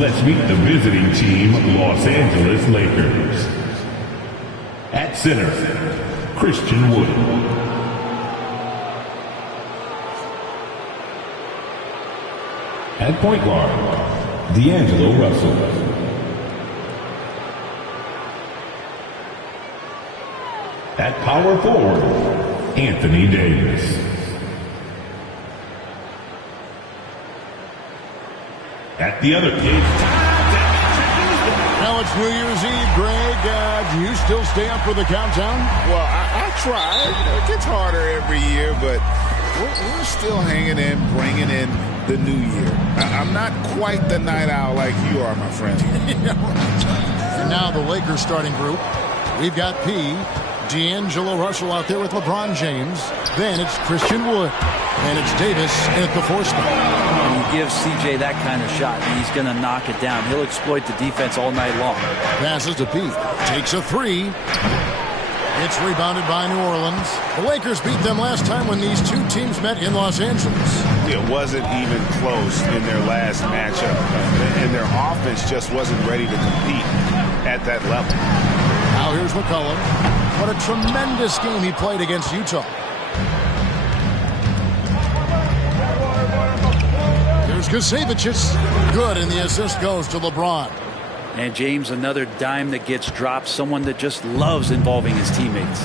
Let's meet the visiting team, Los Angeles Lakers. At center, Christian Wood. At point guard, D'Angelo Russell. At power forward, Anthony Davis. At the other team. Now it's New Year's Eve, Greg. Do you still stay up for the countdown? Well, I try. It gets harder every year, but we're still hanging in, bringing in the new year. I'm not quite the night owl like you are, my friend. And now the Lakers starting group. We've got P. D'Angelo Russell out there with LeBron James. Then it's Christian Wood. And it's Davis at the 4 spot. When you give CJ that kind of shot, he's going to knock it down. He'll exploit the defense all night long. Passes to P. Takes a 3. It's rebounded by New Orleans. The Lakers beat them last time when these two teams met in Los Angeles. It wasn't even close in their last matchup. And their offense just wasn't ready to compete at that level. Now here's McCollum. What a tremendous game he played against Utah. Here's Kasevicius. Good, and the assist goes to LeBron. And James, another dime that gets dropped. Someone that just loves involving his teammates.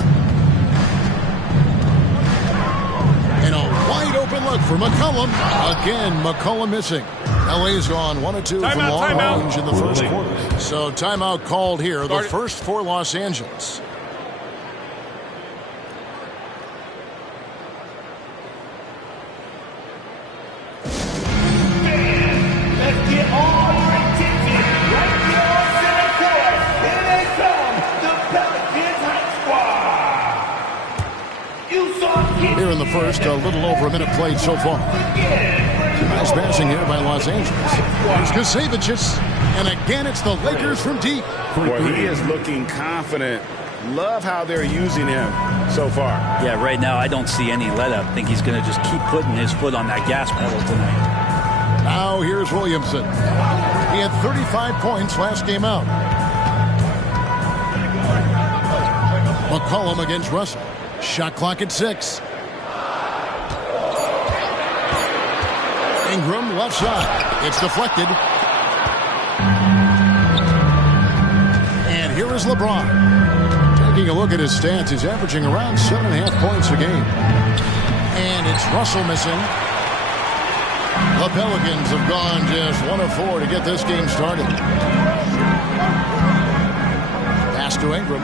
And a wide open look for McCollum. Again, McCollum missing. LA's gone 1 of 2 from long range in the first quarter. So timeout called here. The first for Los Angeles. Here in the first, a little over a minute played so far. Nice passing here by Los Angeles. Here's Kasevicius. And again, it's the Lakers from deep. Boy, he is looking confident. Love how they're using him so far. Yeah, right now I don't see any let-up. I think he's going to just keep putting his foot on that gas pedal tonight. Now here's Williamson. He had 35 points last game out. McCollum against Russell. Shot clock at 6. Ingram left side. It's deflected. And here is LeBron. Taking a look at his stats, he's averaging around 7.5 points a game. And it's Russell missing. The Pelicans have gone just 1 of 4 to get this game started. Pass to Ingram.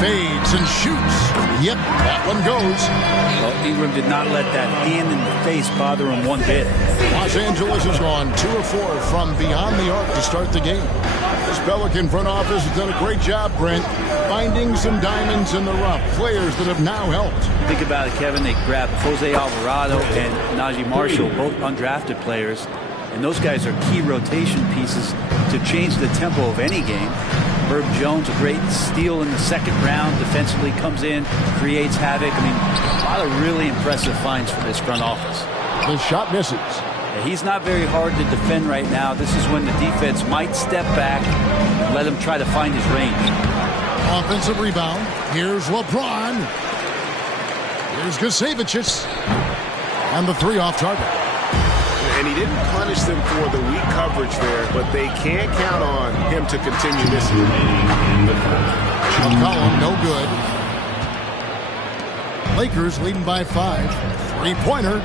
Fades and shoots. Yep, that one goes. Well, Ingram did not let that hand in the face bother him one bit. Los Angeles has gone 2 of 4 from beyond the arc to start the game. This Pelican front office has done a great job, Brent, finding some diamonds in the rough. Players that have now helped. Think about it, Kevin. They grabbed Jose Alvarado and Najee Marshall, both undrafted players. And those guys are key rotation pieces to change the tempo of any game. Herb Jones, a great steal in the second round, defensively comes in, creates havoc. I mean, a lot of really impressive finds for this front office. The shot misses. Yeah, he's not very hard to defend right now. This is when the defense might step back and let him try to find his range. Offensive rebound. Here's LeBron. Here's Kasevicius. And the 3 off target. And he didn't punish them for the weak coverage there, but they can't count on him to continue this. McCollum, no good. Lakers leading by 5. Three-pointer.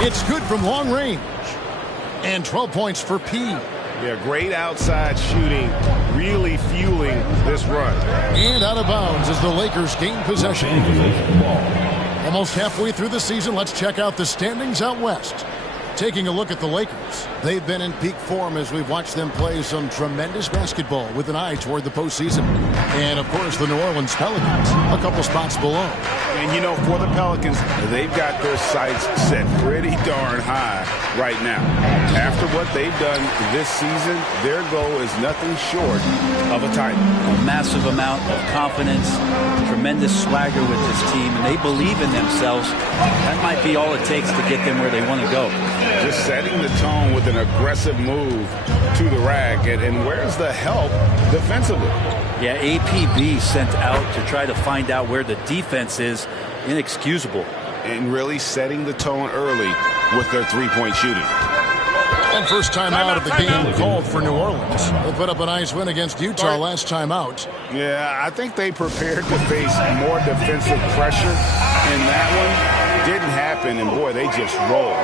It's good from long range. And 12 points for P. Yeah, great outside shooting, really fueling this run. And out of bounds as the Lakers gain possession. Almost halfway through the season, let's check out the standings out west. Taking a look at the Lakers, they've been in peak form as we've watched them play some tremendous basketball with an eye toward the postseason. And, of course, the New Orleans Pelicans, a couple spots below. And, you know, for the Pelicans, they've got their sights set pretty darn high right now. After what they've done this season, their goal is nothing short of a title. A massive amount of confidence, tremendous swagger with this team, and they believe in themselves. That might be all it takes to get them where they want to go. Just setting the tone with an aggressive move to the rack. And where's the help defensively? Yeah, APB sent out to try to find out where the defense is. Inexcusable. And really setting the tone early with their three-point shooting. And first time out of the game called for New Orleans. They put up a nice win against Utah last time out. Yeah, I think they prepared to face more defensive pressure, and that one didn't happen, and boy, they just rolled.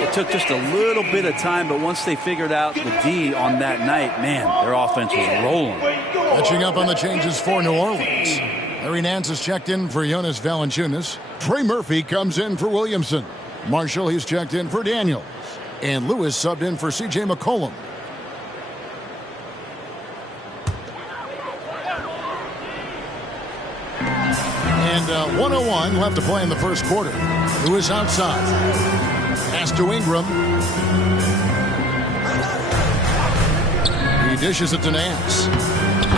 It took just a little bit of time, but once they figured out the D on that night, man, their offense was rolling. Catching up on the changes for New Orleans. Larry Nance is checked in for Jonas Valanciunas. Trey Murphy comes in for Williamson. Marshall, he's checked in for Daniels. And Lewis subbed in for C.J. McCollum. And 1:01 left to play in the first quarter. Lewis outside. Pass to Ingram. He dishes it to Nance.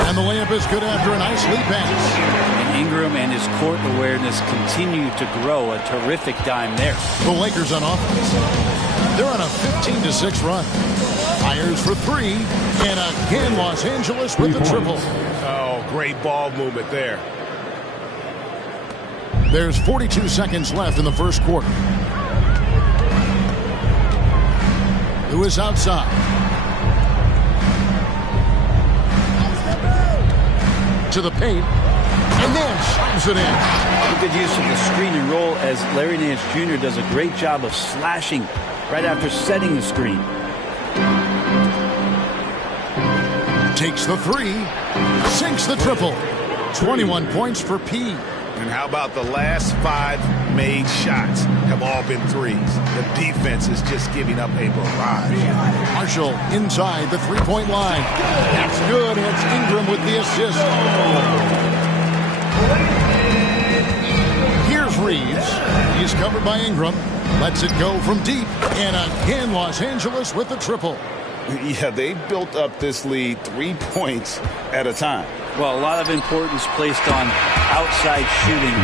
And the layup is good after a nice lead pass. And Ingram and his court awareness continue to grow. A terrific dime there. The Lakers on offense. They're on a 15-6 run. Fires for three. And again, Los Angeles with the triple. Oh, great ball movement there. There's 42 seconds left in the first quarter. Lewis outside. To the paint. And then slams it in. Good use of the screen and roll as Larry Nance Jr. does a great job of slashing right after setting the screen. Takes the three. Sinks the triple. 21 points for P. And how about the last 5 made shots have all been threes? The defense is just giving up a barrage. Marshall inside the three-point line. That's good. It's Ingram with the assist. Here's Reeves. He's covered by Ingram. Lets it go from deep. And again, Los Angeles with the triple. Yeah, they built up this lead 3 points at a time. Well, a lot of importance placed on outside shooting,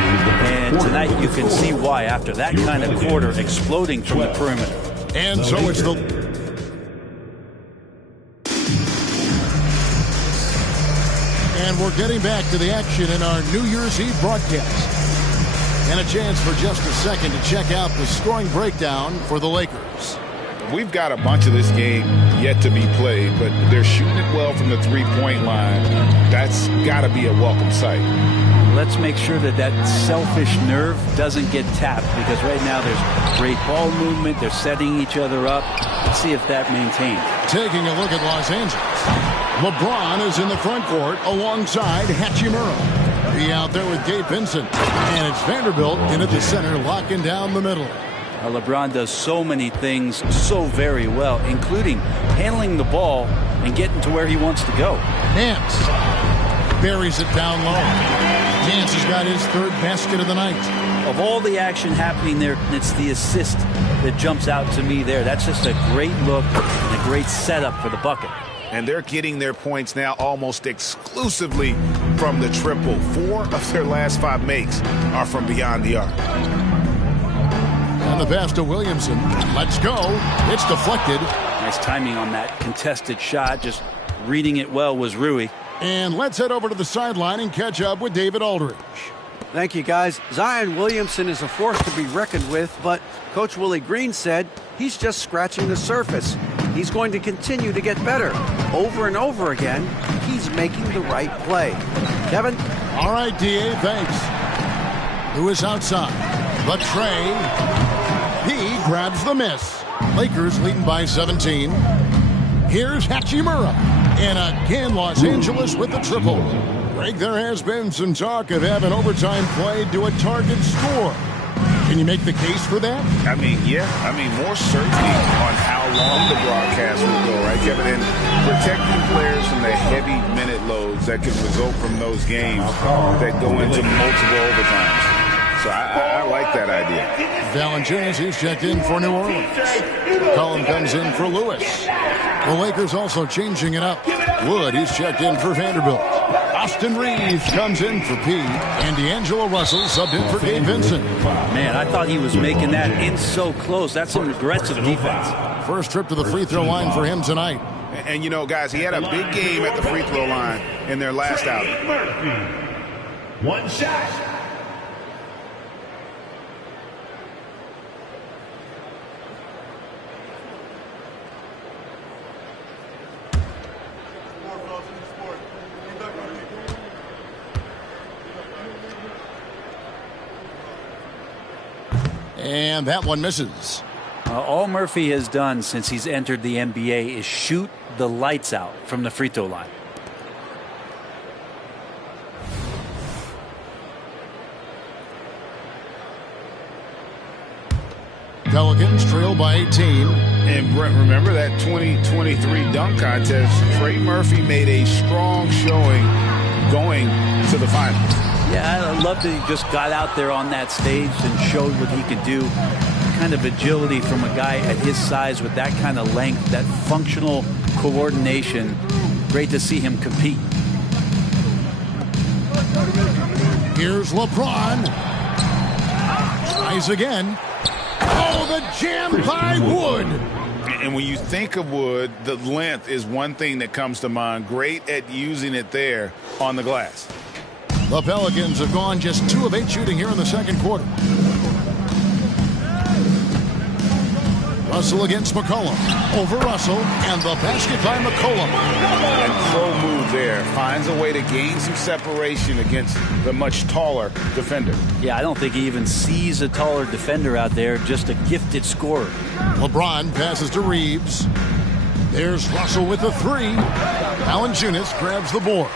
and tonight you can see why after that kind of quarter exploding from the perimeter. And so it's the... And we're getting back to the action in our New Year's Eve broadcast. And a chance for just a second to check out the scoring breakdown for the Lakers. We've got a bunch of this game yet to be played, but they're shooting it well from the three-point line. That's got to be a welcome sight. Let's make sure that that selfish nerve doesn't get tapped, because right now there's great ball movement. They're setting each other up. Let's see if that maintains. Taking a look at Los Angeles. LeBron is in the front court alongside Hachimura. He out there with Gabe Vincent. And it's Vanderbilt in at the center, locking down the middle. LeBron does so many things so very well, including handling the ball and getting to where he wants to go. Nance buries it down low. Nance has got his third basket of the night. Of all the action happening there, it's the assist that jumps out to me there. That's just a great look and a great setup for the bucket. And they're getting their points now almost exclusively from the triple. 4 of their last 5 makes are from beyond the arc. And the pass to Williamson. Let's go. It's deflected. Nice timing on that contested shot. Just reading it well was Rui. And let's head over to the sideline and catch up with David Aldridge. Thank you, guys. Zion Williamson is a force to be reckoned with, but Coach Willie Green said he's just scratching the surface. He's going to continue to get better. Over and over again, he's making the right play. Kevin? All right, D.A., thanks. Lewis outside. But Trey... He grabs the miss. Lakers leading by 17. Here's Hachimura. And again, Los Angeles with the triple. Greg, there has been some talk of having overtime played to a target score. Can you make the case for that? I mean, yeah. I mean, more certainty on how long the broadcast will go, right, Kevin? And protecting players from the heavy minute loads that can result from those games that go into multiple overtimes. So I like that idea. Valanciunas, he's checked in for New Orleans. McCollum comes in for Lewis. The Lakers also changing it up. Wood, he's checked in for Vanderbilt. Austin Reeves comes in for P. And D'Angelo Russell subbed in for Gabe Vincent. Man, I thought he was making that in so close. That's some aggressive defense. First trip to the free throw line for him tonight. And, you know, guys, he had a big game at the free throw line in their last outing. One shot. And that one misses. All Murphy has done since he's entered the NBA is shoot the lights out from the free throw line. Pelicans trail by 18. And Brent, remember that 2023 dunk contest? Trey Murphy made a strong showing going to the finals. Yeah, I love that he just got out there on that stage and showed what he could do. Kind of agility from a guy at his size with that kind of length, that functional coordination. Great to see him compete. Here's LeBron. Tries again. Oh, the jam by Wood. And when you think of Wood, the length is one thing that comes to mind. Great at using it there on the glass. The Pelicans have gone just 2 of 8 shooting here in the second quarter. Russell against McCollum. Over Russell, and the basket by McCollum. And pro move there. Finds a way to gain some separation against the much taller defender. Yeah, I don't think he even sees a taller defender out there, just a gifted scorer. LeBron passes to Reeves. There's Russell with the 3. Valanciunas grabs the board.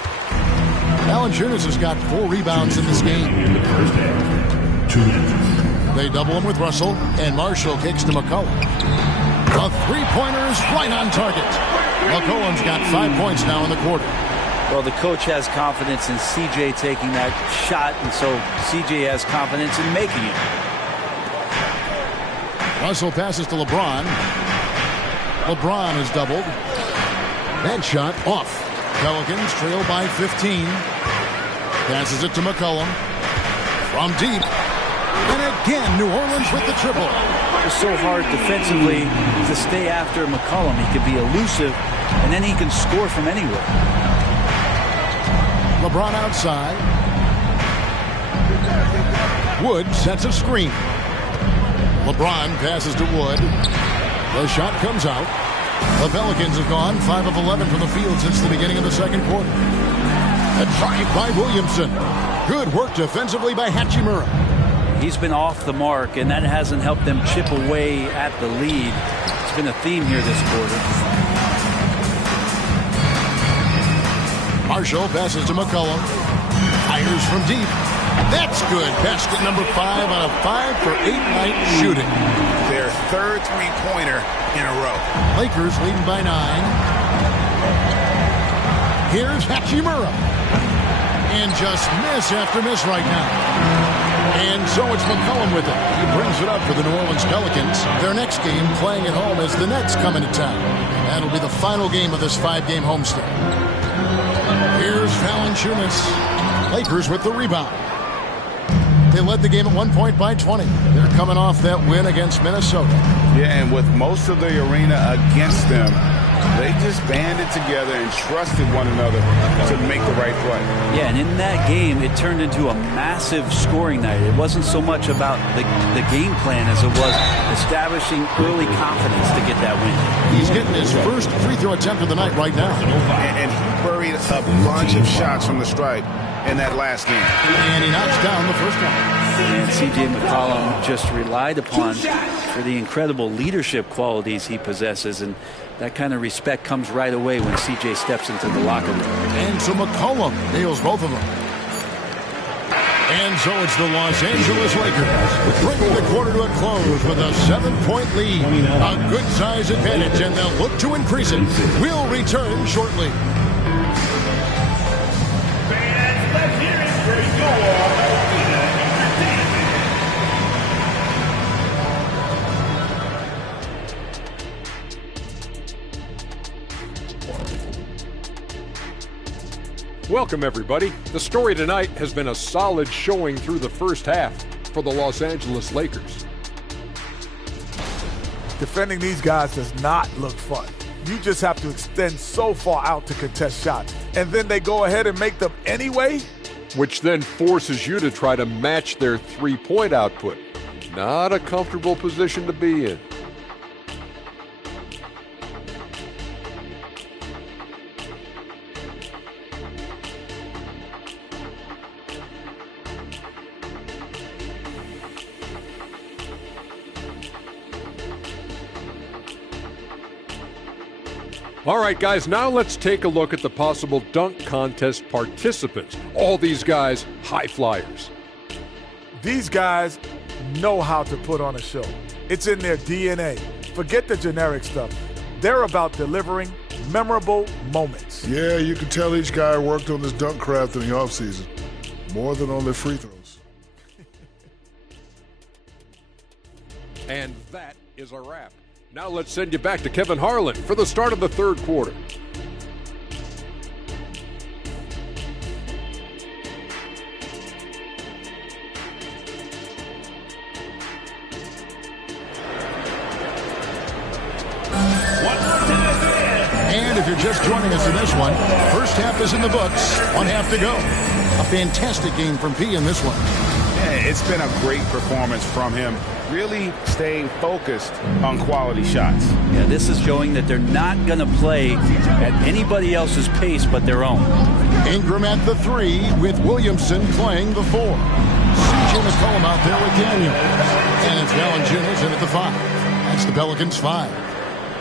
Valanciunas has got 4 rebounds in this game. In the first half. 2 minutes. They double him with Russell, and Marshall kicks to McCollum. The three-pointer is right on target. McCollum's got 5 points now in the quarter. Well, the coach has confidence in CJ taking that shot, and so CJ has confidence in making it. Russell passes to LeBron. LeBron is doubled. That shot off. Pelicans trail by 15. Passes it to McCollum. From deep. And again, New Orleans with the triple. It's so hard defensively to stay after McCollum. He can be elusive, and then he can score from anywhere. LeBron outside. Wood sets a screen. LeBron passes to Wood. The shot comes out. The Pelicans have gone 5 of 11 from the field since the beginning of the second quarter. A drive by Williamson. Good work defensively by Hachimura. He's been off the mark, and that hasn't helped them chip away at the lead. It's been a theme here this quarter. Marshall passes to McCollum. Fires from deep. That's good. Basket number 5 on a 5 for 8 night shooting. Their third three-pointer in a row. Lakers leading by 9. Here's Hachimura. And just miss after miss right now. And so it's McCollum with it. He brings it up for the New Orleans Pelicans. Their next game playing at home as the Nets come into town. That'll be the final game of this 5-game homestand. Here's Valanciunas. Lakers with the rebound. They led the game at 1 point by 20. They're coming off that win against Minnesota. Yeah, and with most of the arena against them, they just banded together and trusted one another to make the right play. Yeah, and in that game, it turned into a massive scoring night. It wasn't so much about the game plan as it was establishing early confidence to get that win. He's getting his first free throw attempt of the night right now. And he buried a bunch of shots from the stripe in that last game. And he knocks down the first one. And C.J. McCollum just relied upon for the incredible leadership qualities he possesses, and that kind of respect comes right away when C.J. steps into the locker room. And so McCollum nails both of them. And so it's the Los Angeles Lakers bringing the quarter to a close with a 7-point lead. A good size advantage, and they'll look to increase it. We'll return shortly. Fans, let's hear it for your arena entertainment. Welcome, everybody. The story tonight has been a solid showing through the first half for the Los Angeles Lakers. Defending these guys does not look fun. You just have to extend so far out to contest shots, and then they go ahead and make them anyway? Which then forces you to try to match their three-point output. Not a comfortable position to be in. All right, guys, now let's take a look at the possible dunk contest participants. All these guys, high flyers. These guys know how to put on a show. It's in their DNA. Forget the generic stuff. They're about delivering memorable moments. Yeah, you can tell each guy worked on his dunk craft in the offseason. More than on their free throws. And that is a wrap. Now let's send you back to Kevin Harlan for the start of the third quarter. And if you're just joining us in this one, first half is in the books. 1 half to go. A fantastic game from P in this one. Yeah, it's been a great performance from him. Really staying focused on quality shots. Yeah, this is showing that they're not going to play at anybody else's pace but their own. Ingram at the 3 with Williamson playing the 4. C.J. McCollum out there with Daniels. And it's Valanciunas in at the 5. That's the Pelicans 5.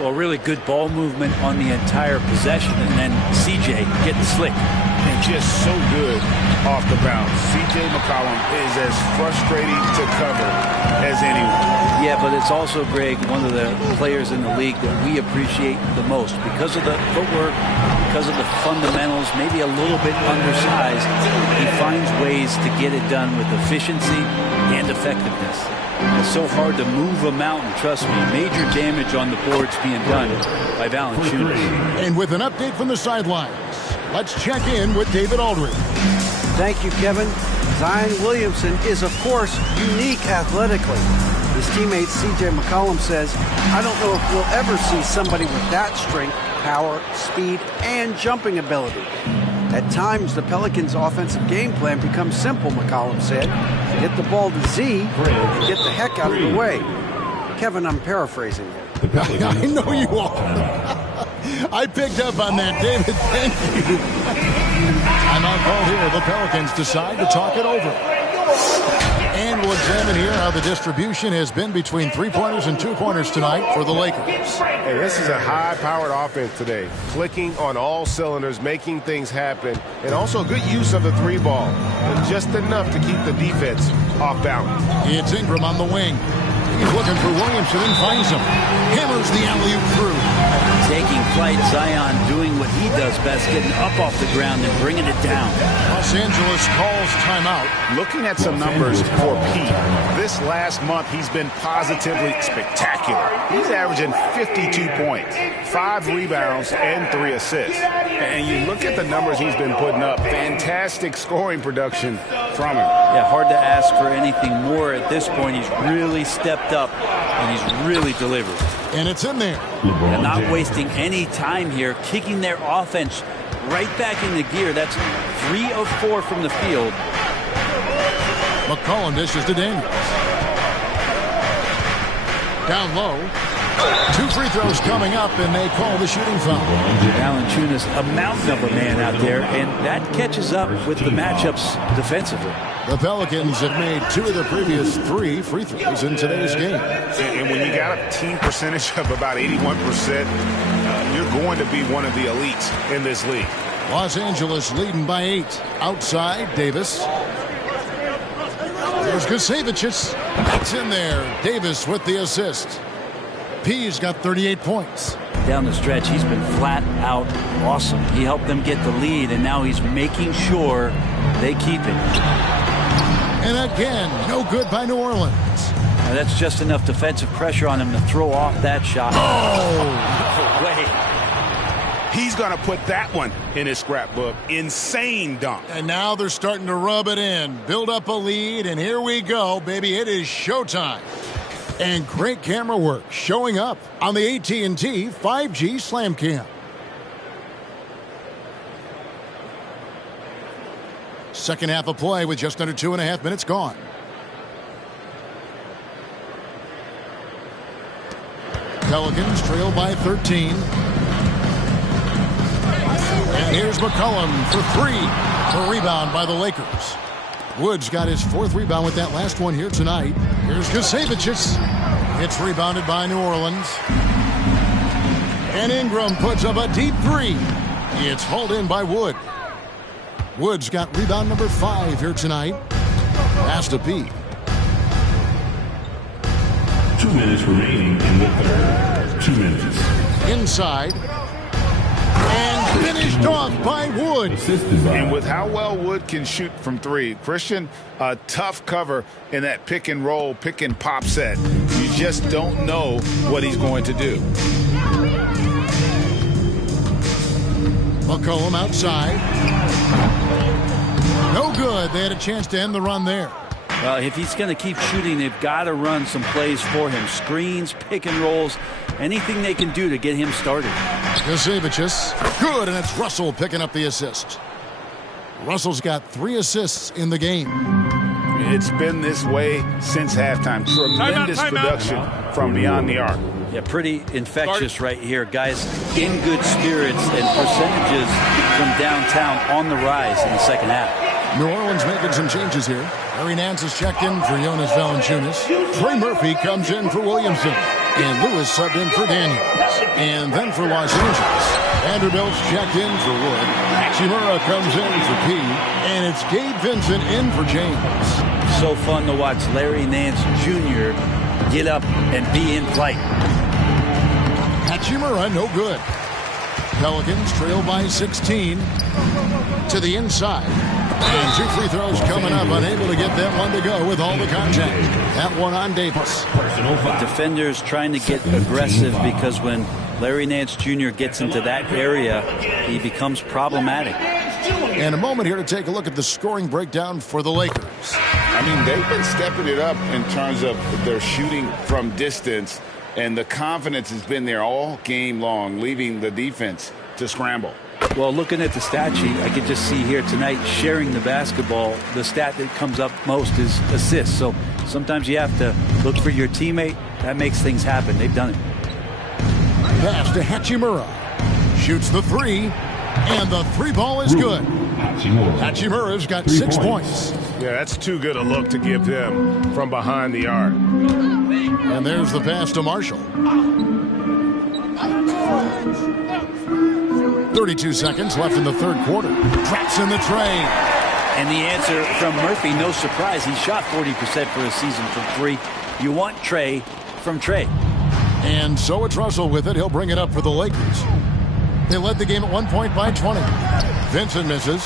Well, really good ball movement on the entire possession, and then C.J. getting slick. And just so good off the bounce. C.J. McCollum is as frustrating to cover as anyone. Yeah, but it's also, Greg, one of the players in the league that we appreciate the most because of the footwork, because of the fundamentals, maybe a little bit undersized. He finds ways to get it done with efficiency and effectiveness. It's so hard to move a mountain, trust me. Major damage on the boards being done by Valanciunas. And with an update from the sidelines, let's check in with David Aldridge. Thank you, Kevin. Zion Williamson is, of course, unique athletically. His teammate C.J. McCollum says, I don't know if we'll ever see somebody with that strength, power, speed, and jumping ability. At times, the Pelicans' offensive game plan becomes simple, McCollum said. Get the ball to Z and get the heck out of the way. Kevin, I'm paraphrasing here. I know you are. I picked up on that, David. Thank you. Timeout call here. The Pelicans decide to talk it over. And we'll examine here how the distribution has been between three-pointers and two-pointers tonight for the Lakers. Hey, this is a high-powered offense today. Clicking on all cylinders, making things happen, and also good use of the three ball. And just enough to keep the defense off balance. It's Ingram on the wing. He's looking for Williamson and finds him. Hammers the alley-oop through. Taking flight, Zion doing what he does best, getting up off the ground and bringing it down. Los Angeles calls timeout. Looking at some numbers for Pete, this last month he's been positively spectacular. He's averaging 52 points, 5 rebounds, and 3 assists. And you look at the numbers he's been putting up, fantastic scoring production from him. Yeah, hard to ask for anything more at this point. He's really stepped up, and he's really delivered. And it's in there. And not wasting any time here, kicking their offense right back into gear. That's 3 of 4 from the field. McCollum dishes to Daniels. Down low. 2 free throws coming up, and they call the shooting foul. Valanciunas, a mountain of a man out there, and that catches up with the matchups defensively. The Pelicans have made 2 of the previous 3 free throws in today's game. And when you got a team percentage of about 81%, you're going to be one of the elites in this league. Los Angeles leading by 8. Outside, Davis. There's Kusevicius. It's in there. Davis with the assist. P's got 38 points. Down the stretch, he's been flat out awesome. He helped them get the lead, and now he's making sure they keep it. And again, no good by New Orleans. Now that's just enough defensive pressure on him to throw off that shot. Oh! No way. He's going to put that one in his scrapbook. Insane dunk. And now they're starting to rub it in, build up a lead, and here we go, baby. It is showtime. And great camera work showing up on the AT&T 5G Slam Cam. Second half of play with just under 2.5 minutes gone. Pelicans trail by 13. And here's McCollum for three. A rebound by the Lakers. Woods got his fourth rebound with that last one here tonight. Here's Kasevicius. It's rebounded by New Orleans. And Ingram puts up a deep three. It's hauled in by Wood. Woods got rebound number 5 here tonight. Pass to Pete. 2 minutes remaining in the third. 2 minutes. Inside. And finished off by Wood. And with how well Wood can shoot from three, Christian, a tough cover in that pick and roll, pick and pop set. You just don't know what he's going to do. McCollum outside. No good. They had a chance to end the run there. Well, if he's going to keep shooting, they've got to run some plays for him. Screens, pick and rolls, anything they can do to get him started. Kasevicius. Good, and it's Russell picking up the assist. Russell's got 3 assists in the game. It's been this way since halftime. Tremendous production from beyond the arc. Yeah, pretty infectious right here. Guys in good spirits and percentages from downtown on the rise in the second half. New Orleans making some changes here. Larry Nance is checked in for Jonas Valanciunas. Trey Murphy comes in for Williamson. And Lewis subbed in for Daniels. And then for Los Angeles, Vanderbilt's checked in for Wood. Hachimura comes in for P. And it's Gabe Vincent in for James. So fun to watch Larry Nance Jr. get up and be in flight. Hachimura, no good. Pelicans trail by 16 to the inside. And 2 free throws coming up, unable to get that one to go with all the contact. That one on Davis. Defenders trying to get aggressive because when Larry Nance Jr. gets into that area, he becomes problematic. And a moment here to take a look at the scoring breakdown for the Lakers. I mean, they've been stepping it up in terms of their shooting from distance, and the confidence has been there all game long, leaving the defense to scramble. Well, looking at the stat sheet, I could just see here tonight sharing the basketball. The stat that comes up most is assists. So sometimes you have to look for your teammate. That makes things happen. They've done it. Pass to Hachimura. Shoots the three. And the 3 ball is good. Hachimura's got 6 points. Yeah, that's too good a look to give him from behind the arc. And there's the pass to Marshall. 32 seconds left in the third quarter. Traps in the tray. And the answer from Murphy, no surprise. He shot 40% for a season from 3. You want Trey from Trey. And so it's Russell with it. He'll bring it up for the Lakers. They led the game at 1 point by 20. Vincent misses.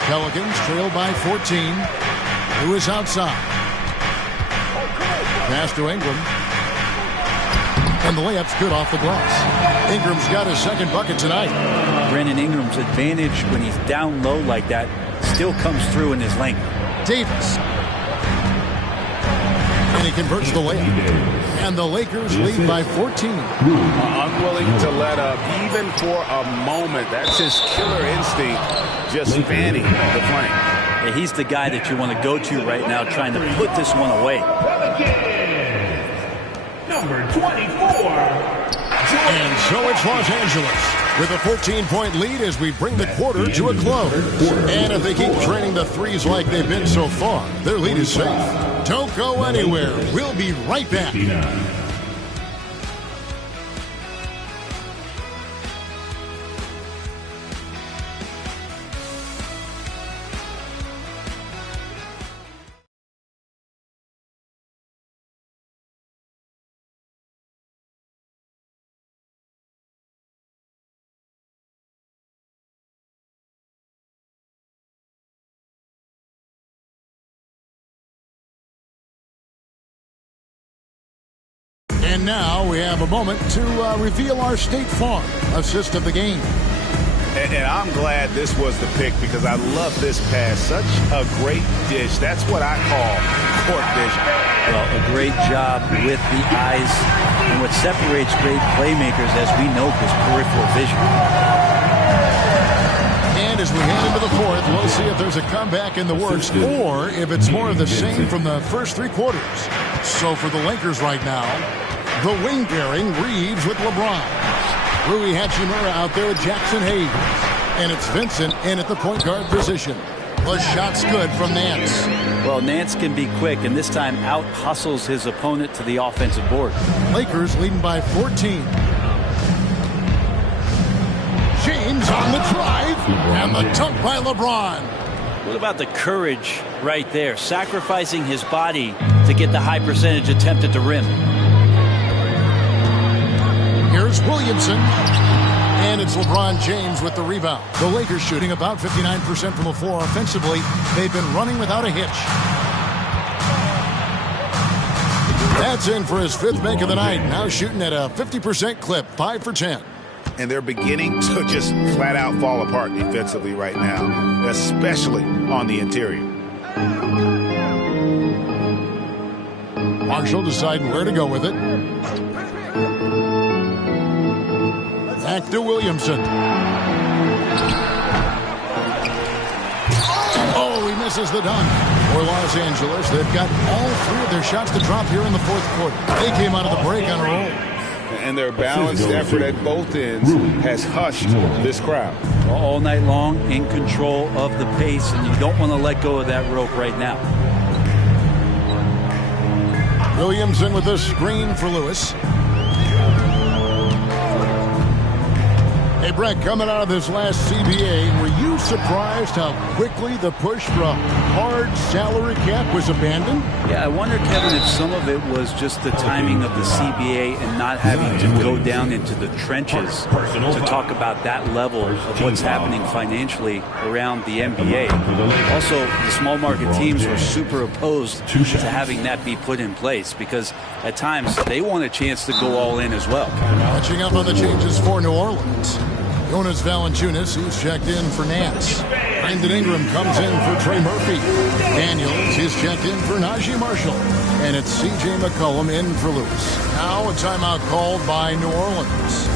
Pelicans trail by 14. Lewis outside. Pass to Ingram. And the layup's good off the glass. Ingram's got his second bucket tonight. Brandon Ingram's advantage when he's down low like that still comes through in his length. Davis. And he converts the layup. And the Lakers lead by 14. Unwilling to let up even for a moment. That's his killer instinct, just fanning the flame. Yeah, he's the guy that you want to go to right now trying to put this one away. Number 24. And so it's Los Angeles with a 14-point lead as we bring the quarter to a close. And if they keep training the threes like they've been so far, their lead is safe. Don't go anywhere. We'll be right back. And now we have a moment to reveal our State Farm assist of the game. And I'm glad this was the pick because I love this pass. Such a great dish. That's what I call court vision. Well, a great job with the eyes. And what separates great playmakers, as we know, is peripheral vision. And as we head into the fourth, we'll see if there's a comeback in the works or if it's more of the same from the first three quarters. So for the Lakers right now, the wing pairing Reeves with LeBron. Rui Hachimura out there with Jackson Hayes. And it's Vincent in at the point guard position. The shot's good from Nance. Well, Nance can be quick, and this time out-hustles his opponent to the offensive board. Lakers leading by 14. James on the drive, and the dunk by LeBron. What about the courage right there, sacrificing his body to get the high percentage attempt at the rim? Here's Williamson, and it's LeBron James with the rebound. The Lakers shooting about 59% from the floor offensively. They've been running without a hitch. That's in for his fifth make of the night. Now shooting at a 50% clip, 5 for 10. And they're beginning to just flat out fall apart defensively right now, especially on the interior. Marshall deciding where to go with it. Back to Williamson. Oh, he misses the dunk. For Los Angeles, they've got all three of their shots to drop here in the fourth quarter. They came out of the break on a roll. And their balanced effort at both ends has hushed this crowd. All night long, in control of the pace, and you don't want to let go of that rope right now. Williamson with a screen for Lewis. Hey, Brett, coming out of this last CBA, were you surprised how quickly the push for a hard salary cap was abandoned? Yeah, I wonder, Kevin, if some of it was just the timing of the CBA and not having to go down into the trenches to talk about that level of what's happening financially around the NBA. Also, the small market teams were super opposed to having that be put in place because at times they want a chance to go all in as well. Catching up on the changes for New Orleans. Jonas Valanciunas, who's checked in for Nance. Brandon Ingram comes in for Trey Murphy. Daniels is checked in for Najee Marshall. And it's C.J. McCollum in for Lewis. Now a timeout called by New Orleans.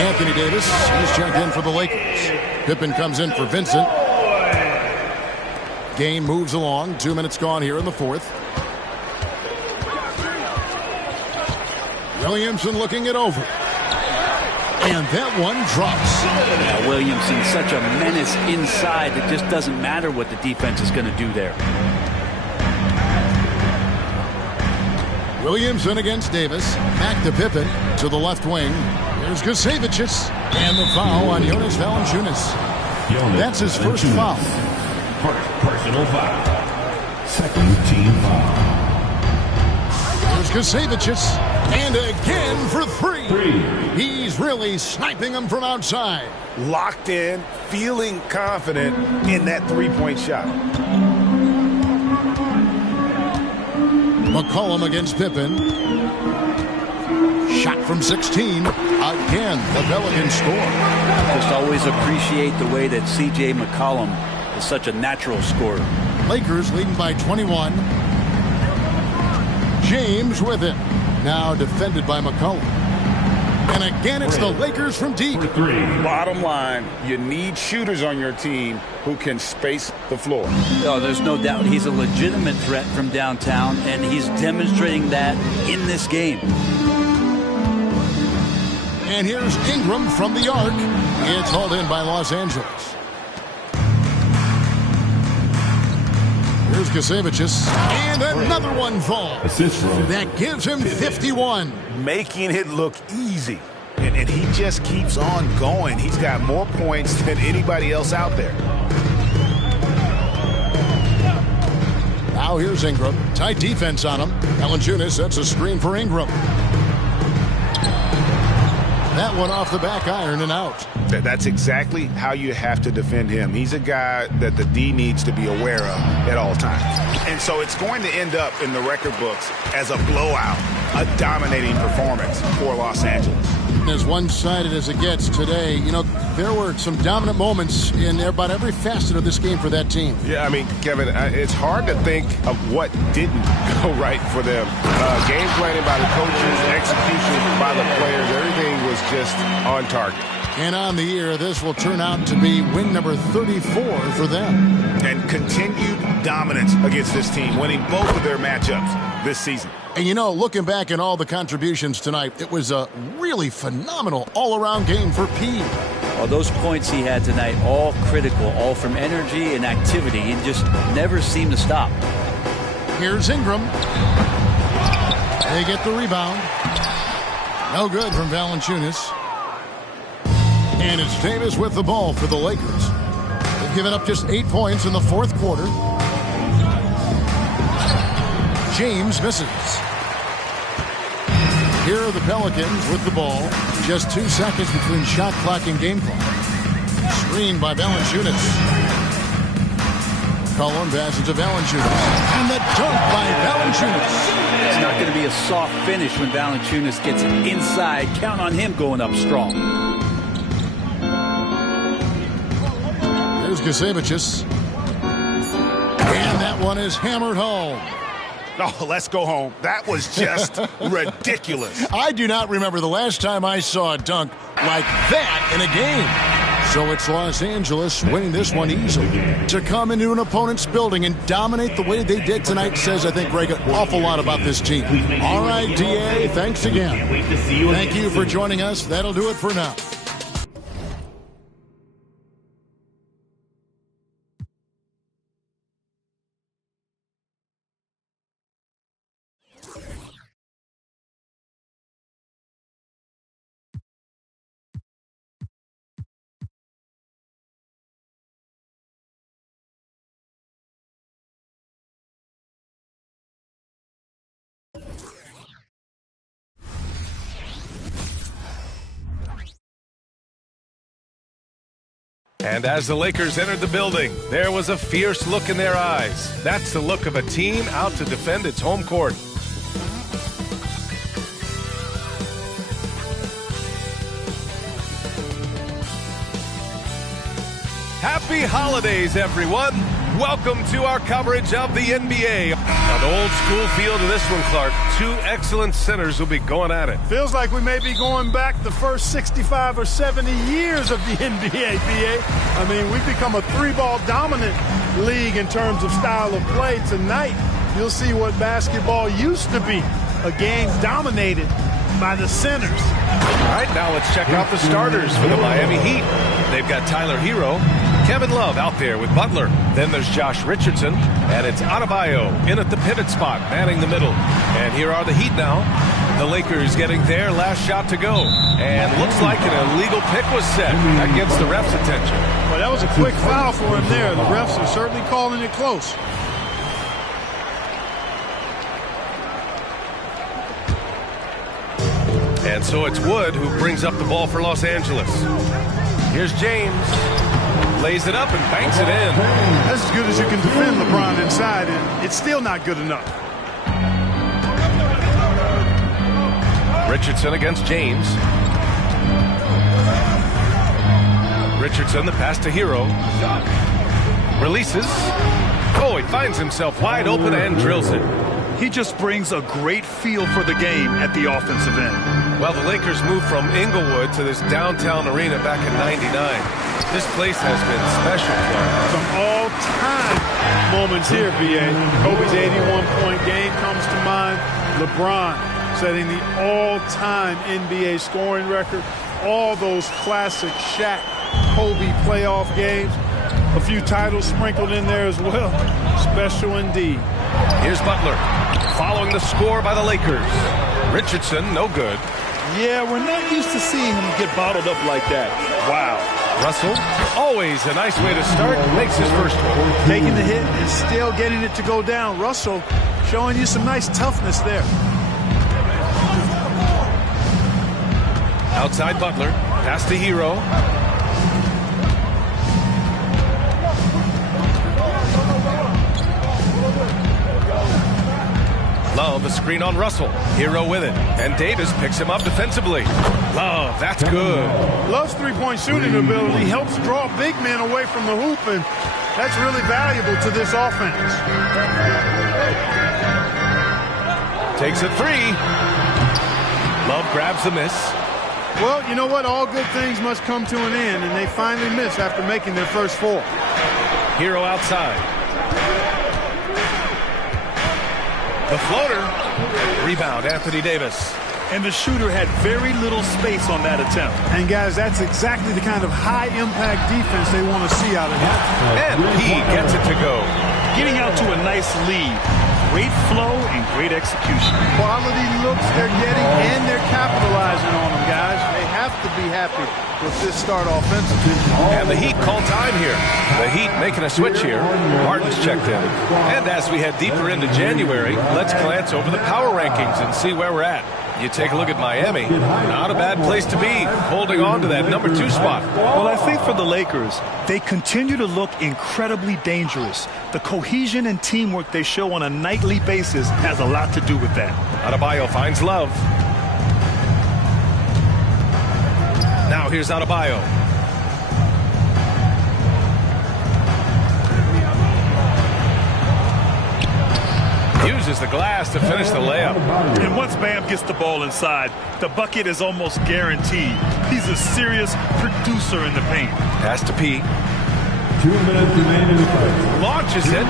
Anthony Davis is checked in for the Lakers. Pippen comes in for Vincent. Game moves along. 2 minutes gone here in the fourth. Williamson looking it over. And that one drops. Yeah, Williamson, such a menace inside. It just doesn't matter what the defense is going to do there. Williamson against Davis. Back to Pippen to the left wing. Here's Gusevicius. And the foul on Jonas Valanciunas. That's his first foul. Personal foul. Second team foul. Here's Gusevicius. And again for three. He's really sniping them from outside. Locked in, feeling confident in that three-point shot. McCollum against Pippen. Shot from 16. Again, the Pelicans score. Just always appreciate the way that C.J. McCollum is such a natural scorer. Lakers leading by 21. James with it. Now defended by McCollum. And again, it's the Lakers from deep. Bottom line, you need shooters on your team who can space the floor. Oh, there's no doubt he's a legitimate threat from downtown, and he's demonstrating that in this game. And here's Ingram from the arc. It's hauled in by Los Angeles. Here's Gusevicius. And another one falls. That gives him 51. Making it look easy. And he just keeps on going. He's got more points than anybody else out there. Now here's Ingram. Tight defense on him. Valanciunas sets a screen for Ingram. That one off the back iron and out. That's exactly how you have to defend him. He's a guy that the D needs to be aware of at all times. And so it's going to end up in the record books as a blowout, a dominating performance for Los Angeles. As one-sided as it gets today, you know, there were some dominant moments in about every facet of this game for that team. Yeah, I mean, Kevin, it's hard to think of what didn't go right for them. Game planning by the coaches, execution by the players, everything was just on target. And on the year, this will turn out to be win number 34 for them. And continued dominance against this team, winning both of their matchups this season. And you know, looking back at all the contributions tonight, it was a really phenomenal all-around game for P. Well, those points he had tonight, all critical, all from energy and activity. He just never seemed to stop. Here's Ingram. They get the rebound. No good from Valanciunas. And it's Davis with the ball for the Lakers. They've given up just 8 points in the fourth quarter. James misses. Here are the Pelicans with the ball. Just 2 seconds between shot clock and game clock. Screened by Valanciunas. Cullen passes to Valanciunas. And the dunk by Valanciunas. It's not going to be a soft finish when Valanciunas gets it inside. Count on him going up strong. Here's Gusevicius. And that one is hammered home. Oh, let's go home. That was just ridiculous. I do not remember the last time I saw a dunk like that in a game. So it's Los Angeles winning this one easily. To come into an opponent's building and dominate the way they did tonight says, I think, Greg, an awful lot about this team. All right, DA, thanks again. Thank you for joining us. That'll do it for now. And as the Lakers entered the building, there was a fierce look in their eyes. That's the look of a team out to defend its home court. Happy holidays, everyone. Welcome to our coverage of the NBA. An old school feel to this one, Clark. 2 excellent centers will be going at it. Feels like we may be going back the first 65 or 70 years of the NBA, PA. I mean, we've become a 3-ball dominant league in terms of style of play. Tonight, you'll see what basketball used to be, a game dominated by the centers. All right, now let's check out the starters for the Miami Heat. They've got Tyler Hero, Kevin Love out there with Butler. Then there's Josh Richardson, and it's Adebayo in at the pivot spot, manning the middle. And here are the Heat now. The Lakers getting their last shot to go. And looks like an illegal pick was set. That gets the ref's attention. Well, that was a quick foul for him there. The refs are certainly calling it close. And so it's Wood who brings up the ball for Los Angeles. Here's James. Lays it up and banks it in. That's as good as you can defend LeBron inside, and it's still not good enough. Richardson against James. Richardson, the pass to Hero. Releases. Oh, he finds himself wide open and drills it. He just brings a great feel for the game at the offensive end. Well, the Lakers moved from Inglewood to this downtown arena back in '99. This place has been special for him. Some all-time moments here, BA. Kobe's 81-point game comes to mind. LeBron setting the all-time NBA scoring record. All those classic Shaq, Kobe playoff games. A few titles sprinkled in there as well. Special indeed. Here's Butler, following the score by the Lakers. Richardson, no good. Yeah, we're not used to seeing him get bottled up like that. Wow. Russell, always a nice way to start, makes his first one. Taking the hit and still getting it to go down. Russell showing you some nice toughness there. Outside Butler, pass to Hero. Love, a screen on Russell. Hero with it. And Davis picks him up defensively. Love, that's good. Love's three-point shooting ability helps draw big men away from the hoop, and that's really valuable to this offense. Takes a three. Love grabs the miss. Well, you know what? All good things must come to an end, and they finally miss after making their first four. Hero outside. The floater. Rebound, Anthony Davis. And the shooter had very little space on that attempt. And, guys, that's exactly the kind of high-impact defense they want to see out of him. And he gets it to go. Getting out to a nice lead. Great flow and great execution. Quality looks they're getting, and they're capitalizing on them, guys. They have to be happy with this start offensively. And the Heat call time here. The Heat making a switch here. Martin's checked in. And as we head deeper into January, let's glance over the power rankings and see where we're at. You take a look at Miami. Not a bad place to be, holding on to that number 2 spot. Well, I think for the Lakers, they continue to look incredibly dangerous. The cohesion and teamwork they show on a nightly basis has a lot to do with that. Adebayo finds Love. Now here's Adebayo. Uses the glass to finish the layup. And once Bam gets the ball inside, the bucket is almost guaranteed. He's a serious producer in the paint. Pass to P. 2 minutes remaining in the fight. Launches it.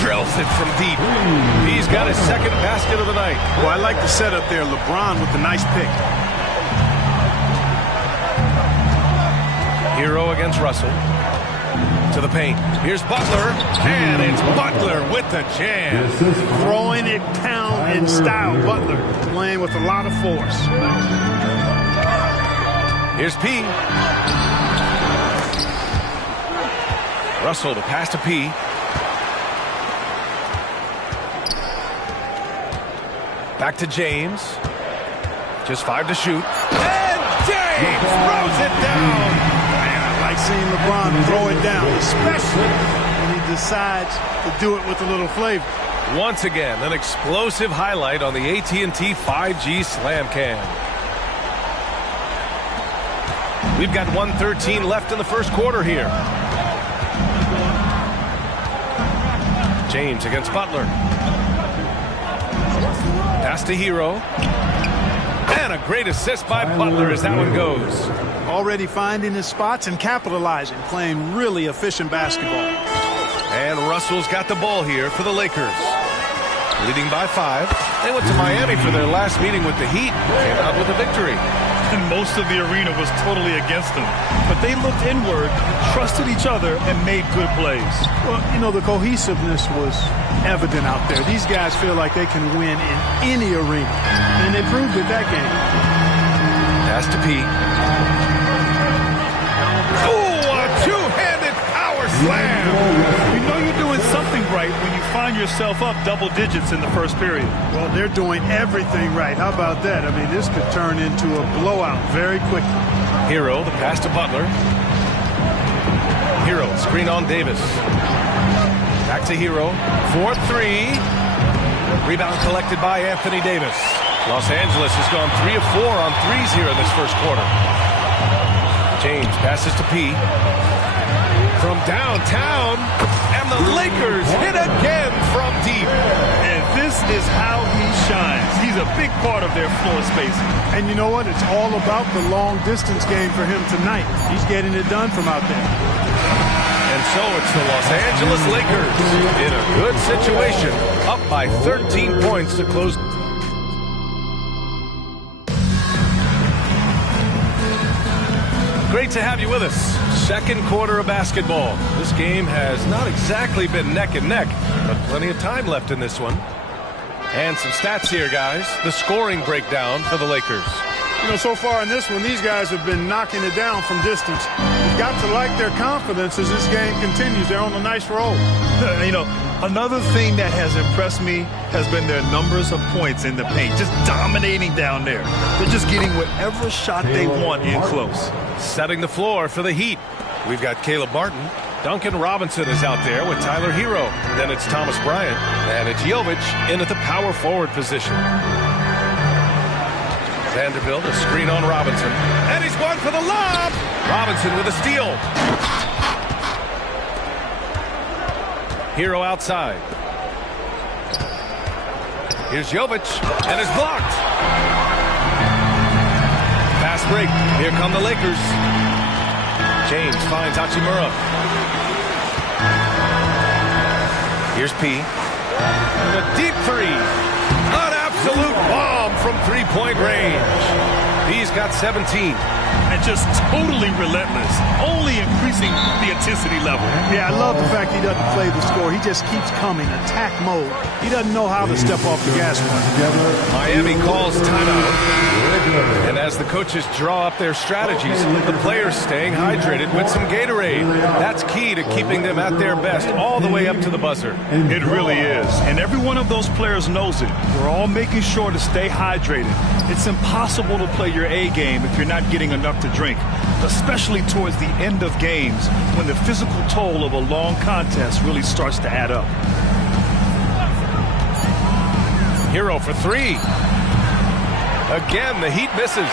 Drills it from deep. He's got his second basket of the night. Well, I like the setup there. LeBron with the nice pick. Hero against Russell. To the paint. Here's Butler. And it's Butler with the jam. Throwing it down in style. Butler playing with a lot of force. Here's P. Russell to pass to P. Back to James. Just 5 to shoot. And James throws it down. I like seeing LeBron throw it down, especially when he decides to do it with a little flavor. Once again, an explosive highlight on the AT&T 5G Slam Cam. We've got 1:13 left in the first quarter here. James against Butler. Pass to Hero. And a great assist by Butler as that one goes. Already finding his spots and capitalizing, playing really efficient basketball. And Russell's got the ball here for the Lakers. Leading by 5. They went to Miami for their last meeting with the Heat. Came out with a victory. And most of the arena was totally against them. But they looked inward, trusted each other, and made good plays. Well, you know, the cohesiveness was evident out there. These guys feel like they can win in any arena. And they proved it that game. Pass to P. Oh, a two-handed power slam. You know you're doing something right when you find yourself up double digits in the first period. Well, they're doing everything right. How about that? I mean, this could turn into a blowout very quickly. Hero, the pass to Butler. Hero, screen on Davis. Back to Hero. 4-3. Rebound collected by Anthony Davis. Los Angeles has gone 3 of 4 on threes here in this first quarter. James passes to P. From downtown. And the Lakers hit again from deep. And this is how he shines. He's a big part of their floor spacing. And you know what? It's all about the long distance game for him tonight. He's getting it done from out there. And so it's the Los Angeles Lakers in a good situation, up by 13 points to close. Great to have you with us. Second quarter of basketball. This game has not exactly been neck and neck, but plenty of time left in this one. And some stats here, guys. The scoring breakdown for the Lakers. You know, so far in this one, these guys have been knocking it down from distance. you've got to like their confidence as this game continues. They're on a nice roll. You know, another thing that has impressed me has been their numbers of points in the paint, just dominating down there. They're just getting whatever shot they want in close. Setting the floor for the Heat. We've got Caleb Martin. Duncan Robinson is out there with Tyler Hero. Then it's Thomas Bryant. And it's Jovic in at the power forward position. Vanderbilt, a screen on Robinson. And he's going for the lob. Robinson with a steal. Hero outside. Here's Jovic, and it's blocked. Fast break. Here come the Lakers. James finds Hachimura. Here's P. And a deep three. An absolute bomb from three-point range. He's got 17. And just totally relentless, only increasing the intensity level. Yeah, I love the fact he doesn't play the score. He just keeps coming, attack mode. He doesn't know how to step off the gas one. Miami calls timeout. And as the coaches draw up their strategies, the players staying hydrated with some Gatorade. That's key to keeping them at their best all the way up to the buzzer. It really is. And every one of those players knows it. We're all making sure to stay hydrated. It's impossible to play your A game if you're not getting enough to drink, especially towards the end of games when the physical toll of a long contest really starts to add up. Hero for three. Again, the Heat misses.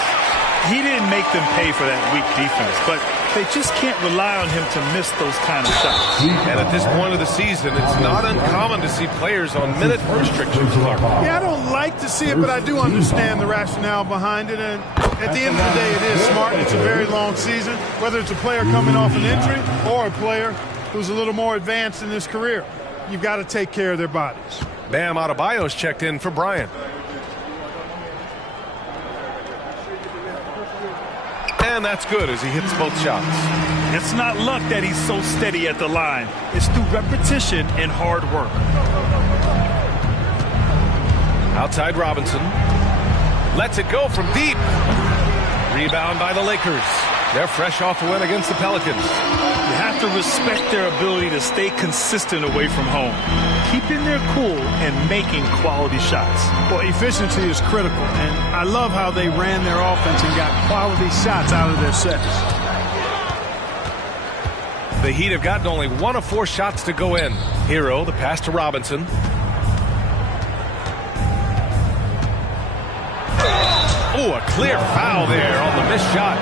He didn't make them pay for that weak defense, but they just can't rely on him to miss those kind of shots. And at this point of the season, it's not uncommon to see players on minute restrictions. Yeah, I don't like to see it, but I do understand the rationale behind it. And at the end of the day, it is smart. It's a very long season, whether it's a player coming off an injury or a player who's a little more advanced in his career. You've got to take care of their bodies. Bam Adebayo's checked in for Bryant. And that's good as he hits both shots. It's not luck that he's so steady at the line. It's through repetition and hard work. Outside Robinson. Lets it go from deep. Rebound by the Lakers. They're fresh off a win against the Pelicans. You have to respect their ability to stay consistent away from home, keeping their cool and making quality shots. Well, efficiency is critical, and I love how they ran their offense and got quality shots out of their sets. The Heat have gotten only 1 of 4 shots to go in. Hero, the pass to Robinson. Oh, a clear foul there on the missed shot.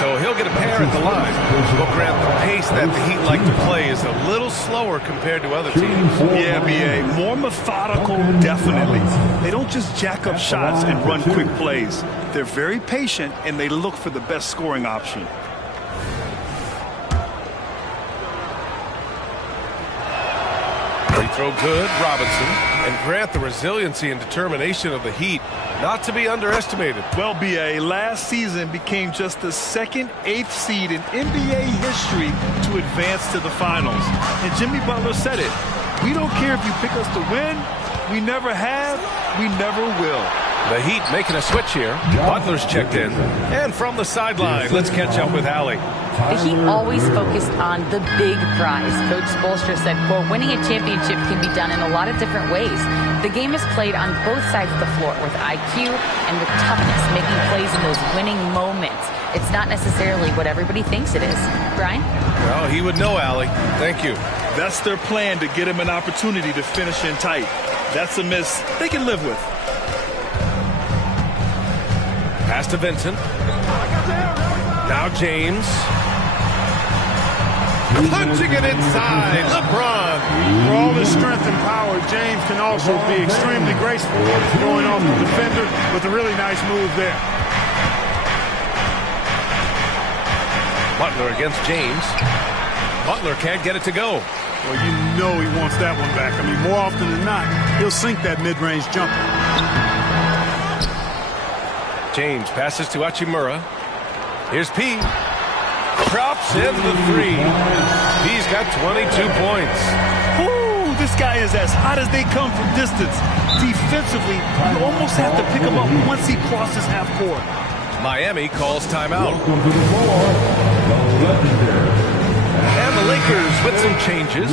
So he'll get a pair at the line. But Grant, the pace that the Heat like to play is a little slower compared to other teams. Yeah, B.A. More methodical, definitely. They don't just jack up shots and run quick plays. They're very patient, and they look for the best scoring option. Free throw good, Robinson. And Grant, the resiliency and determination of the Heat, not to be underestimated. Well, B.A., last season became just the second 8th seed in NBA history to advance to the finals. And Jimmy Butler said it. We don't care if you pick us to win. We never have. We never will. The Heat making a switch here. Butler's checked in. And from the sideline, let's catch up with Allie. The Heat always focused on the big prize. Coach Spoelstra said, quote, winning a championship can be done in a lot of different ways. The game is played on both sides of the floor with IQ and with toughness, making plays in those winning moments. It's not necessarily what everybody thinks it is. Brian? Well, he would know, Allie. Thank you. That's their plan, to get him an opportunity to finish in tight. That's a miss they can live with. Pass to Vincent. Now James. Punching it inside. LeBron. For all his strength and power, James can also be extremely graceful, going off the defender with a really nice move there. Butler against James. Butler can't get it to go. Well, you know he wants that one back. I mean, more often than not, he'll sink that mid-range jumper. James passes to Hachimura. Here's P. Drops in the 3. He's got 22 points. Ooh, this guy is as hot as they come from distance. Defensively, you almost have to pick him up once he crosses half court. Miami calls timeout. And the Lakers with some changes.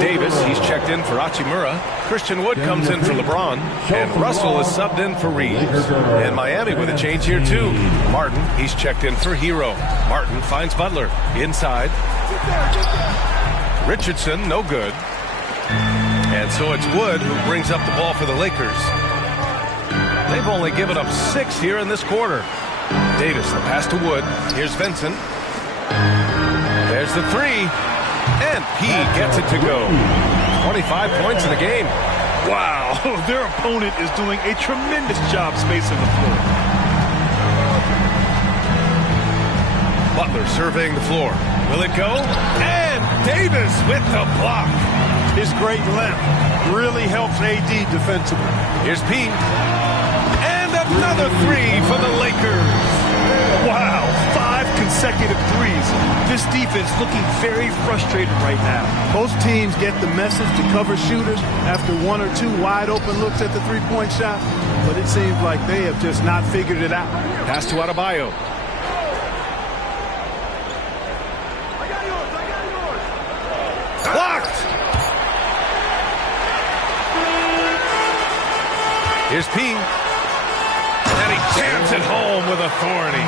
Davis, he's checked in for Hachimura. Christian Wood comes in for LeBron. And Russell is subbed in for Reeves. And Miami with a change here too. Martin, he's checked in for Hero. Martin finds Butler. Inside. Richardson, no good. And so it's Wood who brings up the ball for the Lakers. They've only given up 6 here in this quarter. Davis, the pass to Wood. Here's Vincent. There's the 3. And he gets it to go. 25 points in the game. Wow, their opponent is doing a tremendous job spacing the floor. Butler surveying the floor. Will it go? And Davis with the block. His great length really helps AD defensively. Here's P. And another 3 for the Lakers. Wow, 5 consecutive threes. This defense looking very frustrated right now. Most teams get the message to cover shooters after 1 or 2 wide open looks at the three-point shot, but it seems like they have just not figured it out. Pass to Adebayo. Blocked. Here's P. And he jams it home with authority.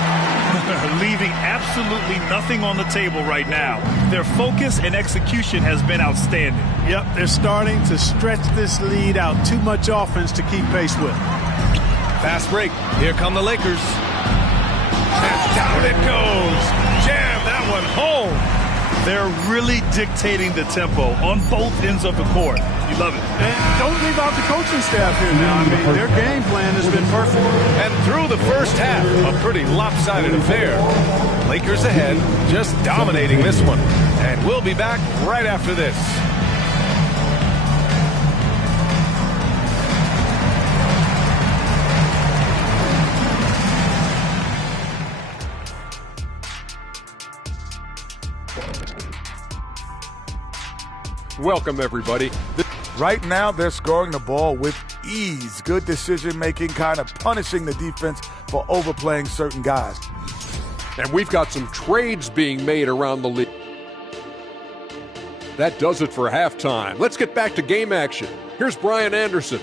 Leaving absolutely nothing on the table right now. Their focus and execution has been outstanding. Yep, they're starting to stretch this lead out. Too much offense to keep pace with. Fast break. Here come the Lakers. And down it goes. Jam that one home. They're really dictating the tempo on both ends of the court. You love it. And don't leave out the coaching staff here now. I mean, their game plan has been perfect. And through the first half, a pretty lopsided affair. Lakers ahead, just dominating this one. And we'll be back right after this. Welcome, everybody. Right now, they're scoring the ball with ease. Good decision-making, kind of punishing the defense for overplaying certain guys. And we've got some trades being made around the league. That does it for halftime. Let's get back to game action. Here's Brian Anderson.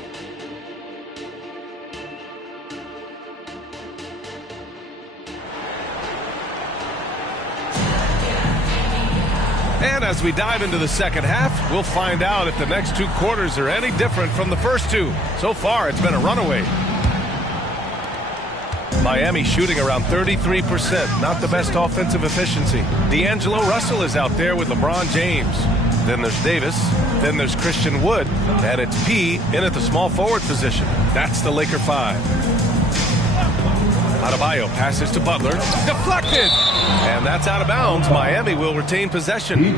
And as we dive into the second half, we'll find out if the next 2 quarters are any different from the first 2. So far, it's been a runaway. Miami shooting around 33%, not the best offensive efficiency. D'Angelo Russell is out there with LeBron James. Then there's Davis. Then there's Christian Wood. And it's P in at the small forward position. That's the Laker 5. Adebayo passes to Butler. Deflected! And that's out of bounds. Miami will retain possession.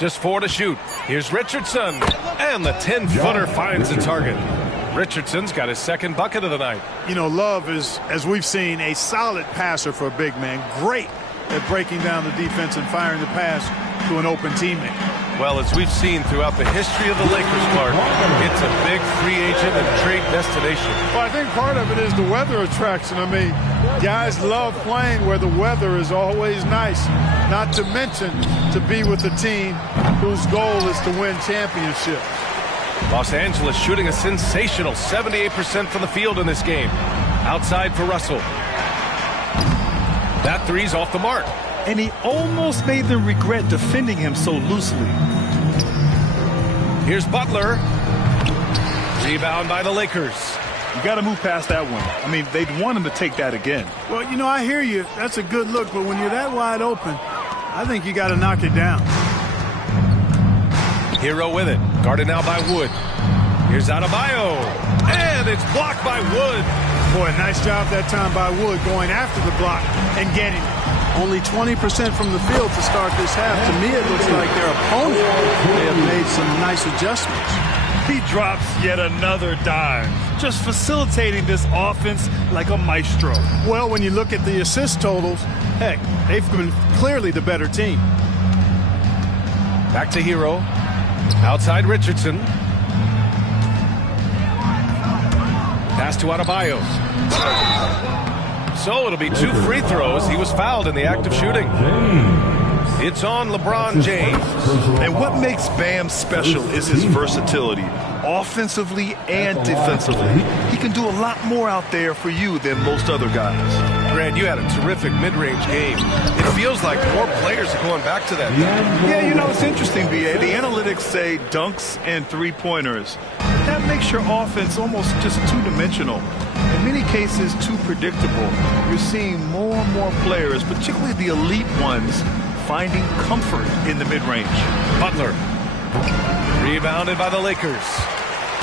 Just 4 to shoot. Here's Richardson. And the 10-footer finds the target. Richardson's got his second bucket of the night. You know, Love is, as we've seen, a solid passer for a big man. Great at breaking down the defense and firing the pass to an open teammate. Well, as we've seen throughout the history of the Lakers, Clark, it's a big free agent and trade destination. Well, I think part of it is the weather attraction. I mean, guys love playing where the weather is always nice, not to mention to be with a team whose goal is to win championships. Los Angeles shooting a sensational 78% from the field in this game. Outside for Russell. That three's off the mark. And he almost made them regret defending him so loosely. Here's Butler. Rebound by the Lakers. You got to move past that one. I mean, they'd want him to take that again. Well, you know, I hear you. That's a good look. But when you're that wide open, I think you got to knock it down. Hero with it. Guarded now by Wood. Here's Adebayo. And it's blocked by Wood. Boy, nice job that time by Wood going after the block and getting it. Only 20% from the field to start this half. To me, it looks like their opponent may have made some nice adjustments. He drops yet another dime, just facilitating this offense like a maestro. Well, when you look at the assist totals, heck, they've been clearly the better team. Back to Hero. Outside Richardson. Pass to Adebayo. So it'll be 2 free throws. He was fouled in the act of shooting. It's on LeBron James. And what makes Bam special is his versatility, offensively and defensively. He can do a lot more out there for you than most other guys. Grant, you had a terrific mid-range game. It feels like more players are going back to that. Yeah, you know, it's interesting, B.A. The analytics say dunks and three-pointers. That makes your offense almost just two-dimensional. In many cases, too predictable. You're seeing more and more players, particularly the elite ones, finding comfort in the mid-range. Butler. Rebounded by the Lakers.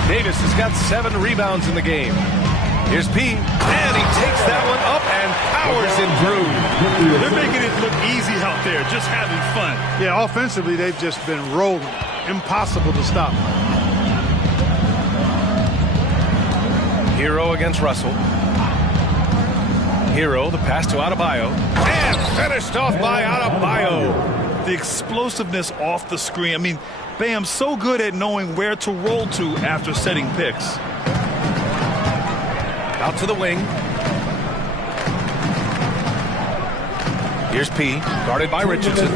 Davis has got 7 rebounds in the game. Here's P. And he takes that one up and powers it through. They're making it look easy out there, just having fun. Yeah, offensively, they've just been rolling. Impossible to stop. Hero against Russell. Hero, the pass to Adebayo. And finished off by Adebayo. The explosiveness off the screen. I mean, Bam's so good at knowing where to roll to after setting picks. Out to the wing. Here's P, guarded by Richardson.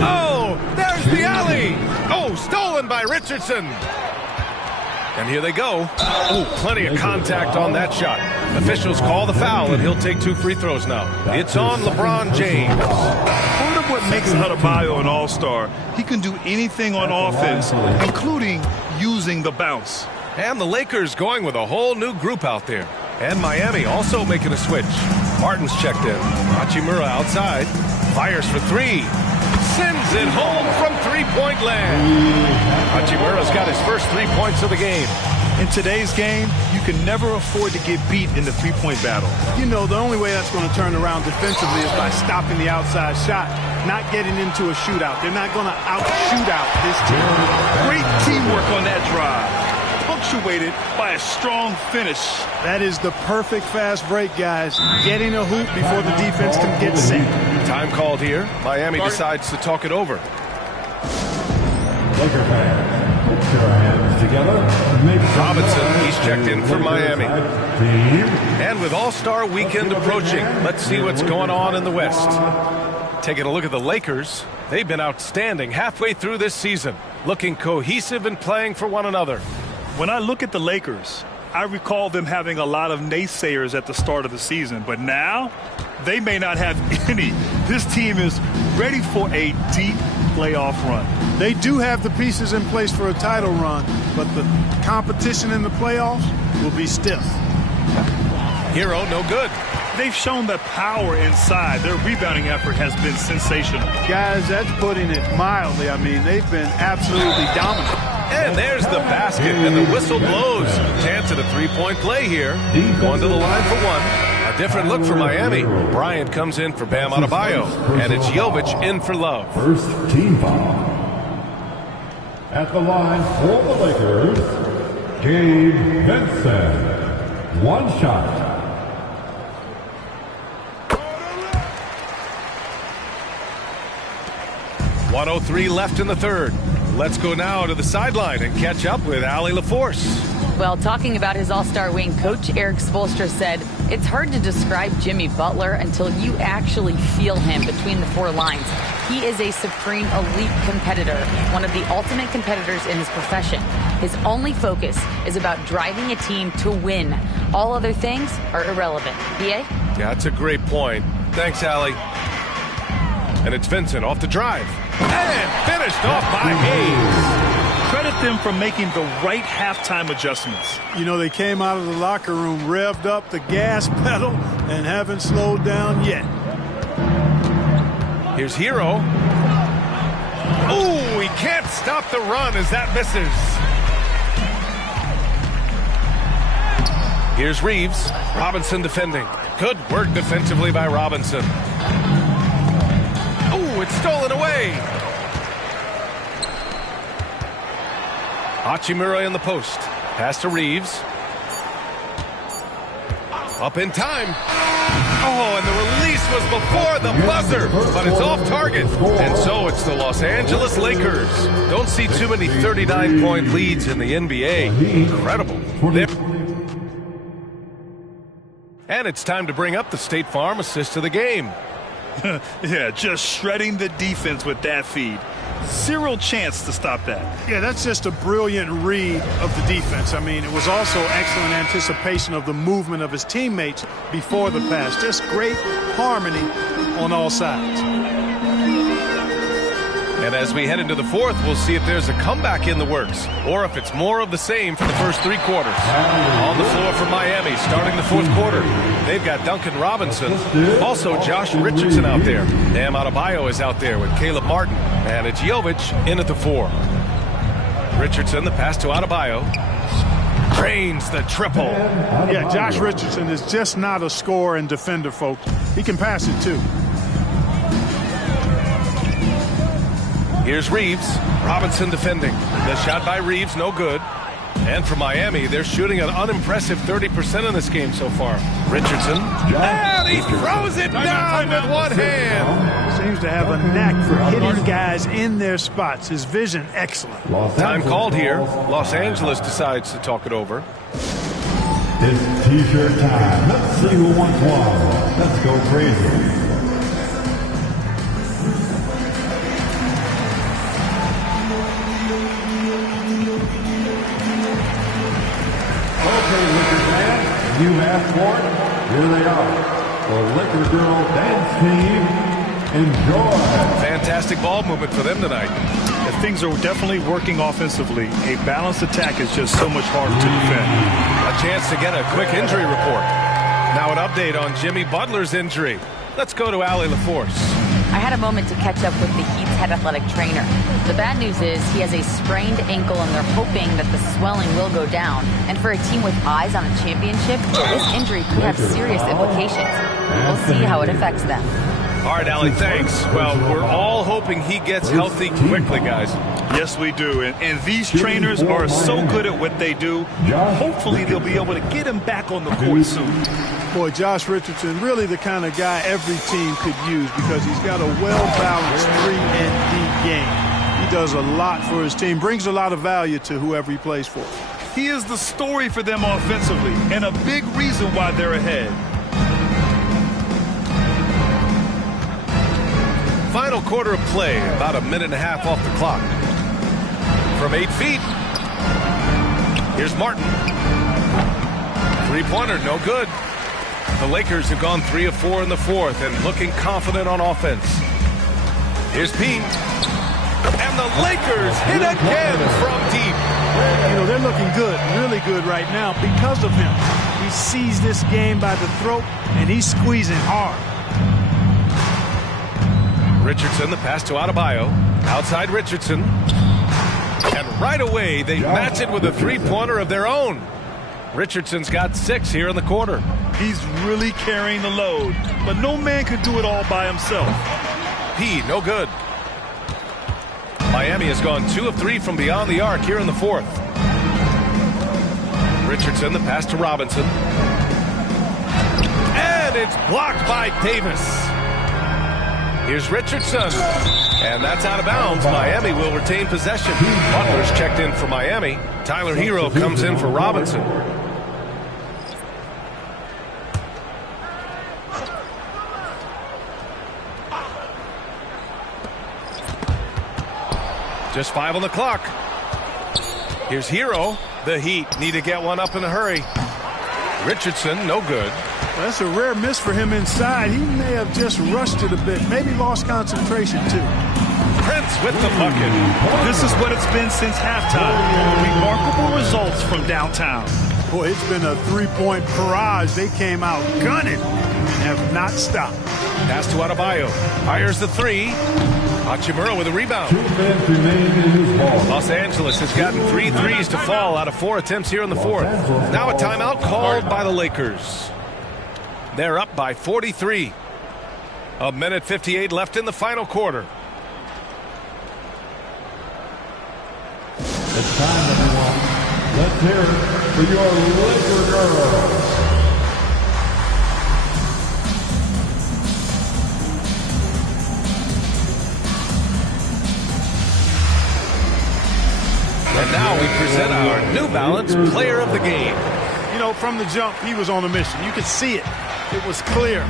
Oh, there's the alley. Oh, stolen by Richardson. And here they go. Oh, plenty of contact on that shot. Officials call the foul, and he'll take 2 free throws now. It's on LeBron James. Part of what makes Adebayo an all-star, he can do anything on offense, including using the bounce. And the Lakers going with a whole new group out there. And Miami also making a switch. Martin's checked in. Hachimura outside. Fires for 3. Sends it home from three-point land. Hachimura's got his first 3 points of the game. In today's game, you can never afford to get beat in the three-point battle. You know, the only way that's going to turn around defensively is by stopping the outside shot, not getting into a shootout. They're not going to out-shoot out this team. Great teamwork on that drive, punctuated by a strong finish. That is the perfect fast break, guys. Getting a hoop before the defense can get set. Time called here. Miami decides to talk it over. Laker fans, put your hands together. Robinson, he's checked in for Miami. And with All-Star Weekend approaching, let's see what's going on in the West. Taking a look at the Lakers, they've been outstanding halfway through this season, looking cohesive and playing for one another. When I look at the Lakers, I recall them having a lot of naysayers at the start of the season, but now they may not have any. This team is ready for a deep playoff run. They do have the pieces in place for a title run, but the competition in the playoffs will be stiff. Hero, no good. They've shown the power inside. Their rebounding effort has been sensational. Guys, that's putting it mildly. I mean, they've been absolutely dominant. And there's the basket, and the whistle blows. Chance at a three-point play here. Going to the line for 1. A different look for Miami. Bryant comes in for Bam Adebayo, and it's Jovic in for Love. First team foul. At the line for the Lakers, Gabe Vincent. 1 shot. .103 left in the third. Let's go now to the sideline and catch up with Allie LaForce. Well, talking about his all-star wing, Coach Eric Spoelstra said, it's hard to describe Jimmy Butler until you actually feel him between the 4 lines. He is a supreme elite competitor, one of the ultimate competitors in his profession. His only focus is about driving a team to win. All other things are irrelevant. B.A.? Yeah, that's a great point. Thanks, Allie. And it's Vincent off the drive. And finished off by Hayes. Credit them for making the right halftime adjustments. You know, they came out of the locker room, revved up the gas pedal, and haven't slowed down yet. Here's Hero. Oh, he can't stop the run as that misses. Here's Reeves. Robinson defending. Good work defensively by Robinson. Oh, it's stolen away. Hachimura in the post. Pass to Reeves. Up in time. Oh, and the release was before the buzzer, but it's off target. And so it's the Los Angeles Lakers. Don't see too many 39-point leads in the NBA. Incredible. And it's time to bring up the State Farm assist of the game. Yeah, just shredding the defense with that feed. Zero chance to stop that. Yeah, that's just a brilliant read of the defense. I mean, it was also excellent anticipation of the movement of his teammates before the pass. Just great harmony on all sides. And as we head into the fourth, we'll see if there's a comeback in the works or if it's more of the same for the first three quarters. On the floor for Miami, starting the fourth quarter, they've got Duncan Robinson, also Josh Richardson out there. Bam Adebayo is out there with Caleb Martin, and it's Jovic in at the 4. Richardson, the pass to Adebayo. Drains the triple. Yeah, Josh Richardson is just not a scorer and defender, folks. He can pass it, too. Here's Reeves. Robinson defending. The shot by Reeves, no good. And for Miami, they're shooting an unimpressive 30% in this game so far. Richardson. And he throws it down with one hand. Seems to have a knack for hitting guys in their spots. His vision, excellent. Time called here. Los Angeles decides to talk it over. It's T-shirt time. Let's see who wants one. Let's go crazy. Okay, Liquor fans, you asked for it. Here they are. The Liquor Girl Dance Team. Enjoy. Fantastic ball movement for them tonight. If things are definitely working offensively, a balanced attack is just so much harder to defend. A chance to get a quick injury report. Now an update on Jimmy Butler's injury. Let's go to Allie LaForce. I had a moment to catch up with the Heat's head athletic trainer. The bad news is he has a sprained ankle and they're hoping that the swelling will go down. And for a team with eyes on a championship, this injury could have serious implications. We'll see how it affects them. All right, Allie, thanks. Well, we're all hoping he gets healthy quickly, guys. Yes, we do. And these trainers are so good at what they do. Hopefully, they'll be able to get him back on the court soon. Boy, Josh Richardson, really the kind of guy every team could use because he's got a well-balanced 3-and-D game. He does a lot for his team, brings a lot of value to whoever he plays for. He is the story for them offensively and a big reason why they're ahead. Final quarter of play, about a minute and a half off the clock. From 8 feet, here's Martin. Three-pointer, no good. The Lakers have gone 3 of 4 in the fourth and looking confident on offense. Here's Pete. And the Lakers hit again from deep. You know, they're looking good, really good right now because of him. He sees this game by the throat, and he's squeezing hard. Richardson, the pass to Adebayo. Outside Richardson. And right away, they match it with a three-pointer of their own. Richardson's got 6 here in the quarter. He's really carrying the load, but no man could do it all by himself. P, no good. Miami has gone 2 of 3 from beyond the arc here in the fourth. Richardson, the pass to Robinson. And it's blocked by Davis. Here's Richardson. And that's out of bounds. Miami will retain possession. Butler's checked in for Miami. Tyler Hero comes in for Robinson. Just 5 on the clock. Here's Hero. The Heat need to get one up in a hurry. Richardson, no good. That's a rare miss for him inside. He may have just rushed it a bit. Maybe lost concentration, too. Prince with the bucket. This is what it's been since halftime. Remarkable results from downtown. Boy, it's been a three-point barrage. They came out gunning and have not stopped. Pass to Adebayo. Fires the 3. Hachimura with a rebound. Los Angeles has gotten 3 threes to fall out of 4 attempts here in the fourth. Now a timeout called by the Lakers. They're up by 43. A minute 58 left in the final quarter. It's time, everyone. here for your Laker girls. And now we present our New Balance Player of the Game. You know, from the jump, he was on a mission. You could see it. It was clear.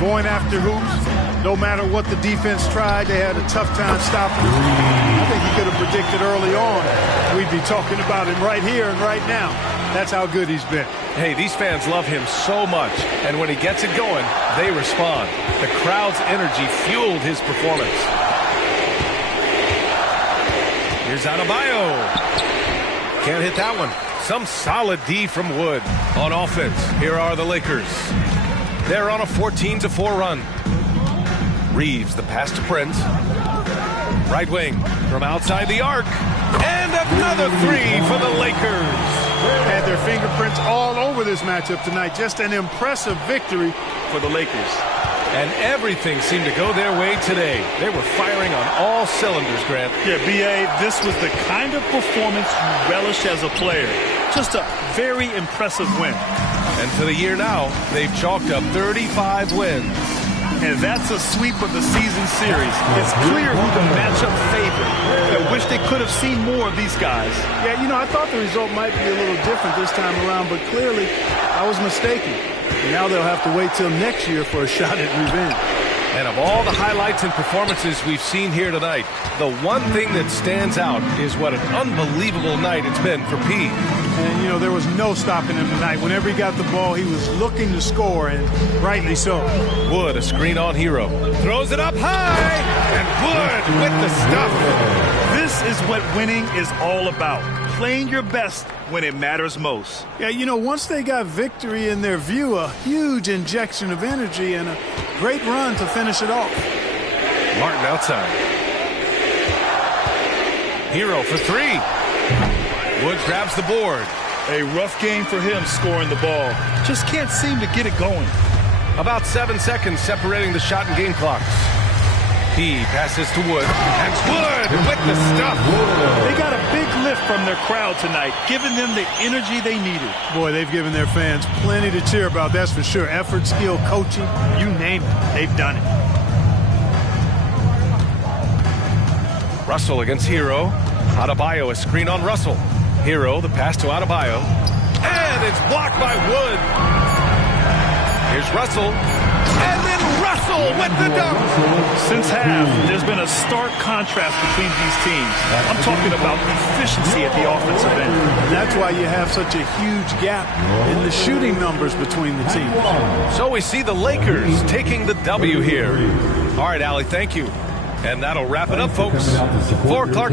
Going after hoops, no matter what the defense tried, they had a tough time stopping him. I think he could have predicted early on we'd be talking about him right here and right now. That's how good he's been. Hey, these fans love him so much, and when he gets it going, they respond. The crowd's energy fueled his performance. Here's Adebayo. Can't hit that one. Some solid D from Wood. On offense, here are the Lakers. They're on a 14-4 run. Reeves, the pass to Prince. Right wing from outside the arc. And another three for the Lakers. Had their fingerprints all over this matchup tonight. Just an impressive victory for the Lakers. And everything seemed to go their way today. They were firing on all cylinders, Grant. Yeah, B.A., this was the kind of performance you relish as a player. Just a very impressive win. And for the year now, they've chalked up 35 wins. And that's a sweep of the season series. It's clear who the matchup favored. I wish they could have seen more of these guys. Yeah, you know, I thought the result might be a little different this time around, but clearly I was mistaken. And now they'll have to wait till next year for a shot at revenge. And of all the highlights and performances we've seen here tonight, the one thing that stands out is what an unbelievable night it's been for P. And, you know, there was no stopping him tonight. Whenever he got the ball, he was looking to score, and rightly so. Wood, a screen on Hero. Throws it up high, and Wood with the stuff. This is what winning is all about. Playing your best when it matters most. Yeah, you know, once they got victory in their view, a huge injection of energy and a great run to finish it off. Martin outside. Hero for three. Wood grabs the board. A rough game for him scoring the ball. Just can't seem to get it going. About 7 seconds separating the shot and game clocks. P passes to Wood. And Wood with the stuff. They got a big lift from their crowd tonight, giving them the energy they needed. Boy, they've given their fans plenty to cheer about, that's for sure. Effort, skill, coaching, you name it, they've done it. Russell against Hero. Adebayo, a screen on Russell. Hero, the pass to Adebayo. And it's blocked by Wood. Here's Russell. And then Russell with the dunk. Since half, there's been a stark contrast between these teams. I'm talking about efficiency at the offensive end. And that's why you have such a huge gap in the shooting numbers between the teams. So we see the Lakers taking the W here. All right, Allie, thank you. And that'll wrap it up, folks. For Clark.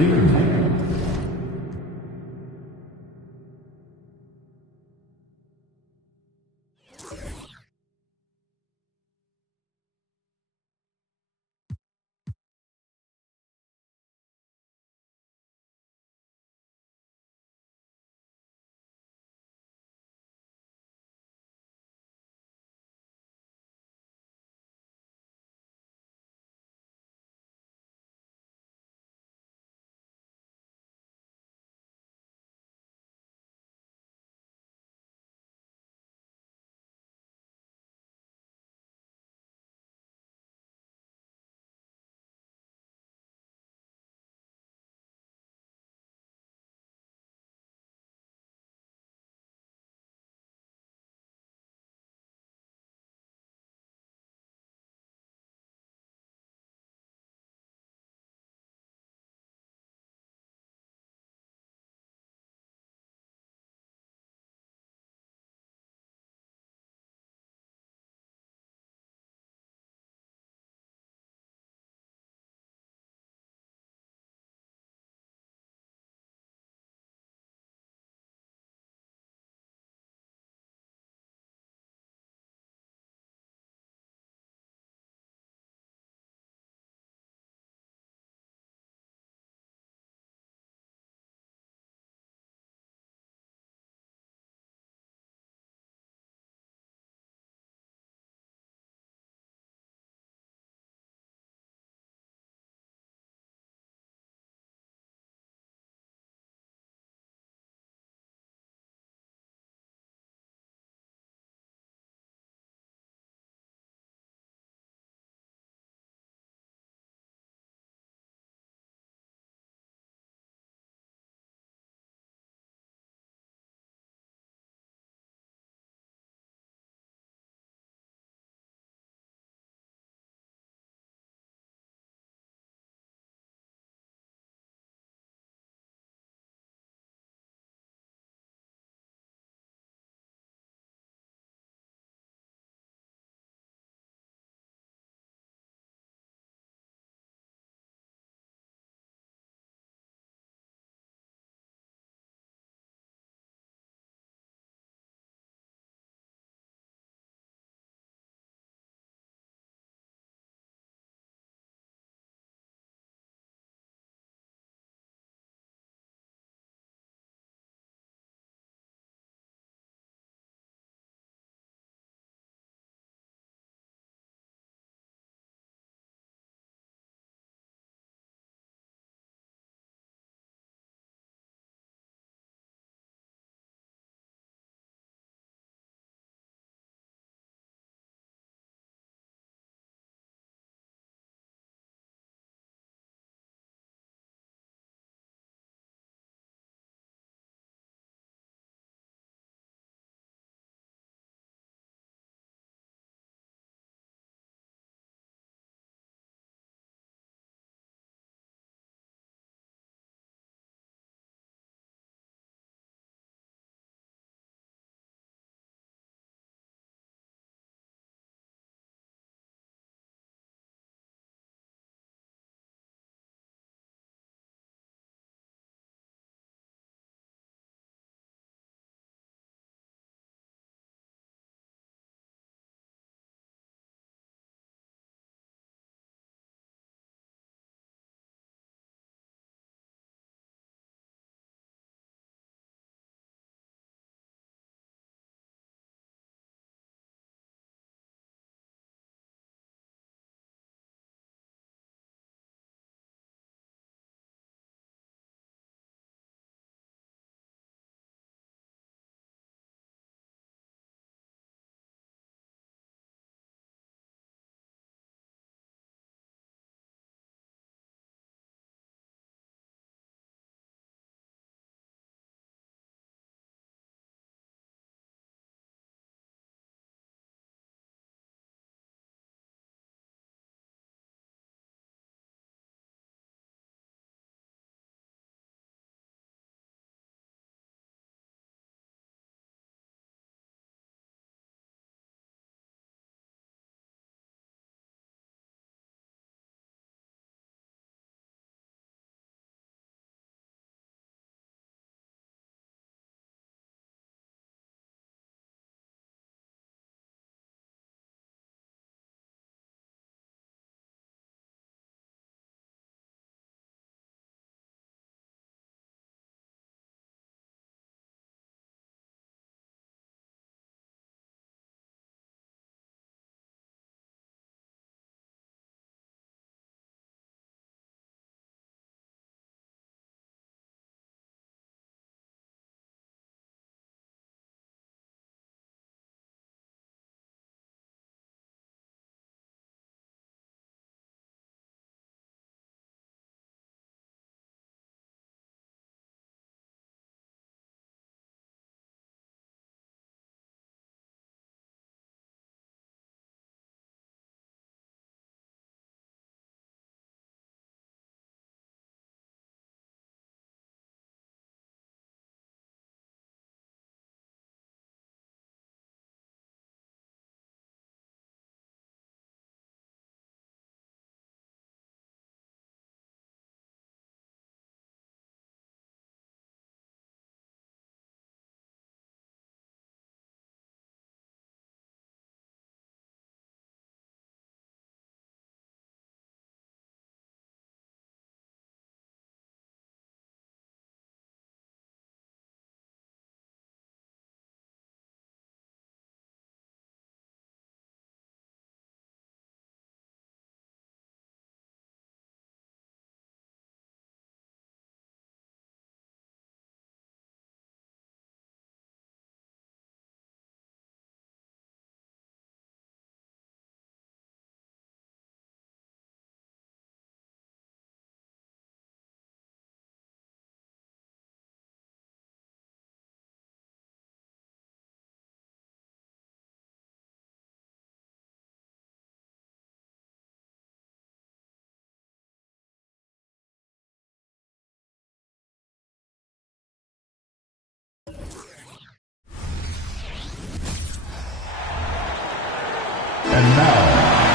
And now,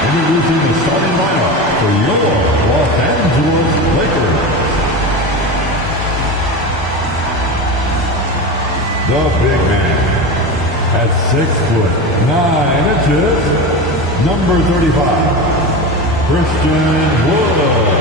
introducing the starting lineup for your Los Angeles Lakers. The big man at 6'9", number 35, Christian Wood.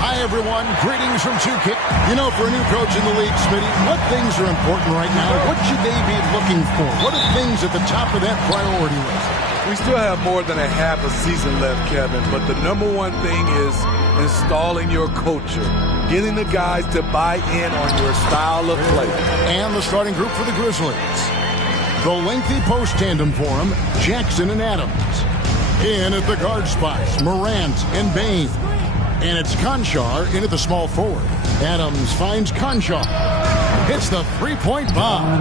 Hi, everyone. Greetings from 2K. You know, for a new coach in the league, Smitty, what things are important right now? What should they be looking for? What are things at the top of that priority list? We still have more than a half a season left, Kevin, but the number one thing is installing your culture, getting the guys to buy in on your style of play. And the starting group for the Grizzlies. The lengthy post tandem for them, Jackson and Adams. In at the guard spots, Morant and Bain. And it's Conchar in at the small forward. Adams finds Conchar. Hits the three-point bomb.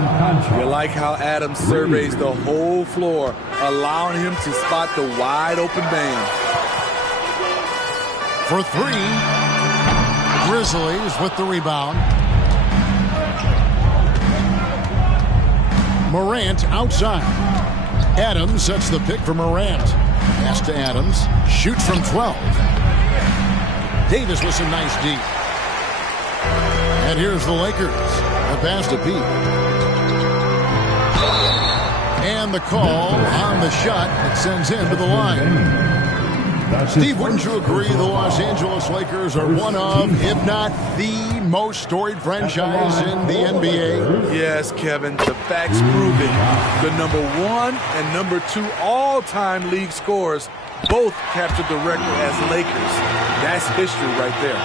You like how Adams surveys the whole floor, allowing him to spot the wide-open man. For three, Grizzlies with the rebound. Morant outside. Adams sets the pick for Morant. Pass to Adams. Shoots from 12. Davis with some nice D. And here's the Lakers. A pass to Pete. And the call on the shot that sends him to the line. Steve, wouldn't you agree the Los Angeles Lakers are one of, if not the most storied franchise in the NBA? Yes, Kevin, the facts prove it. The number 1 and number 2 all-time league scorers both captured the record as Lakers. That's history right there.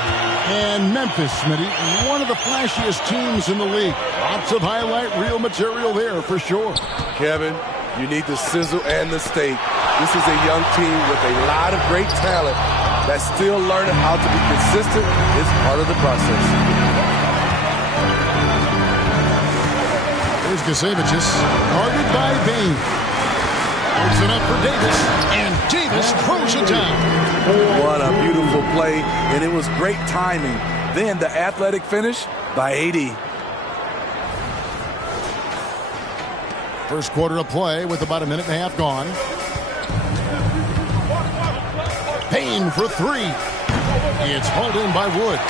And Memphis, Smitty, one of the flashiest teams in the league. Lots of highlight reel material there for sure. Kevin, you need the sizzle and the steak. This is a young team with a lot of great talent that's still learning how to be consistent. It's part of the process. Here's Gacevicius, guarded by Bain. Holds it up for Davis, and Davis throws it down. What a beautiful play, and it was great timing. Then the athletic finish by AD. First quarter of play with about a minute and a half gone. Payne for three. It's hauled in by Wood.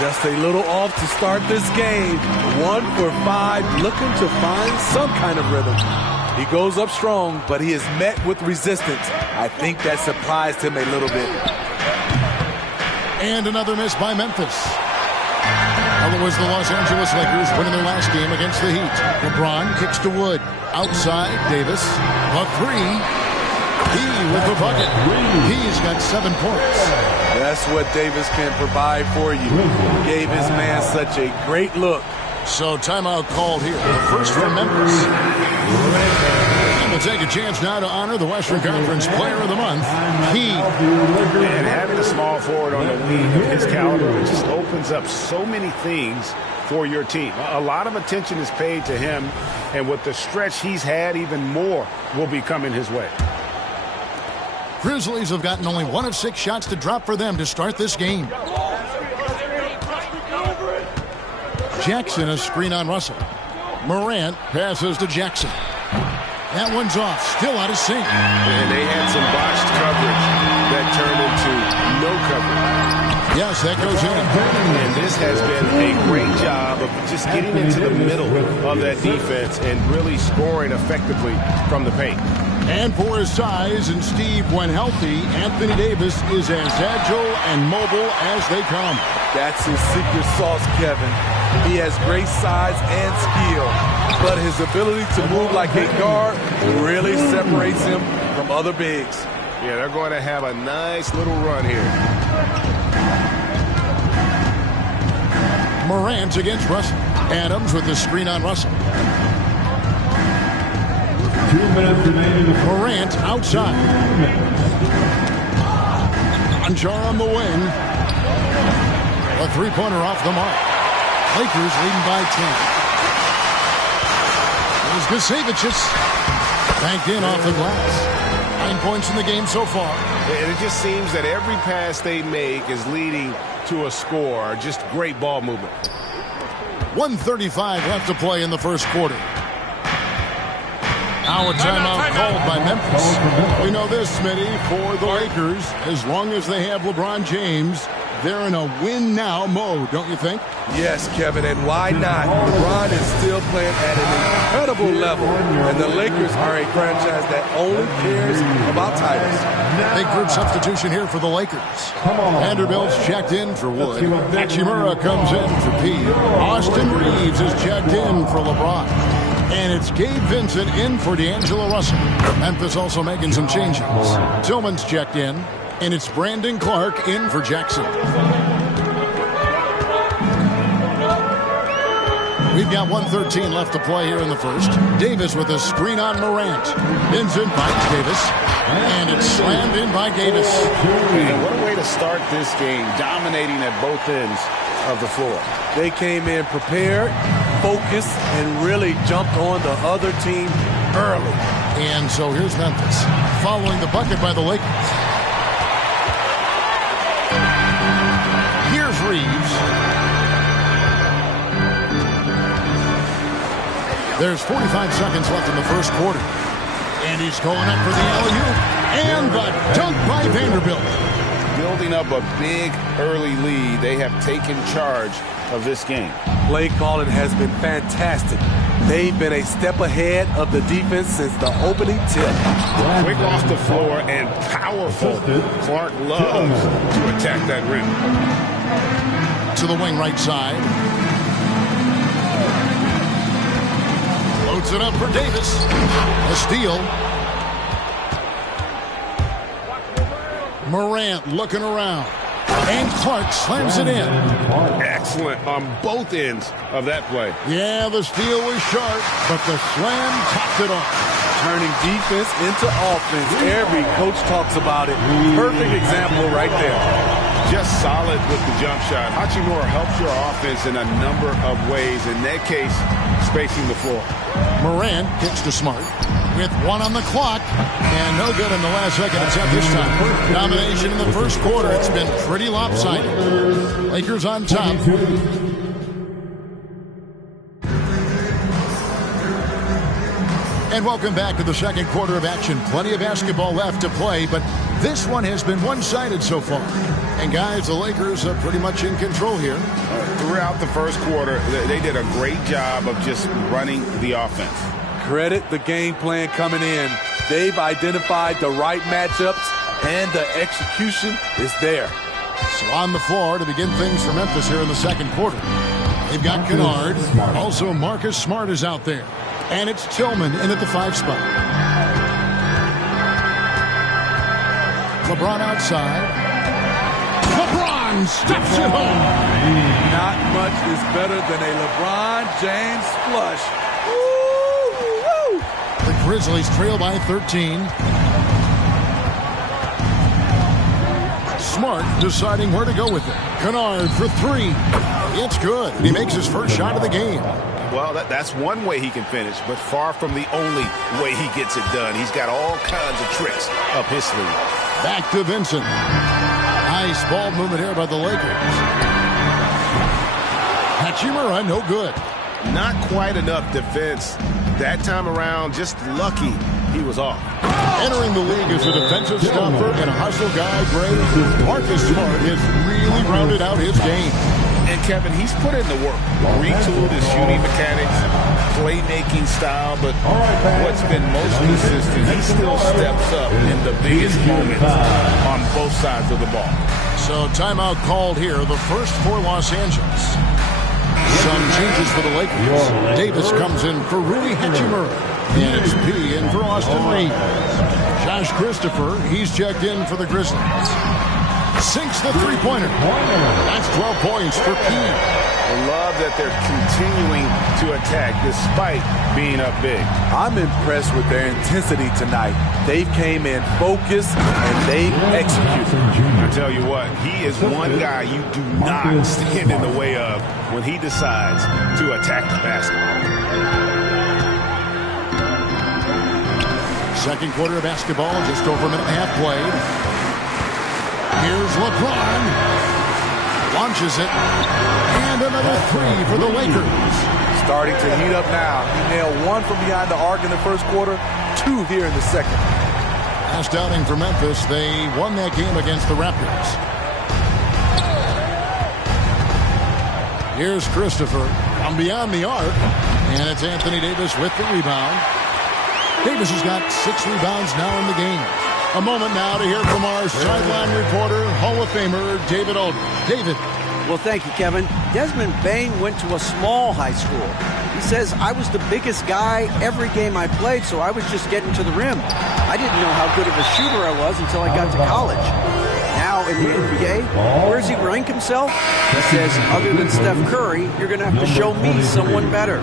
Just a little off to start this game. 1 for 5, looking to find some kind of rhythm. He goes up strong, but he is met with resistance. I think that surprised him a little bit. And another miss by Memphis. Well, it was the Los Angeles Lakers winning their last game against the Heat. LeBron kicks to Wood. Outside, Davis. A three. He with the bucket. He's got 7 points. That's what Davis can provide for you. Gave his man such a great look. So timeout called here. The first from Memphis. And we'll take a chance now to honor the Western Conference Player of the Month, Heat. And having a small forward on the wing of his caliber, it just opens up so many things for your team. A lot of attention is paid to him, and with the stretch he's had, even more will be coming his way. Grizzlies have gotten only 1 of 6 shots to drop for them to start this game. Jackson a screen on Russell. Morant passes to Jackson. That one's off, still out of sync. And they had some botched coverage that turned into no coverage. Yes, that goes in. And this has been a great job of just getting into the middle of that defense and really scoring effectively from the paint. And for his size, and Steve, when healthy, Anthony Davis is as agile and mobile as they come. That's his secret sauce, Kevin. He has great size and skill, but his ability to move like a guard really separates him from other bigs. Yeah, they're going to have a nice little run here. Morant against Russell. Adams with the screen on Russell. 2 minutes remaining. Morant outside. Conchar on the wing. A three-pointer off the mark. Lakers leading by 10. There's Gacevicius. Banked in off the glass. 9 points in the game so far. And it just seems that every pass they make is leading to a score. Just great ball movement. 1:35 left to play in the first quarter. Now a timeout called by Memphis. We know this, Smitty, for the Lakers, as long as they have LeBron James, they're in a win-now mode, don't you think? Yes, Kevin, and why not? LeBron is still playing at an incredible level, and the Lakers are a franchise that only cares about titles. Big group substitution here for the Lakers. Vanderbilt's checked in for Wood. Hachimura comes in for P. Austin Reeves is checked in for LeBron. And it's Gabe Vincent in for D'Angelo Russell. Memphis also making some changes. Tillman's checked in. And it's Brandon Clark in for Jackson. We've got 1:13 left to play here in the first. Davis with a screen on Morant. Vincent finds Davis. And it's slammed in by Davis. Man, what a way to start this game, dominating at both ends of the floor. They came in prepared, focused, and really jumped on the other team early. And so here's Memphis, following the bucket by the Lakers. Here's Reeves. There's 45 seconds left in the first quarter. And he's going up for the alley-oop. And the dunk by Vanderbilt. Building up a big early lead. They have taken charge of this game. Play calling has been fantastic. They've been a step ahead of the defense since the opening tip. Quick off the floor and powerful. Clark loves to attack that rim. To the wing right side. Loads it up for Davis. A steal. Morant looking around. And Clark slams it in. Excellent on both ends of that play. Yeah, the steal was sharp, but the slam topped it off. Turning defense into offense. Every coach talks about it. Perfect example right there. Just solid with the jump shot. Hachimura helps your offense in a number of ways. In that case, spacing the floor. Morant gets to Smart with 1 on the clock. And no good in the last second attempt this time. Domination in the first quarter. It's been pretty lopsided. Lakers on top. And welcome back to the second quarter of action. Plenty of basketball left to play, but this one has been one-sided so far. And guys, the Lakers are pretty much in control here. Throughout the first quarter, they did a great job of just running the offense. Credit the game plan coming in. They've identified the right matchups, and the execution is there. So on the floor to begin things for Memphis here in the second quarter. They've got Kennard. Also, Marcus Smart is out there. And it's Tillman in at the 5 spot. LeBron outside. LeBron stuffs it home. Not much is better than a LeBron James flush. The Grizzlies trail by 13. Smart deciding where to go with it. Kennard for 3. It's good. He makes his first shot of the game. Well, that's one way he can finish, but far from the only way he gets it done. He's got all kinds of tricks up his sleeve. Back to Vincent. Nice ball movement here by the Lakers. Hachimura, no good. Not quite enough defense. That time around, just lucky he was off. Entering the league as a defensive stopper and a hustle guy, Gray, Marcus Smart has really rounded out his game. And Kevin, he's put in the work. Retooled his shooting mechanics, playmaking style, but what's been most consistent, he still steps up in the biggest moments on both sides of the ball. So timeout called here, the first for Los Angeles. Some changes for the Lakers. Davis comes in for Rui Hachimura. And it's P in for Austin Reeves. Josh Christopher, he's checked in for the Grizzlies. Sinks the three-pointer. That's 12 points for P. I love that they're continuing to attack despite being up big. I'm impressed with their intensity tonight. They came in focused and they executed. I tell you what, he is one guy you do not stand in the way of when he decides to attack the basket. Second quarter of basketball, just over a minute and a half played. Here's LeBron. Launches it. And another 3 for the Lakers. Starting to heat up now. He nailed 1 from behind the arc in the first quarter. 2 here in the second. Last outing for Memphis, they won that game against the Raptors. Here's Christopher from beyond the arc, and it's Anthony Davis with the rebound. Davis has got 6 rebounds now in the game. A moment now to hear from our sideline reporter, Hall of Famer David Aldridge. David. Well, thank you, Kevin. Desmond Bane went to a small high school. He says, I was the biggest guy every game I played, so I was just getting to the rim. I didn't know how good of a shooter I was until I got to college. Now in the NBA, where does he rank himself? He says, other than Steph Curry, you're going to have to show me someone better.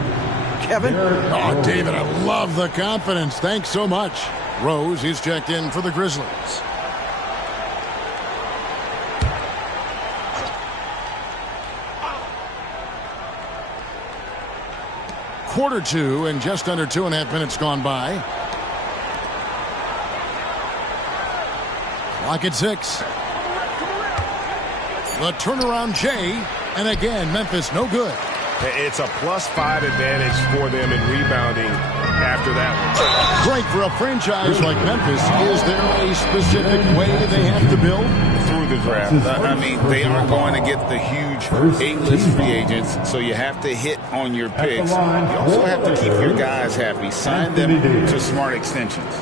Kevin? Oh, David, I love the confidence. Thanks so much. Rose, he's checked in for the Grizzlies. Quarter 2 and just under 2.5 minutes gone by. Clock at 6. The turnaround Jay, and again, Memphis no good. It's a +5 advantage for them in rebounding after that one. Great for a franchise like Memphis. Is there a specific way they have to build? Through the draft. I mean, they aren't going to get the huge 8-list free agents, so you have to hit on your picks. You also have to keep your guys happy. Sign them to smart extensions.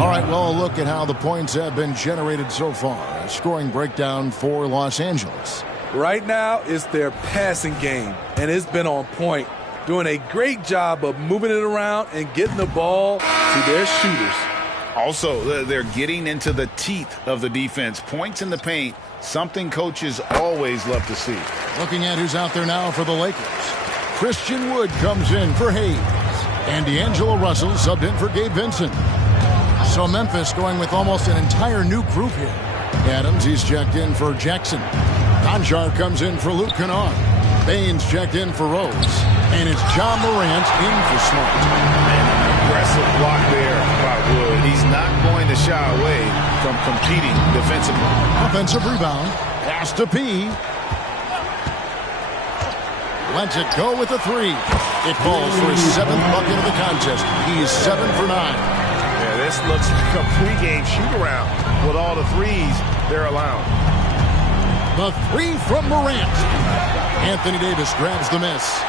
All right, well, look at how the points have been generated so far. A scoring breakdown for Los Angeles. Right now, it's their passing game, and it's been on point, doing a great job of moving it around and getting the ball to their shooters. Also, they're getting into the teeth of the defense. Points in the paint, something coaches always love to see. Looking at who's out there now for the Lakers. Christian Wood comes in for Hayes. And D'Angelo Russell subbed in for Gabe Vincent. So Memphis going with almost an entire new group here. Adams, he's checked in for Jackson. Conjar comes in for Luke Kennard. Baines checked in for Rose. And it's John Morant in for Smart. Aggressive block there by Wood. He's not going to shy away from competing defensively. Offensive rebound. Pass to P. Lets it go with a 3. It falls for his 7th bucket of the contest. He's 7 for 9. Yeah, this looks like a pregame shoot-around with all the threes they're allowing. The 3 from Morant. Anthony Davis grabs the miss.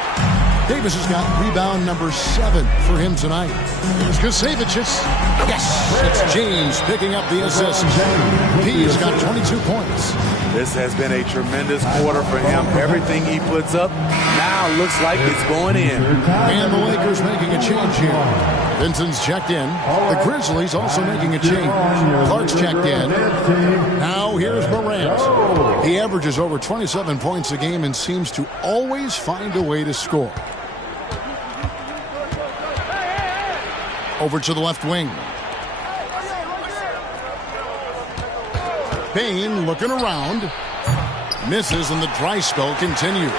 Davis has got rebound number 7 for him tonight. Here's Kasevicius. Yes, it's James picking up the assist. He's got 22 points. This has been a tremendous quarter for him. Everything he puts up now looks like it's going in. And the Lakers making a change here. Vincent's checked in. The Grizzlies also making a change. Clark's checked in. Now here's Morant. He averages over 27 points a game and seems to always find a way to score. Over to the left wing. Payne looking around. Misses and the dry spell continues.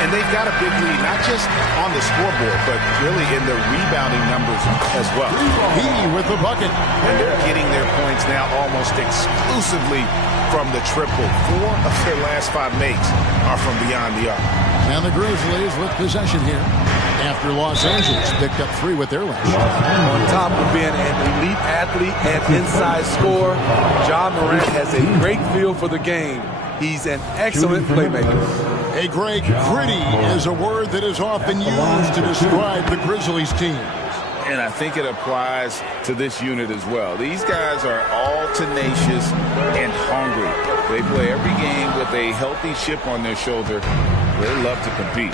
And they've got a big lead, not just on the scoreboard, but really in the rebounding numbers as well. He with the bucket. And they're getting their points now almost exclusively from the triple. 4 of their last 5 makes are from beyond the arc. And the Grizzlies with possession here. After Los Angeles picked up 3 with their last shot. On top of being an elite athlete and inside scorer, Ja Morant has a great feel for the game. He's an excellent playmaker. Hey, Greg, gritty is a word that is often used to describe the Grizzlies team. And I think it applies to this unit as well. These guys are all tenacious and hungry. They play every game with a healthy chip on their shoulder. They love to compete.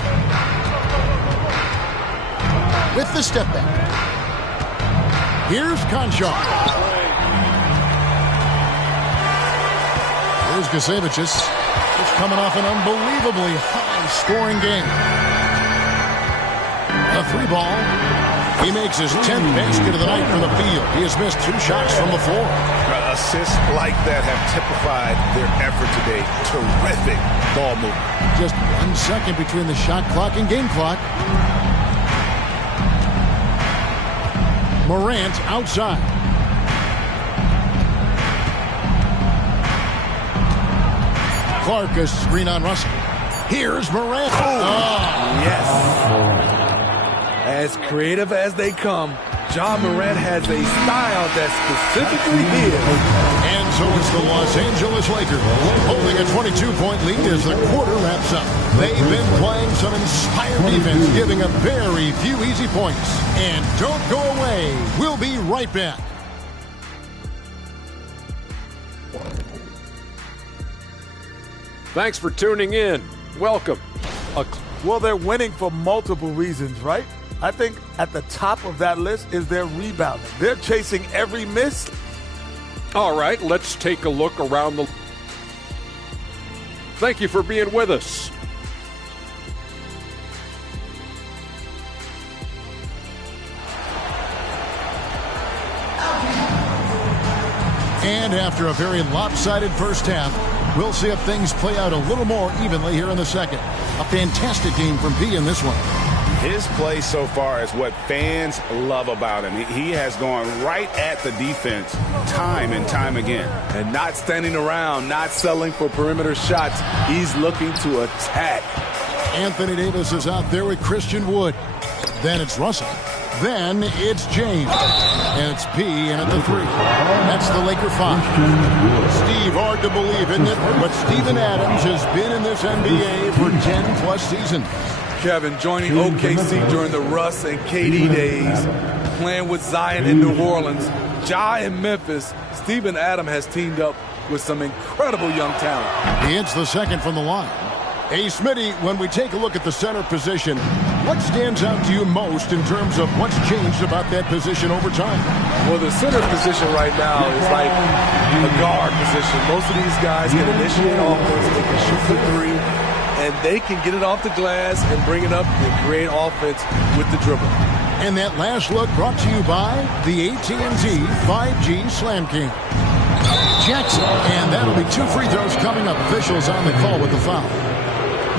With the step back. Here's Conchar. Here's Kasevicius. He's coming off an unbelievably high-scoring game. A 3 ball. He makes his 10th basket of the night from the field. He has missed 2 shots from the floor. Assists like that have typified their effort today. Terrific ball movement. Just 1 second between the shot clock and game clock. Morant outside. Clark a screen on Russell. Here's Morant. Yes. As creative as they come, Ja Morant has a style that's specifically his. And so it's the Los Angeles Lakers holding a 22-point lead as the quarter wraps up. They've been playing some inspired defense, giving up very few easy points. And don't go away. We'll be right back. Thanks for tuning in. Welcome. Well, they're winning for multiple reasons, right? I think at the top of that list is their rebounding. They're chasing every miss. All right, let's take a look around the... Thank you for being with us. And after a very lopsided first half, we'll see if things play out a little more evenly here in the second. A fantastic game from P in this one. His play so far is what fans love about him. He has gone right at the defense time and time again. And not standing around, not settling for perimeter shots. He's looking to attack. Anthony Davis is out there with Christian Wood. Then it's Russell. Then it's James. And it's P in at the 3. That's the Laker 5. Steve, hard to believe, isn't it? But Steven Adams has been in this NBA for 10-plus seasons. Kevin, joining OKC during the Russ and KD days, playing with Zion in New Orleans, Ja in Memphis, Steven Adams has teamed up with some incredible young talent. He hits the second from the line. Hey, Smitty, when we take a look at the center position, what stands out to you most in terms of what's changed about that position over time? Well, the center position right now is like a guard position. Most of these guys can initiate offense, they can shoot the 3, and they can get it off the glass and bring it up and create offense with the dribble. And that last look brought to you by the AT&T 5G Slam King. Jackson, and that'll be 2 free throws coming up. Officials on the call with the foul.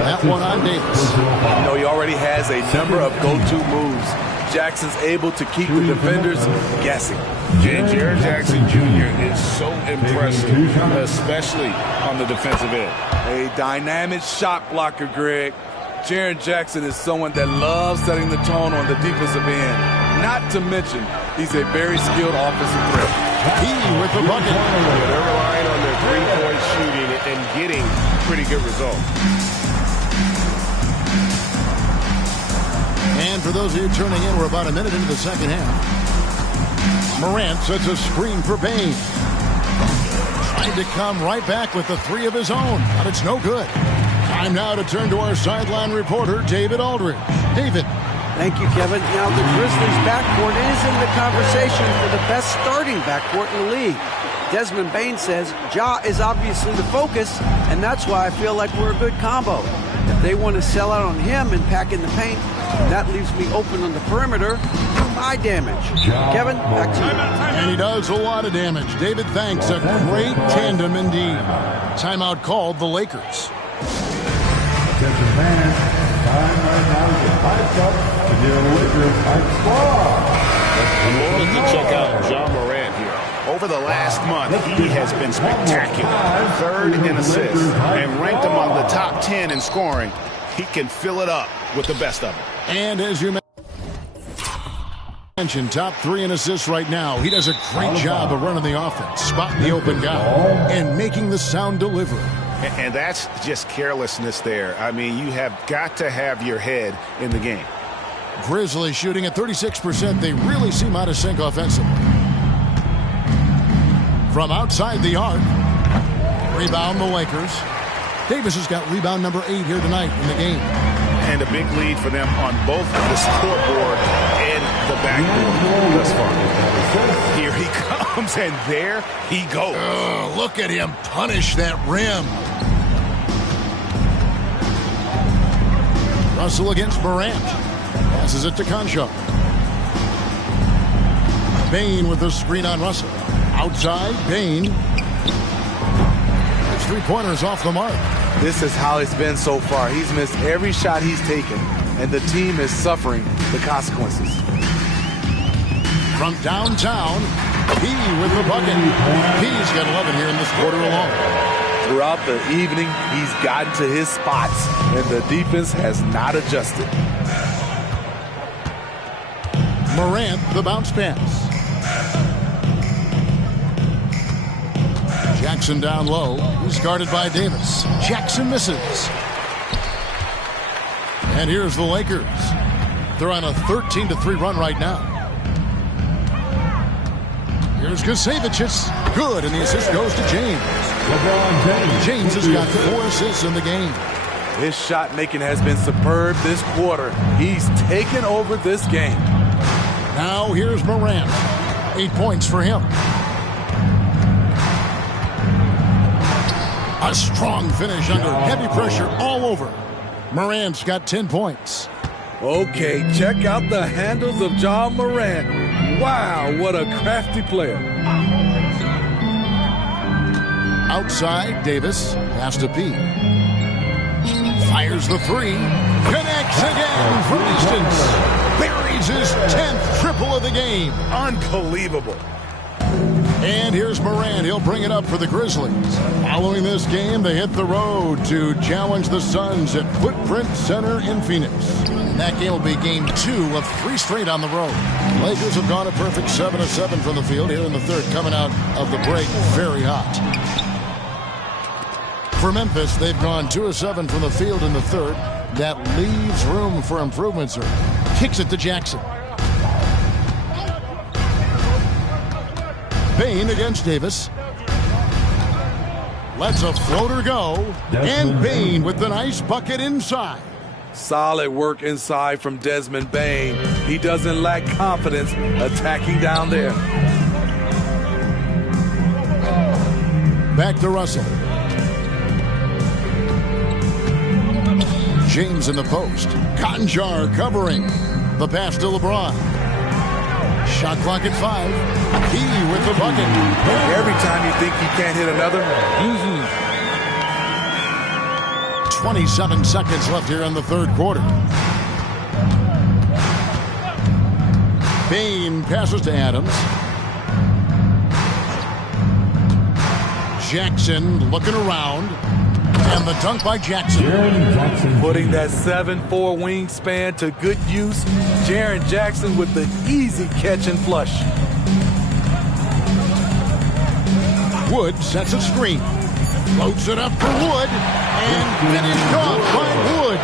That one on Davis. You know, he already has a number of go-to moves. Jackson's able to keep the defenders guessing. Jaren Jackson Jr. is so impressive, especially on the defensive end. A dynamic shot blocker, Greg. Jaren Jackson is someone that loves setting the tone on the defensive end. Not to mention, he's a very skilled offensive threat. He with the bucket. They're relying on their three-point shooting and getting pretty good results. And for those of you turning in, we're about a minute into the second half. Morant sets a screen for Payne. Trying to come right back with the 3 of his own, but it's no good. Time now to turn to our sideline reporter, David Aldridge. David. Thank you, Kevin. Now, the Grizzlies' backcourt is in the conversation for the best starting backcourt in the league. Desmond Bain says Ja is obviously the focus, and that's why I feel like we're a good combo. If they want to sell out on him and pack in the paint, that leaves me open on the perimeter for my damage. Kevin, back to you. And he does a lot of damage. David, thanks. A great tandem indeed. Timeout called the Lakers. Attention fans, time right now to pipe up to the Lakers hype squad. Important to check out Ja Morant here. Over the last month, he has been spectacular. 3rd in assists and ranked among the top 10 in scoring. He can fill it up with the best of them. And as you mentioned, top 3 in assists right now. He does a great job of running the offense, spotting the open guy, and making the sound delivery. And that's just carelessness there. I mean, you have got to have your head in the game. Grizzlies shooting at 36%. They really seem out of sync offensively. From outside the arc, rebound the Lakers. Davis has got rebound number 8 here tonight in the game. And a big lead for them on both the scoreboard and the backboard thus far. Here he comes, and there he goes. Oh, look at him punish that rim. Russell against Morant. Passes it to Concho. Bain with the screen on Russell. Outside, Bain. His 3-pointers off the mark. This is how it's been so far. He's missed every shot he's taken, and the team is suffering the consequences. From downtown, P with the bucket. P's got 11 here in this quarter alone. Throughout the evening, he's gotten to his spots, and the defense has not adjusted. Morant, the bounce pass. Jackson down low. He's guarded by Davis. Jackson misses. And here's the Lakers. They're on a 13-3 run right now. Here's Gusevicius. Good, and the assist goes to James. James has got 4 assists in the game. His shot making has been superb this quarter. He's taken over this game. Now here's Morant. 8 points for him. A strong finish under heavy pressure all over. Morant's got 10 points. Okay, check out the handles of John Morant. Wow, what a crafty player. Outside, Davis has to P. Fires the 3. Connects again from distance. Buries his 10th triple of the game. Unbelievable. And here's Morant. He'll bring it up for the Grizzlies. Following this game, they hit the road to challenge the Suns at Footprint Center in Phoenix. And that game will be game 2 of 3 straight on the road. Lakers have gone a perfect 7 of 7 from the field here in the third, coming out of the break very hot. For Memphis, they've gone 2 of 7 from the field in the third. That leaves room for improvement, sir. Kicks it to Jackson. Bain against Davis. Lets a floater go. And Bain with the nice bucket inside. Solid work inside from Desmond Bain. He doesn't lack confidence attacking down there. Back to Russell. James in the post. Conjar covering. The pass to LeBron. Shot clock at 5. He with the bucket. Every time you think he can't hit another. 27 seconds left here in the third quarter. Bain passes to Adams. Jackson looking around. And the dunk by Jackson. Putting that 7'4 wingspan to good use. Jaren Jackson with the easy catch and flush. Wood sets a screen. Floats it up for Wood. And finished off by Wood.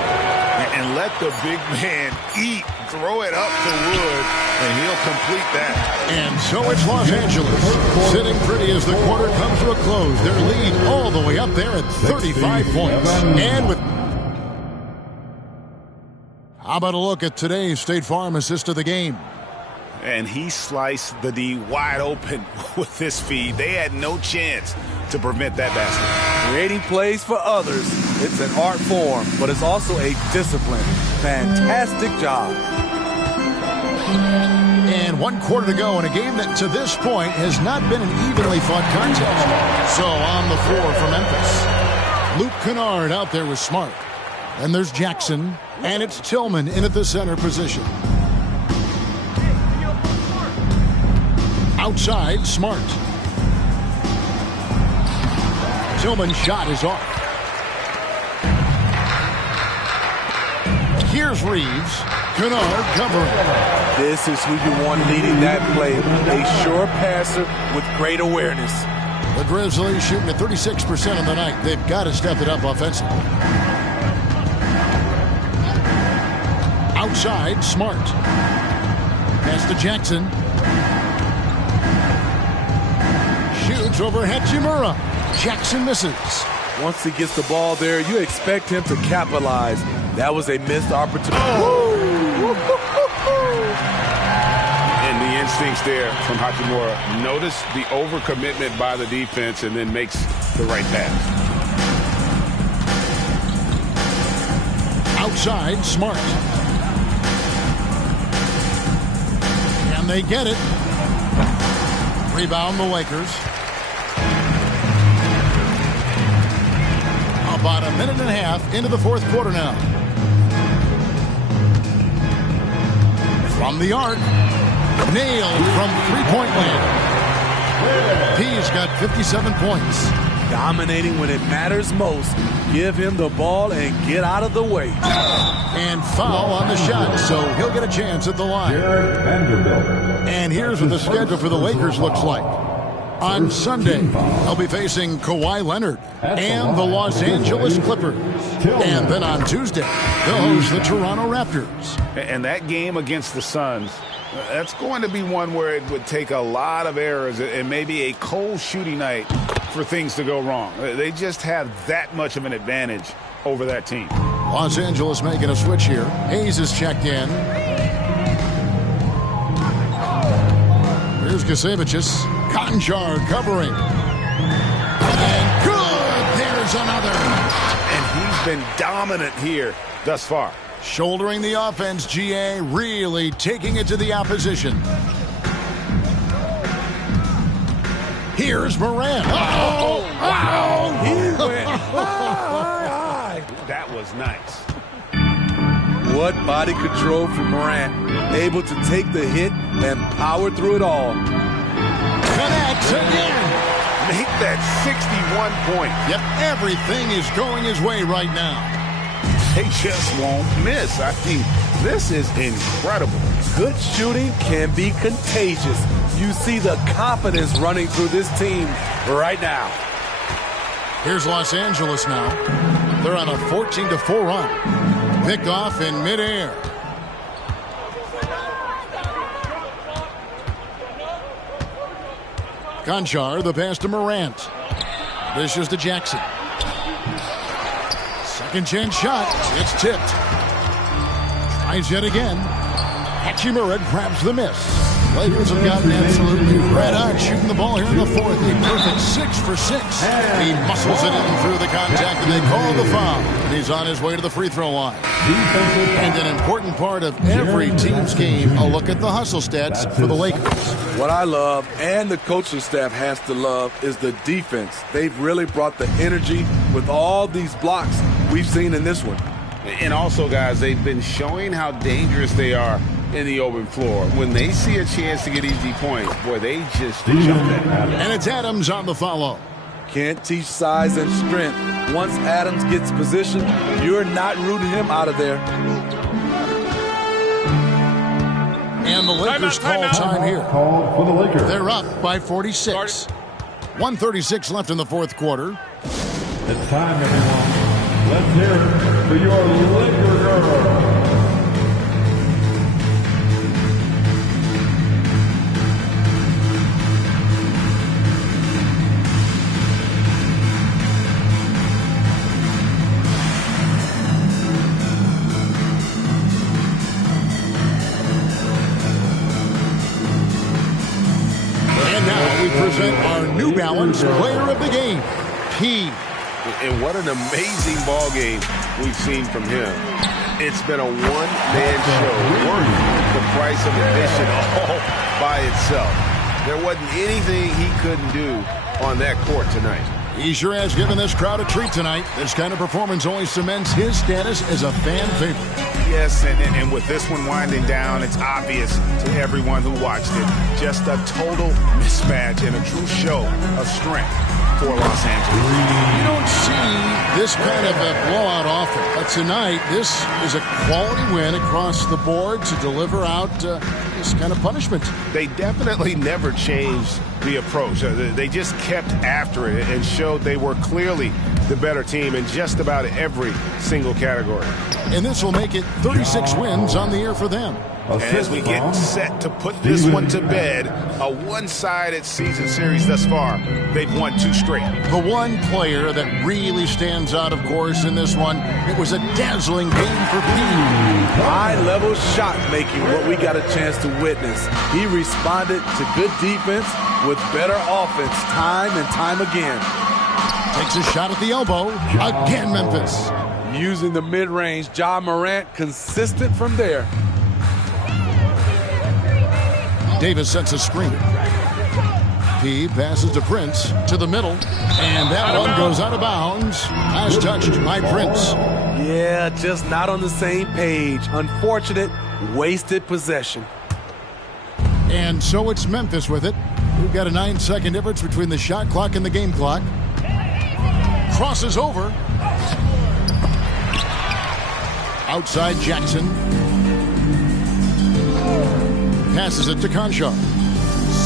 And let the big man eat. Throw it up to Wood, and he'll complete that. And so it's Los Angeles. Sitting pretty as the quarter comes to a close. Their lead all the way up there at 35 points. And with... How about a look at today's State Farm assist of the game? And he sliced the D wide open with this feed. They had no chance to prevent that basket. Creating plays for others. It's an art form, but it's also a discipline. Fantastic job. And 1 quarter to go in a game that to this point has not been an evenly fought contest. So on the floor for Memphis. Luke Kennard out there with Smart. And there's Jackson. And it's Tillman in at the center position. Outside, Smart. Tillman's shot is off. Here's Reeves. Kennard covering. This is who you want leading that play. A sure passer with great awareness. The Grizzlies shooting at 36% on the night. They've got to step it up offensively. Outside, Smart. Pass to Jackson. Shoots over Hachimura. Jackson misses. Once he gets the ball there, you expect him to capitalize. That was a missed opportunity. And the instincts there from Hachimura. Notice the overcommitment by the defense and then makes the right pass. Outside, Smart. And they get it. Rebound the Lakers. About a minute and a half into the fourth quarter now. From the arc. Nailed from three-point land. He's got 57 points. dominating when it matters most. Give him the ball and get out of the way. And foul on the shot, so he'll get a chance at the line. And here's what the schedule for the Lakers looks like. On Sunday, they'll be facing Kawhi Leonard and the Los Angeles Clippers. And then on Tuesday, they'll host the Toronto Raptors. And that game against the Suns, that's going to be one where it would take a lot of errors and maybe a cold shooting night for things to go wrong. They just have that much of an advantage over that team. Los Angeles making a switch here. Hayes is checked in. Here's Kasevicius. Conjar covering. And good! There's another. And he's been dominant here thus far. Shouldering the offense, GA, really taking it to the opposition. Here's Morant. He went high. That was nice. What body control from Morant. Able to take the hit and power through it all. Connects again. Make that 61 point. Yep, everything is going his way right now. They just won't miss. I mean, this is incredible. Good shooting can be contagious. You see the confidence running through this team right now. Here's Los Angeles now. They're on a 14-4 run. Picked off in midair. Conchar, the pass to Morant. Dishes to Jackson. Second chance shot. It's tipped. Tries yet again. Hachimura grabs the miss. Lakers have gotten absolutely red hot shooting the ball here in the fourth. A perfect 6 for 6. He muscles it in through the contact, and they call the foul. And he's on his way to the free throw line. And an important part of every team's game, a look at the hustle stats for the Lakers. What I love, and the coaching staff has to love, is the defense. They've really brought the energy with all these blocks we've seen in this one. And also, guys, they've been showing how dangerous they are in the open floor. When they see a chance to get easy points, boy, they just jump at it. And it's Adams on the follow. Can't teach size and strength. Once Adams gets position, you're not rooting him out of there. And the Lakers call time here. Called for the Lakers. They're up by 46. 1:36 left in the fourth quarter. It's time, everyone. Let's hear it for your Laker girl. Present our New Balance Player of the Game, P. And what an amazing ball game we've seen from him. It's been a one-man show worth the price of admission all by itself. There wasn't anything he couldn't do on that court tonight. He sure has given this crowd a treat tonight. This kind of performance only cements his status as a fan favorite. Yes, and with this one winding down, it's obvious to everyone who watched it. Just a total mismatch and a true show of strength for Los Angeles. You don't see this kind of a blowout often. But tonight, this is a quality win across the board to deliver out this kind of punishment. They definitely never changed the approach. They just kept after it and showed they were clearly the better team in just about every single category. And this will make it 36 wins on the year for them. And as we get set to put this one to bed, a one-sided season series thus far, they've won 2 straight. The one player that really stands out, of course, in this one, it was a dazzling game for Pete. High-level shot making, what we got a chance to witness. He responded to good defense with better offense time and time again. Takes a shot at the elbow. Again, Memphis. Using the mid-range, Ja Morant consistent from there. Davis sets a screen. P passes to Prince to the middle. And that one goes out of bounds. As touched by Prince. Yeah, just not on the same page. Unfortunate, wasted possession. And so it's Memphis with it. We've got a 9-second difference between the shot clock and the game clock. crosses over. Outside Jackson. Passes it to Conchar.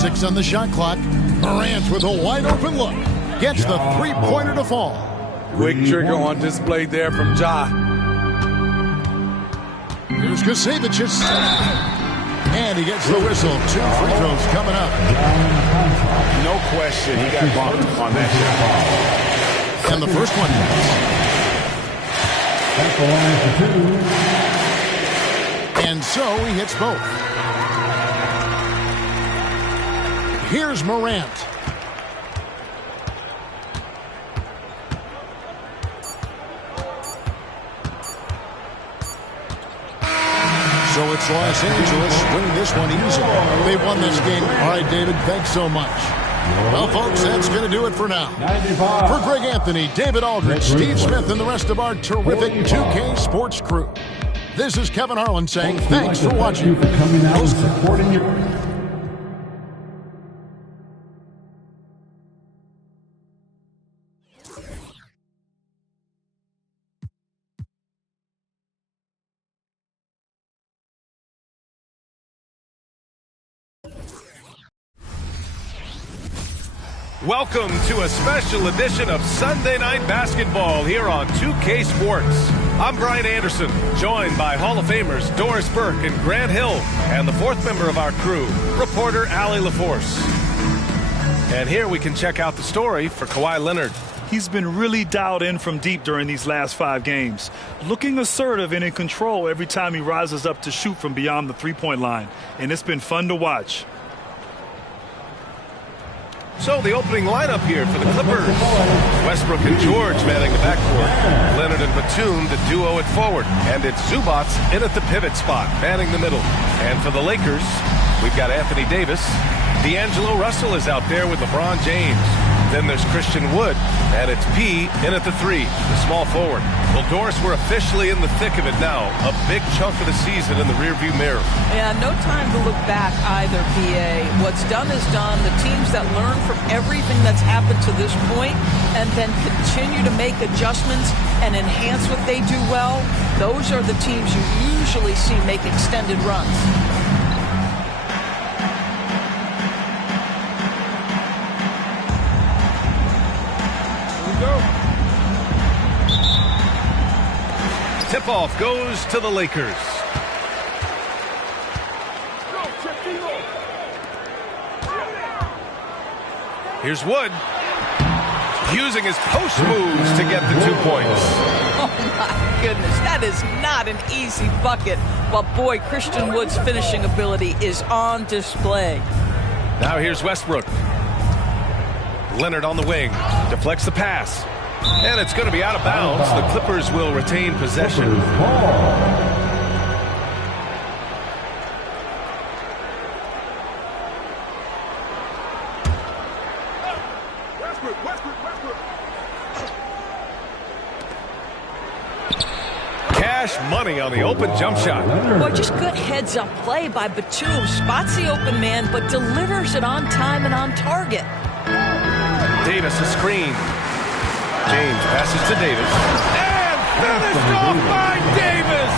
6 on the shot clock. Morant with a wide open look. Gets the three-pointer to fall. Quick trigger on display there from Ja. Here's Kasevicius. And he gets the whistle. 2 free throws coming up. No question, he got bumped on that shot. And the first one. That's the line for 2. And so he hits both. Here's Morant. So it's Los Angeles winning this one easily. They won this game. All right, David, thanks so much. Well, folks, that's going to do it for now. For Greg Anthony, David Aldridge, Steve Smith, and the rest of our terrific 2K Sports crew, this is Kevin Harlan saying thanks for watching. For coming out and supporting your... Welcome to a special edition of Sunday Night Basketball here on 2K Sports. I'm Brian Anderson, joined by Hall of Famers Doris Burke and Grant Hill, and the fourth member of our crew, reporter Allie LaForce. And here we can check out the story for Kawhi Leonard. He's been really dialed in from deep during these last 5 games, looking assertive and in control every time he rises up to shoot from beyond the three-point line, and it's been fun to watch. So the opening lineup here for the Clippers. Westbrook and George manning the backcourt. Leonard and Batum, the duo at forward. And it's Zubac in at the pivot spot, manning the middle. And for the Lakers, we've got Anthony Davis. D'Angelo Russell is out there with LeBron James. Then there's Christian Wood, and it's P in at the 3, the small forward. Well, Doris, we're officially in the thick of it now. A big chunk of the season in the rearview mirror. Yeah, no time to look back either, PA. What's done is done. The teams that learn from everything that's happened to this point and then continue to make adjustments and enhance what they do well, those are the teams you usually see make extended runs. Tip-off goes to the Lakers. Here's Wood. Using his post moves to get the 2 points. Oh, my goodness. That is not an easy bucket. But, boy, Christian Wood's finishing ability is on display. Now here's Westbrook. Leonard on the wing. Deflects the pass. And it's going to be out of bounds. The Clippers will retain possession. Cash money on the open jump shot. Boy, just good heads-up play by Batum. Spots the open man, but delivers it on time and on target. Davis a screen. James passes to Davis. And finished off by Davis!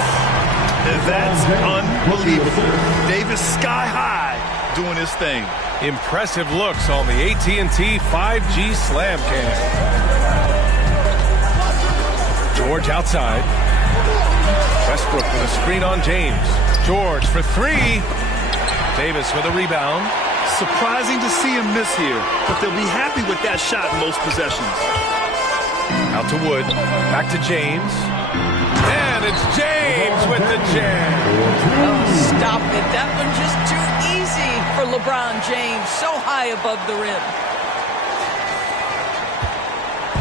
That's unbelievable. Davis sky high doing his thing. Impressive looks on the AT&T 5G Slam Cam. George outside. Westbrook with a screen on James. George for 3. Davis with a rebound. Surprising to see him miss here, but they'll be happy with that shot in most possessions. Out to Wood, back to James. And it's James with the jam. Oh, stop it. That one just too easy for LeBron James. So high above the rim.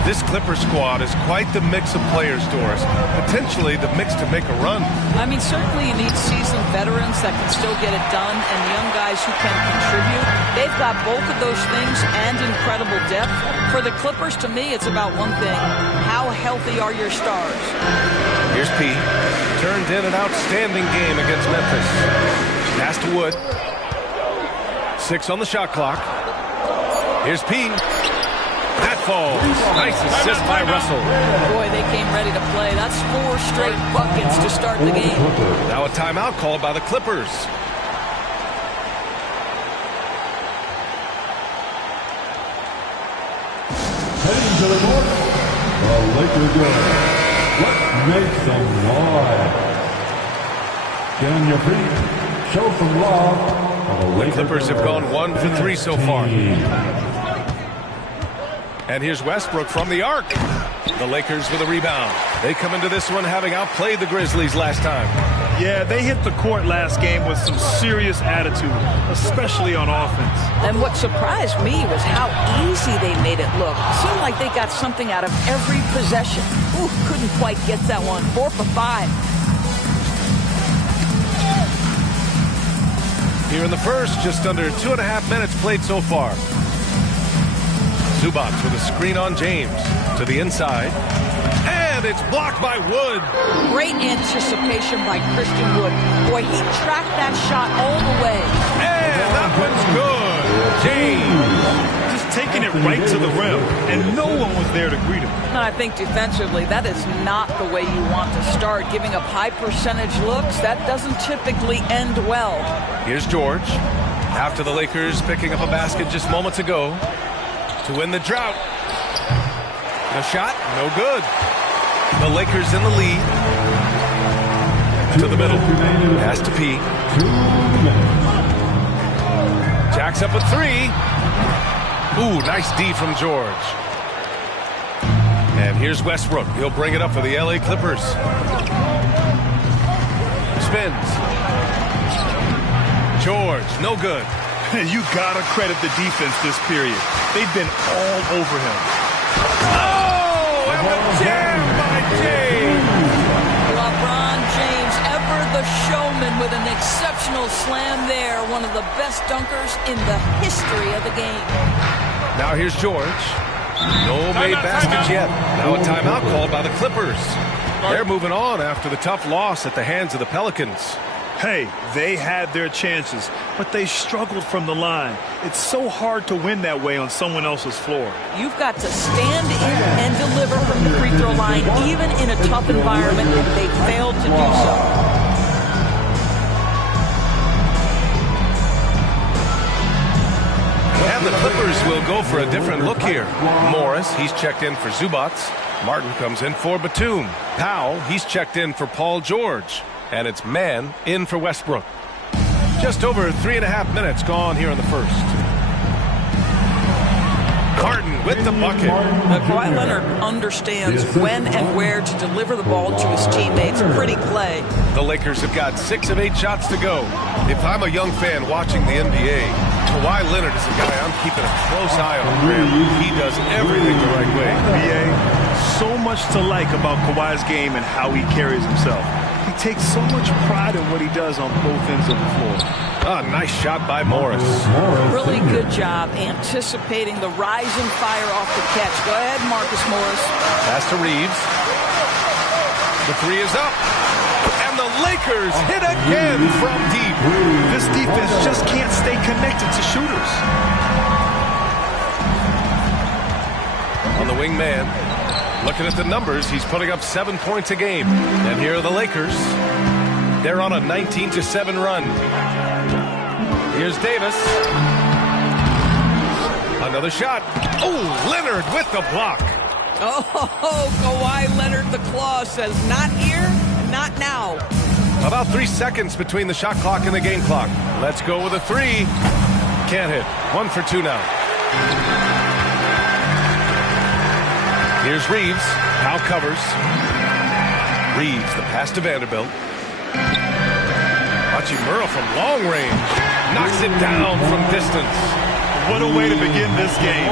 This Clipper squad is quite the mix of players, Doris. Potentially the mix to make a run. I mean, certainly you need seasoned veterans that can still get it done and young guys who can contribute. They've got both of those things and incredible depth. For the Clippers, to me, it's about one thing. How healthy are your stars? Here's P. Turned in an outstanding game against Memphis. Pass to Wood. 6 on the shot clock. Here's P. That falls. Nice assist by Russell. Boy, they came ready to play. That's 4 straight buckets to start the game. Now a timeout called by the Clippers. Heading to the north, the Lakers go. Let's make some noise. Get on your feet, show some love. The Clippers have gone 1 for 3 so far. And here's Westbrook from the arc. The Lakers with a rebound. They come into this one having outplayed the Grizzlies last time. Yeah, they hit the court last game with some serious attitude, especially on offense. And what surprised me was how easy they made it look. It seemed like they got something out of every possession. Ooh, couldn't quite get that one. 4 for 5. Here in the first, just under 2.5 minutes played so far. Zubac with a screen on James to the inside. And it's blocked by Wood. Great anticipation by Christian Wood. Boy, he tracked that shot all the way. And that one's good. James. Just taking it right to the rim, and no one was there to greet him. And I think defensively, that is not the way you want to start. Giving up high percentage looks, that doesn't typically end well. Here's George. After the Lakers picking up a basket just moments ago to win the drought. The shot, no good. The Lakers in the lead. To the middle. Pass to P. Jacks up a 3. Ooh, nice D from George. And here's Westbrook. He'll bring it up for the LA Clippers. Spins. George, no good. You gotta credit the defense this period. They've been all over him. Oh, and a jam by James. LeBron James, ever the showman with an exceptional slam there. One of the best dunkers in the history of the game. Now here's George. No made baskets yet. Now a timeout called by the Clippers. They're moving on after the tough loss at the hands of the Pelicans. Hey, they had their chances, but they struggled from the line. It's so hard to win that way on someone else's floor. You've got to stand in and deliver from the free throw line, even in a tough environment, and they failed to do so. And the Clippers will go for a different look here. Morris, he's checked in for Zubac. Martin comes in for Batum. Powell, he's checked in for Paul George. And it's man in for Westbrook. Just over 3.5 minutes gone here in the first. Carton with the bucket. Kawhi Leonard understands when and where to deliver the ball to his teammates. Pretty play. The Lakers have got 6 of 8 shots to go. If I'm a young fan watching the NBA, Kawhi Leonard is a guy I'm keeping a close eye on. He does everything the right way. NBA, so much to like about Kawhi's game and how he carries himself. He takes so much pride in what he does on both ends of the floor. Ah, nice shot by Morris. Really good job anticipating the rising fire off the catch. Go ahead, Marcus Morris. Pass to Reeves. The 3 is up. And the Lakers hit again from deep. This defense just can't stay connected to shooters. On the wing man. Looking at the numbers, he's putting up 7 points a game. And here are the Lakers. They're on a 19-7 run. Here's Davis. Another shot. Oh, Leonard with the block. Oh, Kawhi Leonard, the claw says, not here, not now. About 3 seconds between the shot clock and the game clock. Let's go with a 3. Can't hit. 1 for 2 now. Here's Reeves. Powell covers. Reeves, the pass to Vanderbilt. Hachimura from long range. Knocks it down from distance. What a way to begin this game.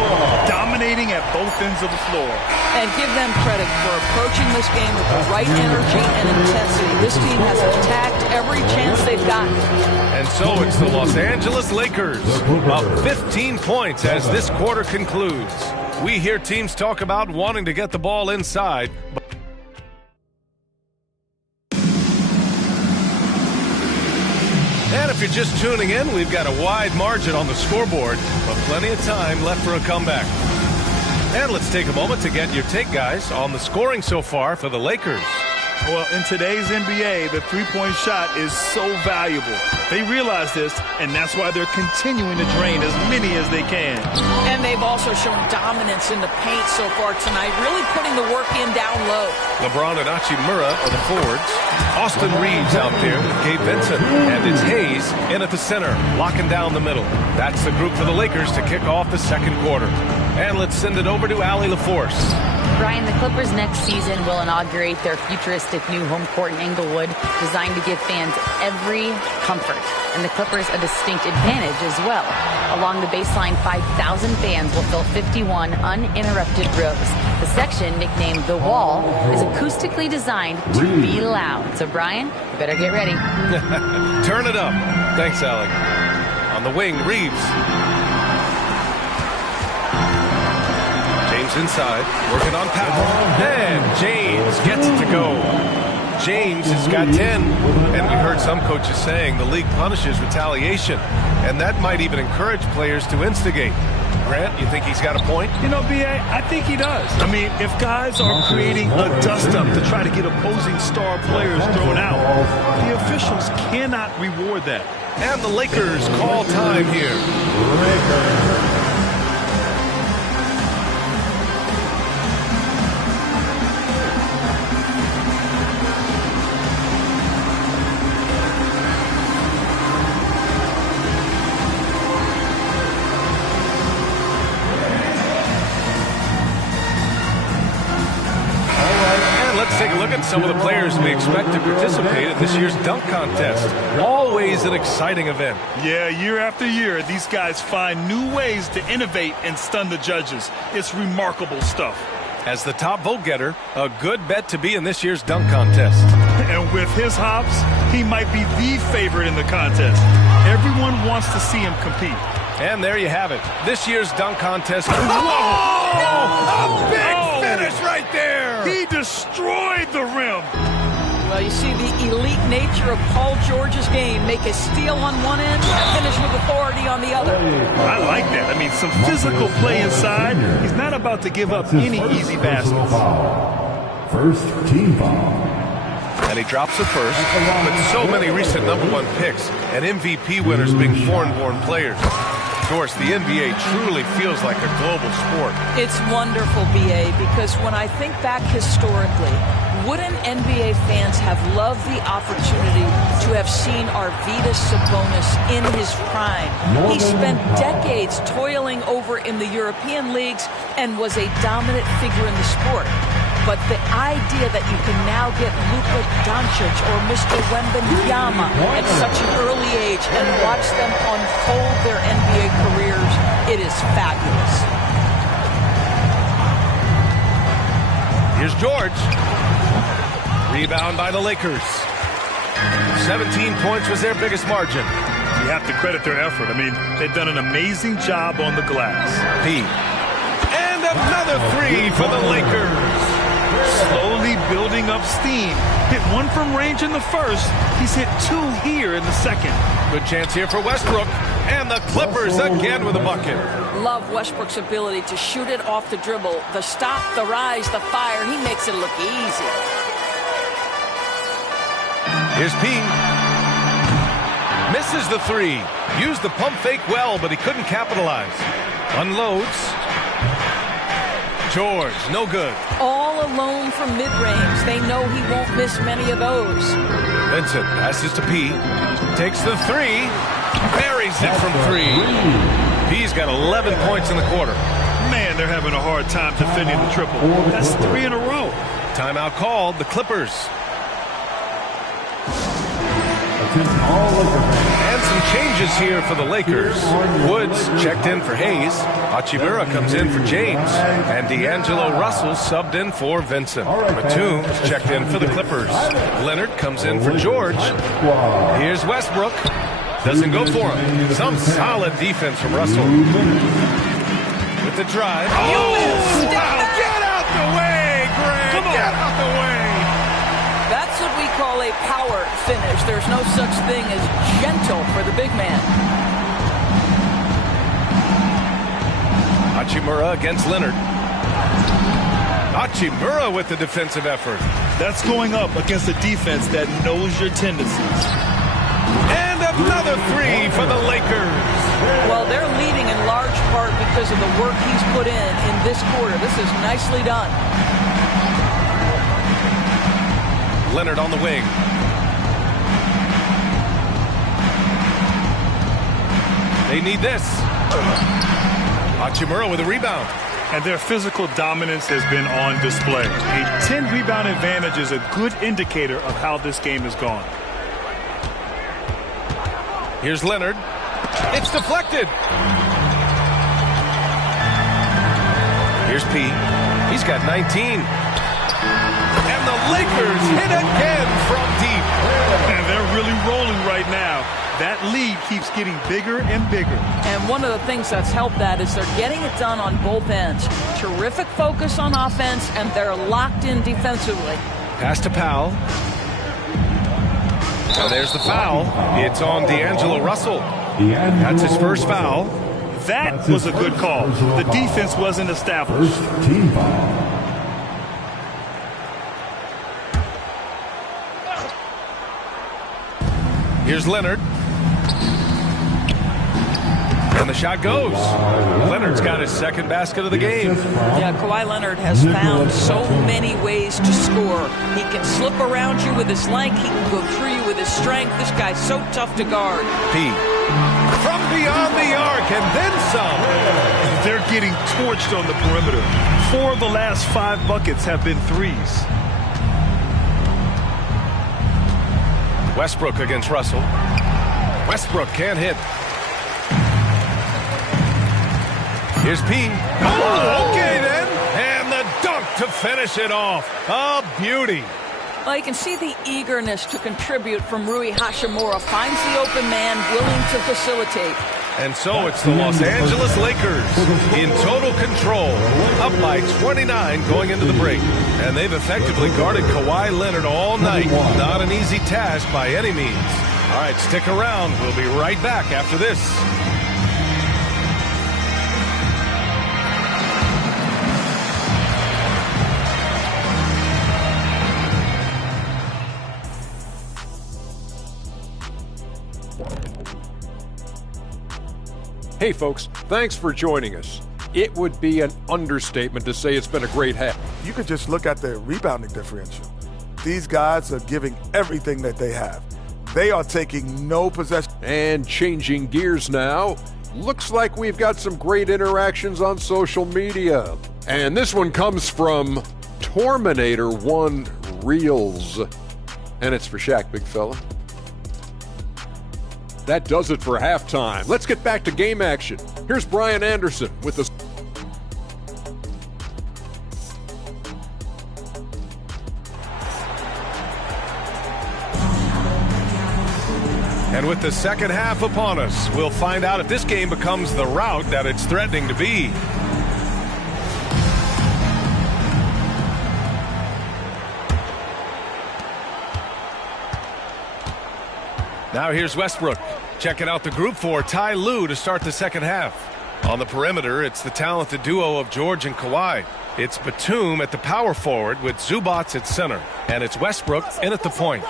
Dominating at both ends of the floor. And give them credit for approaching this game with the right energy and intensity. This team has attacked every chance they've gotten. And so it's the Los Angeles Lakers. Up 15 points as this quarter concludes. We hear teams talk about wanting to get the ball inside. And if you're just tuning in, we've got a wide margin on the scoreboard, but plenty of time left for a comeback. And let's take a moment to get your take, guys, on the scoring so far for the Lakers. Well, in today's NBA, the three-point shot is so valuable. They realize this, and that's why they're continuing to drain as many as they can. And they've also shown dominance in the paint so far tonight, really putting the work in down low. LeBron and Hachimura are the forwards. Austin Reeves out there with Gabe Vincent. And it's Hayes in at the center, locking down the middle. That's the group for the Lakers to kick off the second quarter. And let's send it over to Allie LaForce. Brian, the Clippers next season will inaugurate their futuristic new home court in Inglewood, designed to give fans every comfort. And the Clippers a distinct advantage as well. Along the baseline, 5,000 fans will fill 51 uninterrupted rows. The section, nicknamed The Wall, is acoustically designed to be loud. So, Brian, you better get ready. Turn it up. Thanks, Allie. On the wing, Reeves. Inside, working on Powell, and James gets it to go. James has got 10, and we heard some coaches saying the league punishes retaliation, and that might even encourage players to instigate. Grant, you think he's got a point? You know, B.A., I think he does. I mean, if guys are creating a dust-up to try to get opposing star players thrown out, the officials cannot reward that. And the Lakers call time here. Take a look at some of the players we expect to participate in this year's dunk contest. Always an exciting event. Yeah, year after year, these guys find new ways to innovate and stun the judges. It's remarkable stuff. As the top vote getter, a good bet to be in this year's dunk contest. And with his hops, he might be the favorite in the contest. Everyone wants to see him compete. And there you have it. This year's dunk contest. Whoa! A big finish right there! He destroyed the rim. Well, you see the elite nature of Paul George's game. Make a steal on one end, finish with authority on the other. I like that. I mean, some physical play inside. He's not about to give up any easy baskets. First team foul. And he drops it first. With so many recent #1 picks and MVP winners being foreign-born players. Of course, the NBA truly feels like a global sport. It's wonderful, B.A., because when I think back historically, wouldn't NBA fans have loved the opportunity to have seen Arvydas Sabonis in his prime? He spent decades toiling over in the European leagues and was a dominant figure in the sport. But the idea that you can now get Luka Doncic or Mr. Wembanyama at such an early age and watch them unfold their NBA careers, it is fabulous. Here's George. Rebound by the Lakers. 17 points was their biggest margin. You have to credit their effort. I mean, they've done an amazing job on the glass. P. And another three for the Lakers. Slowly building up steam. Hit one from range in the first. He's hit two here in the second. Good chance here for Westbrook. And the Clippers again with a bucket. Love Westbrook's ability to shoot it off the dribble. The stop, the rise, the fire. He makes it look easy. Here's P. Misses the three. Used the pump fake well, but he couldn't capitalize. Unloads. George, no good. All alone from mid-range. They know he won't miss many of those. Vincent passes to P. Takes the three. Buries it from three. P's got 11 points in the quarter. Man, they're having a hard time defending the triple. That's 3 in a row. Timeout called. The Clippers. And some changes here for the Lakers. Woods checked in for Hayes. Hachimura comes in for James. And D'Angelo Russell subbed in for Vincent. Batum checked in for the Clippers. Leonard comes in for George. Here's Westbrook. Doesn't go for him. Some solid defense from Russell. With the drive. Oh, wow. Get out the way, Greg. Come on. Get out the way. That's what we call a power finish. There's no such thing as gentle for the big man. Hachimura against Leonard. Hachimura with the defensive effort. That's going up against a defense that knows your tendencies. And another three for the Lakers. Well, they're leading in large part because of the work he's put in this quarter. This is nicely done. Leonard on the wing. They need this. Hachimura with a rebound. And their physical dominance has been on display. A 10-rebound advantage is a good indicator of how this game has gone. Here's Leonard. It's deflected. Here's P. He's got 19. And the Lakers hit again from deep. And they're really rolling right now. That lead keeps getting bigger and bigger. And one of the things that's helped that is they're getting it done on both ends. Terrific focus on offense, and they're locked in defensively. Pass to Powell. And there's the foul. It's on D'Angelo Russell. That's his first foul. That was a good call. The defense wasn't established. Team foul. Here's Leonard. And the shot goes. Leonard's got his second basket of the game. Yeah, Kawhi Leonard has found so many ways to score. He can slip around you with his length. He can go through you with his strength. This guy's so tough to guard. P. From beyond the arc and then some. They're getting torched on the perimeter. 4 of the last 5 buckets have been threes. Westbrook against Russell. Westbrook can't hit. Here's P. Oh, okay then. And the dunk to finish it off. A beauty. Well, you can see the eagerness to contribute from Rui Hachimura. Finds the open man, willing to facilitate. And so it's the Los Angeles Lakers in total control, up by 29 going into the break. And they've effectively guarded Kawhi Leonard all night. Not an easy task by any means. All right, stick around. We'll be right back after this. Hey folks, thanks for joining us. It would be an understatement to say it's been a great half. You could just look at the rebounding differential. These guys are giving everything that they have. They are taking no possession. And changing gears now, looks like we've got some great interactions on social media. And this one comes from Torminator1 Reels. And it's for Shaq, big fella. That does it for halftime. Let's get back to game action. Here's Brian Anderson with the... And with the second half upon us, we'll find out if this game becomes the rout that it's threatening to be. Now here's Westbrook. Checking out the group for Ty Lue to start the second half. On the perimeter, it's the talented duo of George and Kawhi. It's Batum at the power forward with Zubac at center. And it's Westbrook in at the point.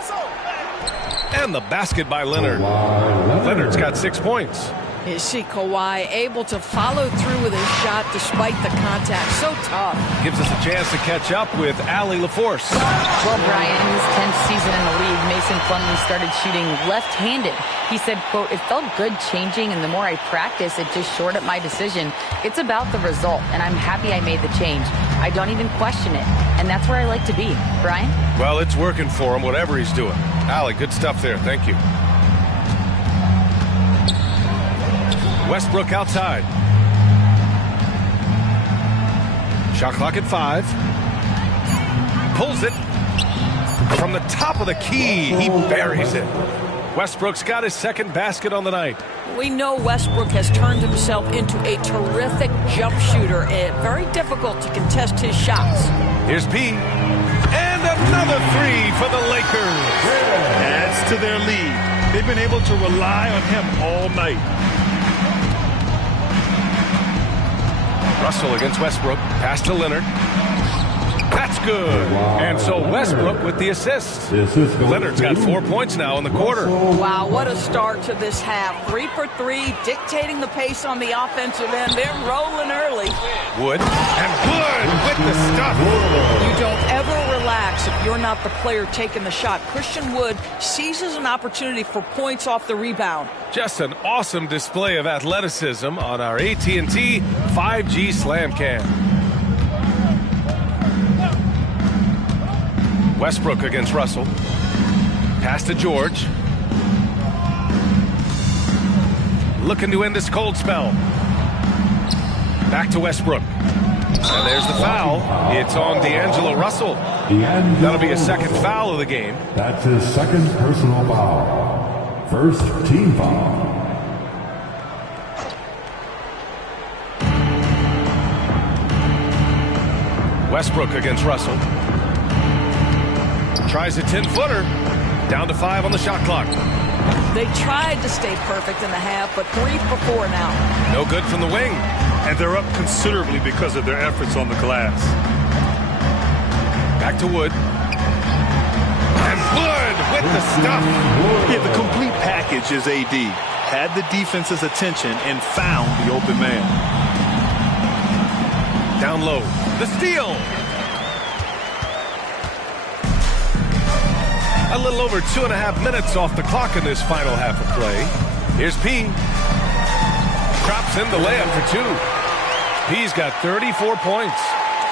And the basket by Leonard. Leonard's got 6 points. You see Kawhi able to follow through with his shot despite the contact. So tough. Gives us a chance to catch up with Allie LaForce. Well, Brian, in his 10th season in the league, Mason Plumlee started shooting left-handed. He said, quote, "It felt good changing, and the more I practice, it just shored up my decision. It's about the result, and I'm happy I made the change. I don't even question it, and that's where I like to be." Brian? Well, it's working for him, whatever he's doing. Allie, good stuff there. Thank you. Westbrook outside. Shot clock at 5. Pulls it from the top of the key. He buries it. Westbrook's got his second basket on the night. We know Westbrook has turned himself into a terrific jump shooter. Very difficult to contest his shots. Here's P. And another 3 for the Lakers. Adds to their lead. They've been able to rely on him all night. Russell against Westbrook. Pass to Leonard. good. And so Westbrook with the assist. Leonard's got 4 points now in the quarter. Wow, what a start to this half. 3 for 3, dictating the pace on the offensive end. They're rolling early. Wood, and Wood with the stuff. You don't ever relax if you're not the player taking the shot. Christian Wood seizes an opportunity for points off the rebound. Just an awesome display of athleticism on our AT&T 5G Slam Cam. Westbrook against Russell. Pass to George. Looking to end this cold spell. Back to Westbrook. And there's the foul. It's on D'Angelo Russell. That'll be a second foul of the game. That's his second personal foul. First team foul. Westbrook against Russell. Tries a 10-footer. Down to 5 on the shot clock. They tried to stay perfect in the half, but 3 for 4 now. No good from the wing. And they're up considerably because of their efforts on the glass. Back to Wood. And Wood with the stuff. Yeah, the complete package is AD. Had the defense's attention and found the open man. Down low. The steal. A little over 2.5 minutes off the clock in this final half of play. Here's P. Drops in the layup for 2. P's got 34 points.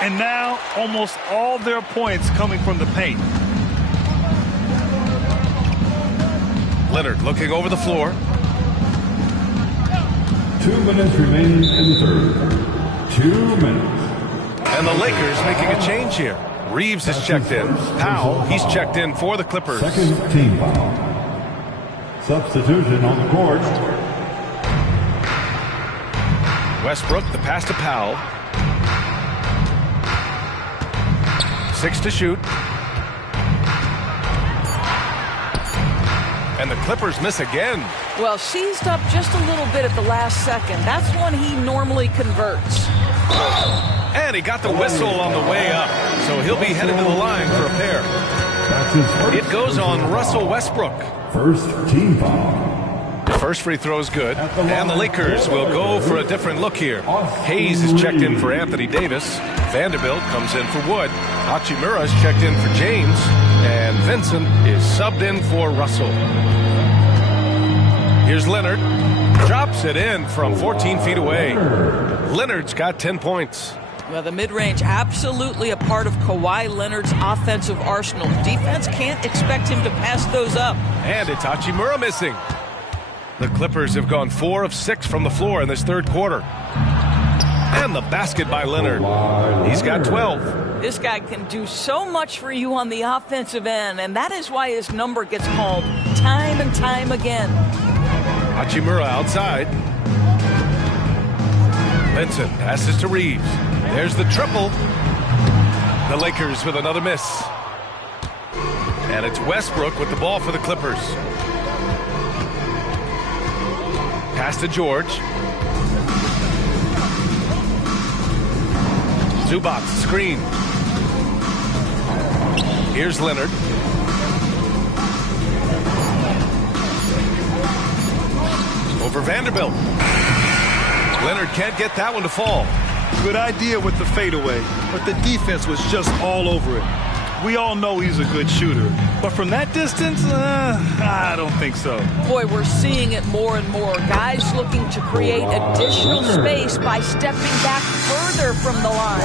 And now almost all their points coming from the paint. Leonard looking over the floor. 2 minutes remaining in the third. 2 minutes. And the Lakers making a change here. Reeves is checked in. Powell, he's checked in for the Clippers. Second team foul. Substitution on the court. Westbrook, the pass to Powell. 6 to shoot. And the Clippers miss again. Well, seized up just a little bit at the last second. That's when he normally converts. And he got the whistle on the way up. So he'll be headed to the line for a pair. It goes on Russell Westbrook. First team foul. The first free throw is good. And the Lakers will go for a different look here. Hayes is checked in for Anthony Davis. Vanderbilt comes in for Wood. Hachimura is checked in for James. And Vincent is subbed in for Russell. Here's Leonard. Drops it in from 14 feet away. Leonard's got 10 points. Well, the mid-range absolutely a part of Kawhi Leonard's offensive arsenal. Defense can't expect him to pass those up. And it's Hachimura missing. The Clippers have gone 4 of 6 from the floor in this third quarter. And the basket by Leonard. He's got 12. This guy can do so much for you on the offensive end, and that is why his number gets called time and time again. Hachimura outside. Vincent passes to Reeves. There's the triple. The Lakers with another miss. And it's Westbrook with the ball for the Clippers. Pass to George. Zubac screen. Here's Leonard. Over Vanderbilt. Leonard can't get that one to fall. Good idea with the fadeaway, but the defense was just all over it. We all know he's a good shooter, but from that distance, I don't think so. Boy, we're seeing it more and more. Guys looking to create additional space by stepping back further from the line.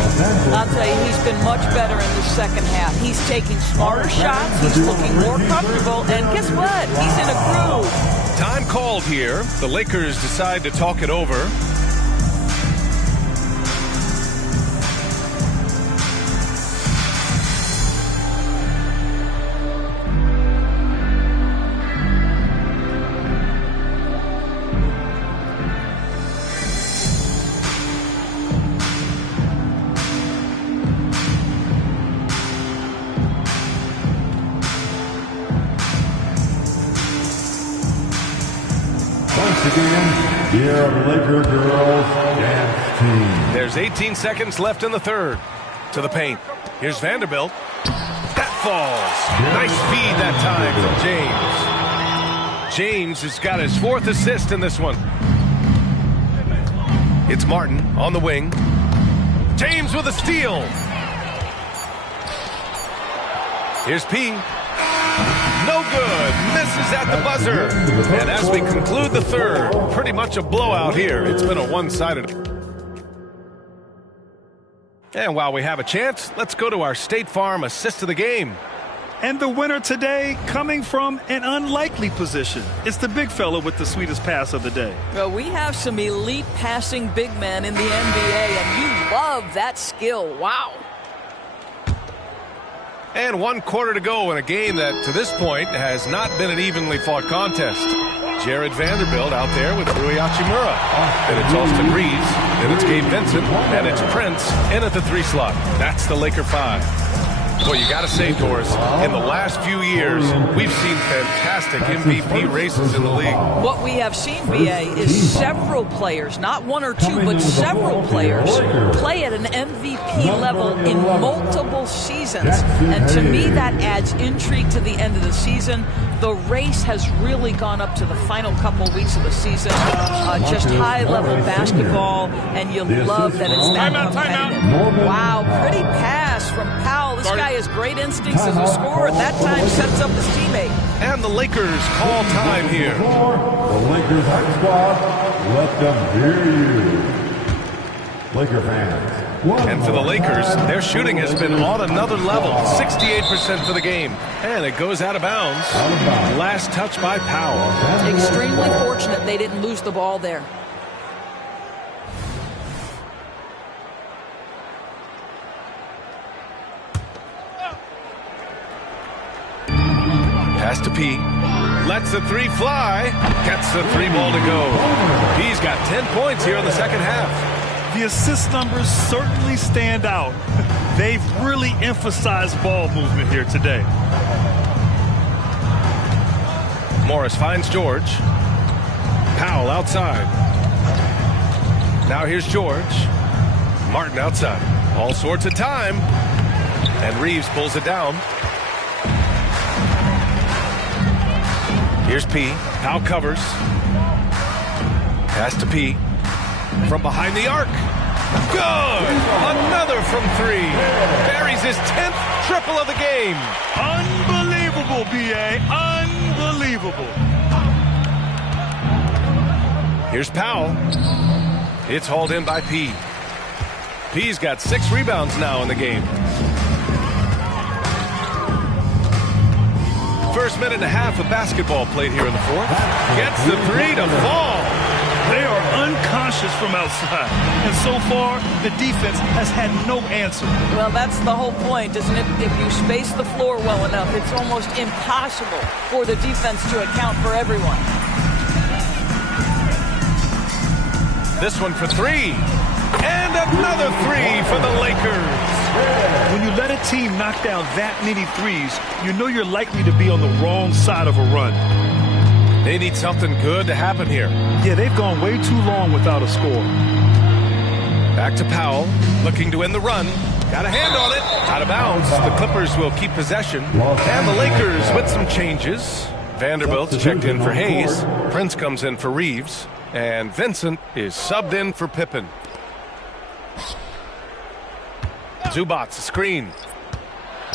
I'll tell you, he's been much better in the second half. He's taking smarter shots, he's looking more comfortable, and guess what? He's in a groove. Time called here. The Lakers decide to talk it over. Here are the Laker girls dance team. There's 18 seconds left in the third. To the paint. Here's Vanderbilt. That falls. Nice feed that time from James. James has got his 4th assist in this one. It's Martin on the wing. James with a steal. Here's P. No good. Misses at the buzzer. And as we conclude the third, pretty much a blowout here. It's been a one-sided. And while we have a chance, let's go to our State Farm assist of the game. And the winner today coming from an unlikely position. It's the big fella with the sweetest pass of the day. Well, we have some elite passing big men in the NBA, and you love that skill. Wow. And 1 quarter to go in a game that, to this point, has not been an evenly fought contest. Jared Vanderbilt out there with Rui Hachimura. And it's Austin Reeves. And it's Gabe Vincent. And it's Prince in at the 3 slot. That's the Laker 5. Well, you got to say, Doris, in the last few years, we've seen fantastic MVP races in the league. What we have seen, BA, is several players, not 1 or 2, but several players play at an MVP level in multiple seasons. And to me, that adds intrigue to the end of the season. The race has really gone up to the final couple weeks of the season. Just high-level basketball, and you love that it's that competitive. Wow, pretty pass from Powell. This guy has great instincts as a scorer. At that time, sets up his teammate. And the Lakers call time here. The Lakers hot squad, let them hear you. Laker fans. And for the Lakers, their shooting has been on another level. 68% for the game. And it goes out of bounds. Last touch by Powell. Extremely fortunate they didn't lose the ball there. Pass to P. Lets the 3 fly. Gets the 3 ball to go. He's got 10 points here in the second half. The assist numbers certainly stand out. They've really emphasized ball movement here today. Morris finds George. Powell outside. Now here's George. Martin outside. All sorts of time. And Reeves pulls it down. Here's P. Powell covers. Pass to P. From behind the arc. Good! Another from 3. Buries his 10th triple of the game. Unbelievable, B.A. Unbelievable. Here's Powell. It's hauled in by P. P's got 6 rebounds now in the game. First minute and a half of basketball played here in the 4th. Gets the 3 to fall. They are unconscious from outside. And so far, the defense has had no answer. Well, that's the whole point, isn't it? If you space the floor well enough, it's almost impossible for the defense to account for everyone. This one for 3. And another 3 for the Lakers. When you let a team knock down that many threes, you know you're likely to be on the wrong side of a run. They need something good to happen here. Yeah, they've gone way too long without a score. Back to Powell, looking to end the run. Got a hand on it. Out of bounds. The Clippers will keep possession. And the Lakers with some changes. Vanderbilt's checked in for Hayes. Prince comes in for Reeves. And Vincent is subbed in for Pippen. Zubac's a screen.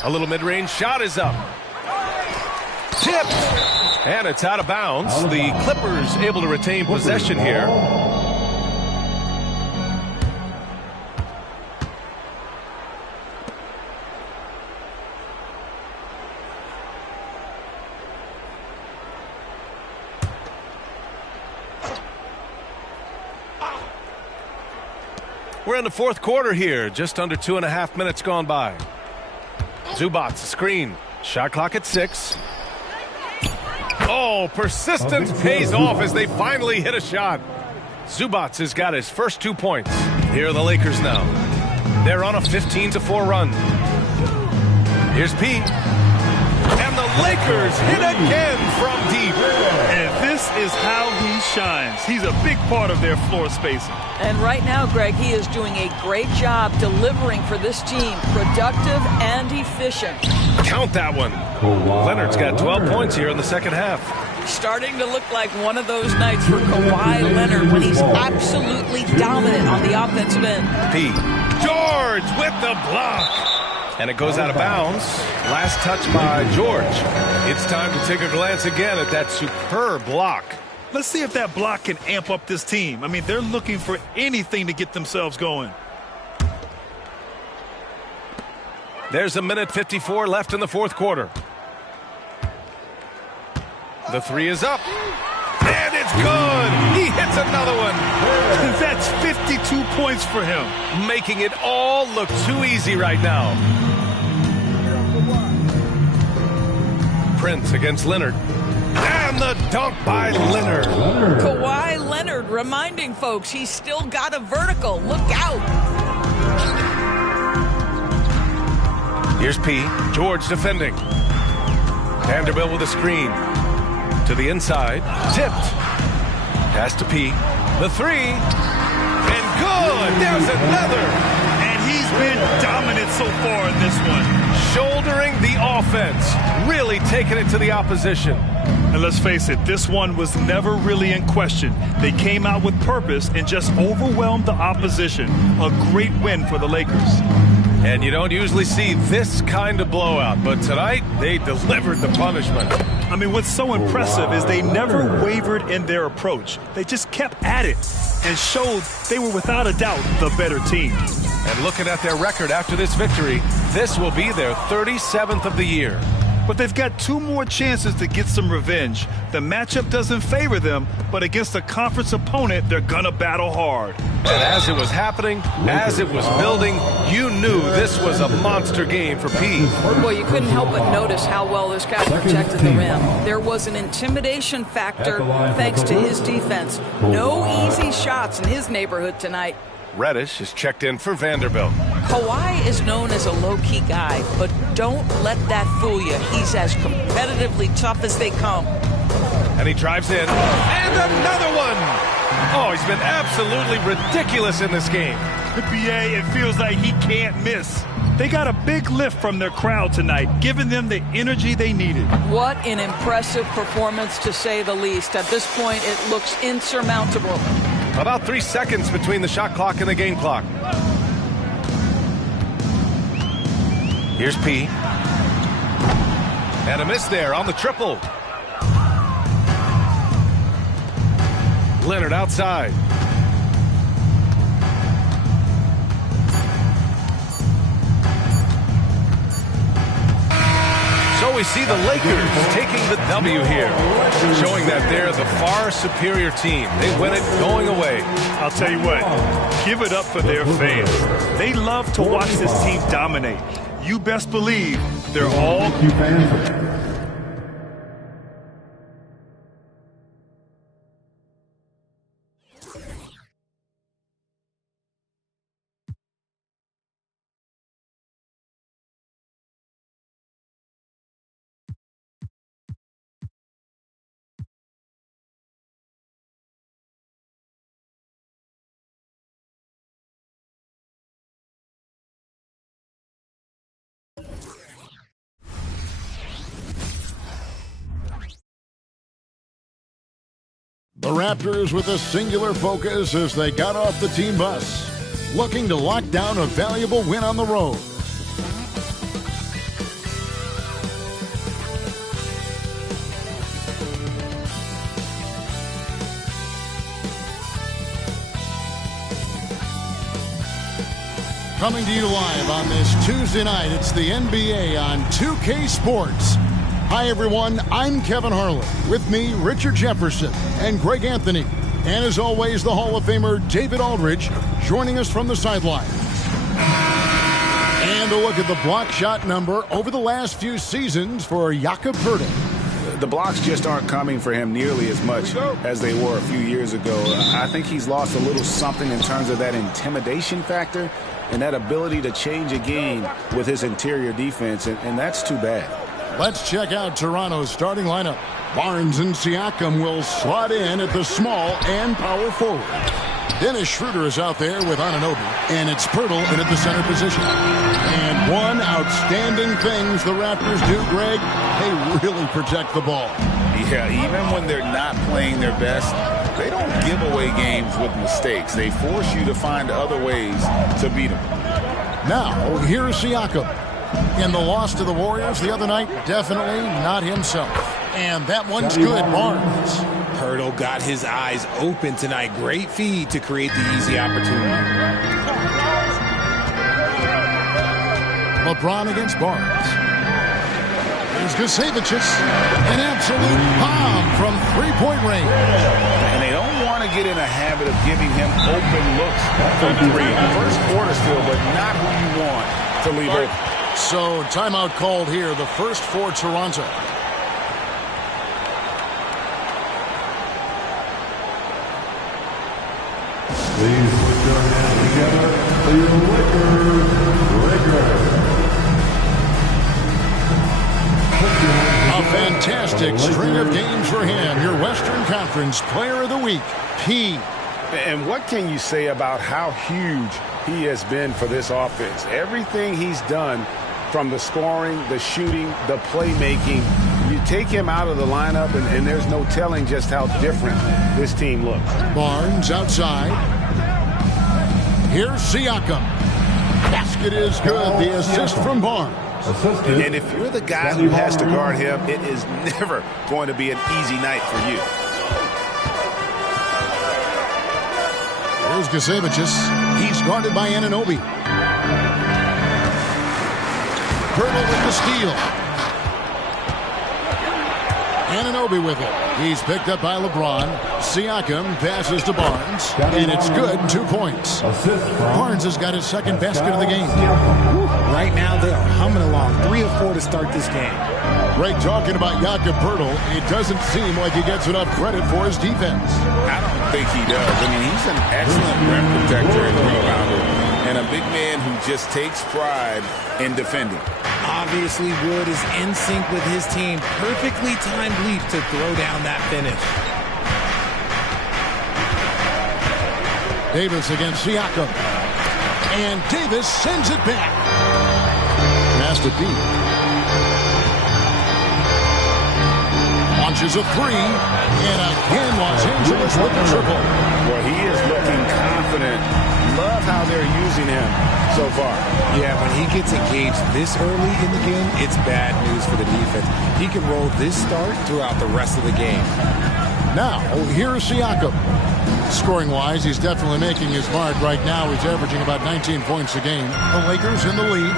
A little mid-range shot is up. Tipped. And it's out of bounds. The Clippers able to retain possession here. We're in the 4th quarter here. Just under 2.5 minutes gone by. Zubac's a screen. Shot clock at 6. Oh, persistence pays off as they finally hit a shot. Zubac has got his first 2 points. Here are the Lakers now. They're on a 15-4 run. Here's P. And the the Lakers hit again from deep. And this is how he shines. He's a big part of their floor spacing. And right now, Greg, he is doing a great job delivering for this team. Productive and efficient. Count that one. Leonard's got 12 points here in the second half. Starting to look like one of those nights for Kawhi Leonard when he's absolutely dominant on the offensive end. P. George with the block. And it goes out of bounds. Last touch by George. It's time to take a glance again at that superb block. Let's see if that block can amp up this team. I mean, they're looking for anything to get themselves going. There's a minute 54 left in the fourth quarter. The three is up. And it's good. He hits another one. That's 52 points for him. Making it all look too easy right now. Prince against Leonard. And the dunk by Leonard. Kawhi Leonard reminding folks he's still got a vertical. Look out. Here's P. George defending. Vanderbilt with a screen. To the inside. Tipped. Pass to P. The three. And good. There's another. And he's been dominant so far in this one. Shouldering the offense. Really taking it to the opposition. And let's face it, this one was never really in question. They came out with purpose and just overwhelmed the opposition. A great win for the Lakers. And you don't usually see this kind of blowout, but tonight they delivered the punishment. I mean, what's so impressive is they never wavered in their approach. They just kept at it and showed they were without a doubt the better team. And looking at their record after this victory, this will be their 37th of the year. But they've got two more chances to get some revenge. The matchup doesn't favor them, but against a conference opponent, they're gonna battle hard. And as it was happening, as it was building, you knew this was a monster game for P. Well, you couldn't help but notice how well this guy protected the rim. There was an intimidation factor thanks to his defense. No easy shots in his neighborhood tonight. Reddish is checked in for Vanderbilt. Kawhi is known as a low-key guy, but don't let that fool you. He's as competitively tough as they come. And he drives in. And another one! Oh, he's been absolutely ridiculous in this game. The PA, it feels like he can't miss. They got a big lift from their crowd tonight, giving them the energy they needed. What an impressive performance, to say the least. At this point, it looks insurmountable. About 3 seconds between the shot clock and the game clock. Here's P. And a miss there on the triple. Leonard outside. So we see the Lakers taking the W here, showing that they're the far superior team. They win it going away. I'll tell you what, give it up for their fans. They love to watch this team dominate. You best believe they're all... The Raptors with a singular focus as they got off the team bus, looking to lock down a valuable win on the road. Coming to you live on this Tuesday night, it's the NBA on 2K Sports. Hi, everyone. I'm Kevin Harlan. With me, Richard Jefferson and Greg Anthony. And as always, the Hall of Famer David Aldridge joining us from the sideline. And a look at the block shot number over the last few seasons for Jakob Poeltl. The blocks just aren't coming for him nearly as much as they were a few years ago. I think he's lost a little something in terms of that intimidation factor and that ability to change a game with his interior defense, and that's too bad. Let's check out Toronto's starting lineup. Barnes and Siakam will slot in at the small and power forward. Dennis Schroeder is out there with Anunoby, and it's Pirtle in at the center position. And one outstanding things the Raptors do, Greg, they really protect the ball. Yeah, even when they're not playing their best, they don't give away games with mistakes. They force you to find other ways to beat them. Now, here's Siakam. In the loss to the Warriors the other night, definitely not himself. And that one's good, Barnes. Pirtle got his eyes open tonight. Great feed to create the easy opportunity. LeBron against Barnes. Here's Gusevicius. An absolute bomb from three-point range. And they don't want to get in a habit of giving him open looks from three. First quarter still, but not who you want to leave open. So timeout called here, the first for Toronto. Please put your hands together for your Lakers. A fantastic string of games for him. Your Western Conference Player of the Week, P. And what can you say about how huge he has been for this offense? Everything he's done, from the scoring, the shooting, the playmaking, you take him out of the lineup, and there's no telling just how different this team looks. Barnes outside. Here's Siakam. Basket is good. The assist from Barnes. And if you're the guy who has to guard him, it is never going to be an easy night for you. Here's Gusevicius. He's guarded by Anunoby. Pirtle with the steal. Anunoby with it. He's picked up by LeBron. Siakam passes to Barnes. And it's good, 2 points. Barnes has got his second basket of the game. Right now, they are humming along. 3 of 4 to start this game. Greg talking about Jakob Pirtle. It doesn't seem like he gets enough credit for his defense. I don't think he does. I mean, he's an excellent rim protector and rebounder, and a big man who just takes pride in defending. Obviously, Wood is in sync with his team. Perfectly timed leap to throw down that finish. Davis against Siakam. And Davis sends it back. Pass to deep. Launches a three. And again, Los Angeles with the triple. Well, he is looking confident. Love how they're using him so far. Yeah, when he gets engaged this early in the game, it's bad news for the defense. He can roll this start throughout the rest of the game. Now, here's Siakam. Scoring-wise, he's definitely making his mark right now. He's averaging about 19 points a game. The Lakers in the lead.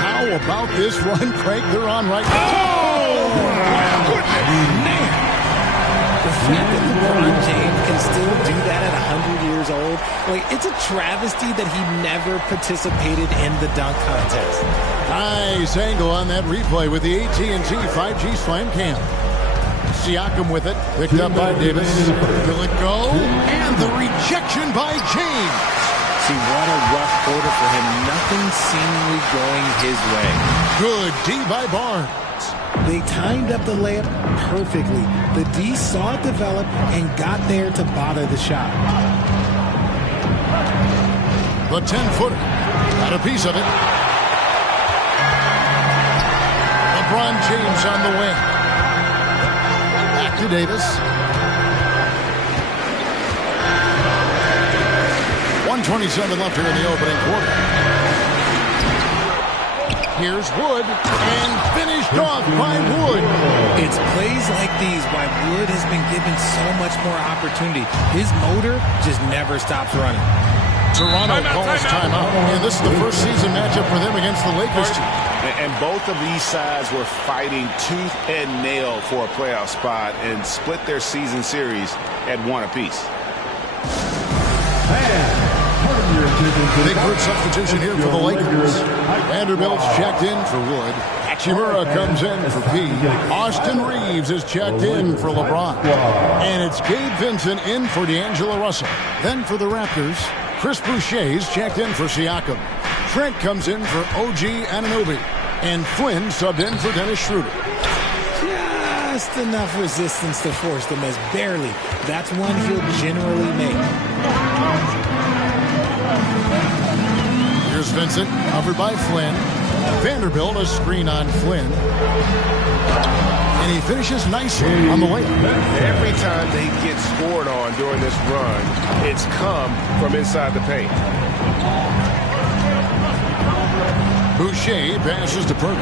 How about this run, Craig, they're on right now? Oh, my goodness, man. The fact that LeBron James can still do that at 100 years old, like, it's a travesty that he never participated in the dunk contest. Nice angle on that replay with the AT&T 5G Slam Cam. Siakam with it, picked up by Davis. Will it go? And the rejection by James. See, what a rough quarter for him. Nothing seemingly going his way. Good D by Barnes. They timed up the layup perfectly. The D saw it develop and got there to bother the shot. The 10-footer got a piece of it. LeBron James on the wing. Back to Davis. 1:27 left here in the opening quarter. Here's Wood, and finished off by Wood. It's plays like these why Wood has been given so much more opportunity. His motor just never stops running. Toronto calls timeout, and this is the first season matchup for them against the Lakers team. And both of these sides were fighting tooth and nail for a playoff spot and split their season series at 1 apiece. Big group substitution here for the Lakers. Vanderbilt's checked in for Wood. Hachimura comes in for P. Austin Reeves is checked in for LeBron. And it's Gabe Vincent in for D'Angelo Russell. Then for the Raptors, Chris Boucher's checked in for Siakam. Trent comes in for OG Anunoby. And Flynn subbed in for Dennis Schroeder. just enough resistance to force the miss, barely. That's one he'll generally make. Here's Vincent, covered by Flynn. Vanderbilt, a screen on Flynn. And he finishes nicely on the layup. Every time they get scored on during this run, it's come from inside the paint. Boucher passes to Purdy.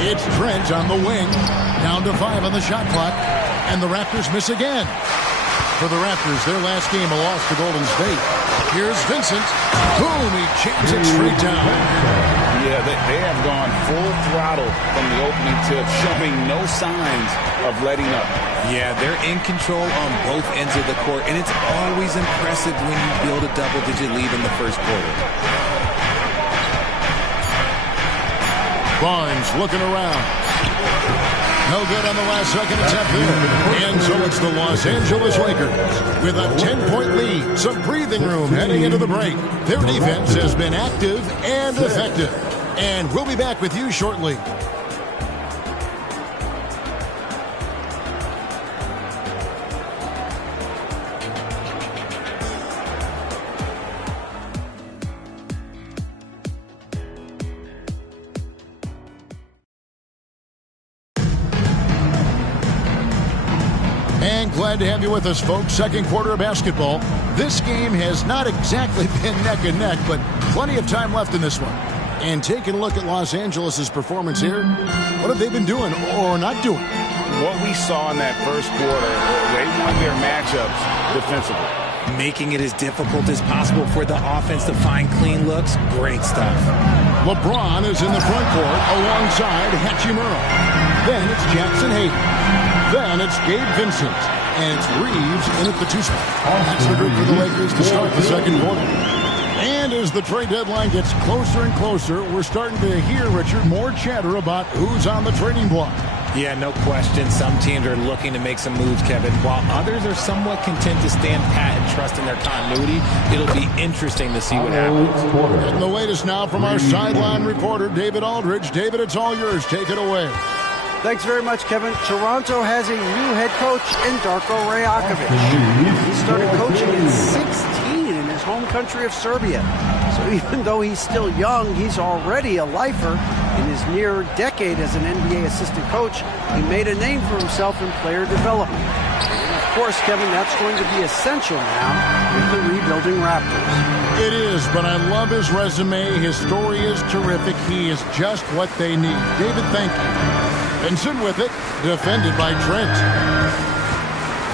It's Trent on the wing. Down to 5 on the shot clock. And the Raptors miss again. For the Raptors, their last game, a loss to Golden State. Here's Vincent. Boom, he jams it straight down. Yeah, they have gone full throttle from the opening tip, showing no signs of letting up. Yeah, they're in control on both ends of the court, and it's always impressive when you build a double-digit lead in the first quarter. Barnes looking around. No good on the last second attempt there. And so it's the Los Angeles Lakers with a 10-point lead. Some breathing room heading into the break. Their defense has been active and effective. And we'll be back with you shortly. And glad to have you with us, folks. Second quarter of basketball. This game has not exactly been neck and neck, but plenty of time left in this one. And taking a look at Los Angeles' performance here, what have they been doing or not doing? What we saw in that first quarter, they won their matchups defensively. Making it as difficult as possible for the offense to find clean looks. Great stuff. LeBron is in the front court alongside Hachimura. Then it's Jackson Hayden. Then it's Gabe Vincent. And it's Reeves in at the 2 spot. That's the group for the Lakers to start the second quarter. And as the trade deadline gets closer and closer, we're starting to hear, Richard, more chatter about who's on the trading block. Yeah, no question. Some teams are looking to make some moves, Kevin, while others are somewhat content to stand pat and trust in their continuity. It'll be interesting to see what happens. And the latest now from our sideline reporter, David Aldridge. David, it's all yours. Take it away. Thanks very much, Kevin. Toronto has a new head coach in Darko Rajakovic. He started coaching at 16 in his home country of Serbia. So even though he's still young, he's already a lifer. In his near decade as an NBA assistant coach, he made a name for himself in player development. And of course, Kevin, that's going to be essential now with the rebuilding Raptors. It is, but I love his resume. His story is terrific. He is just what they need. David, thank you. Vincent with it, defended by Trent.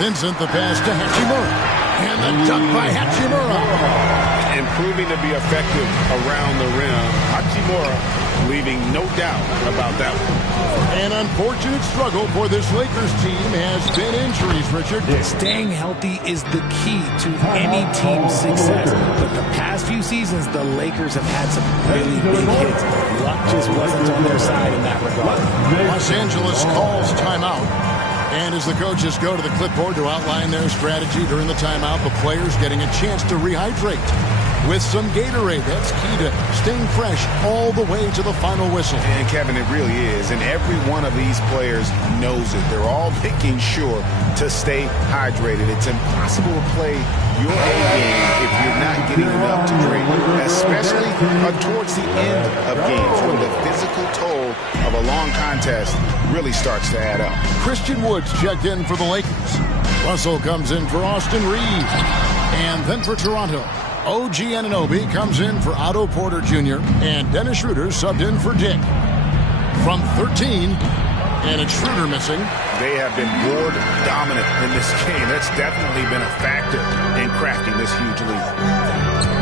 Vincent the pass to Hachimura. And the dunk by Hachimura. And proving to be effective around the rim. Hachimura leaving no doubt about that one. An unfortunate struggle for this Lakers team has been injuries, Richard. Staying healthy is the key to any team's success. But the past few seasons, the Lakers have had some really big hits. Luck just wasn't on their side in that regard. Los Angeles calls timeout. And as the coaches go to the clipboard to outline their strategy during the timeout, the players getting a chance to rehydrate with some Gatorade. That's key to staying fresh all the way to the final whistle. And Kevin, it really is. And every one of these players knows it. They're all making sure to stay hydrated. It's impossible to play your A game if you're not getting enough to drink, especially towards the end of games when the physical toll of a long contest really starts to add up. Christian Woods checked in for the Lakers. Russell comes in for Austin Reeves. And then for Toronto, OG Anunoby comes in for Otto Porter Jr. And Dennis Schroeder subbed in for Dick. From 13, and it's Schroeder missing. They have been board dominant in this game. That's definitely been a factor in crafting this huge lead.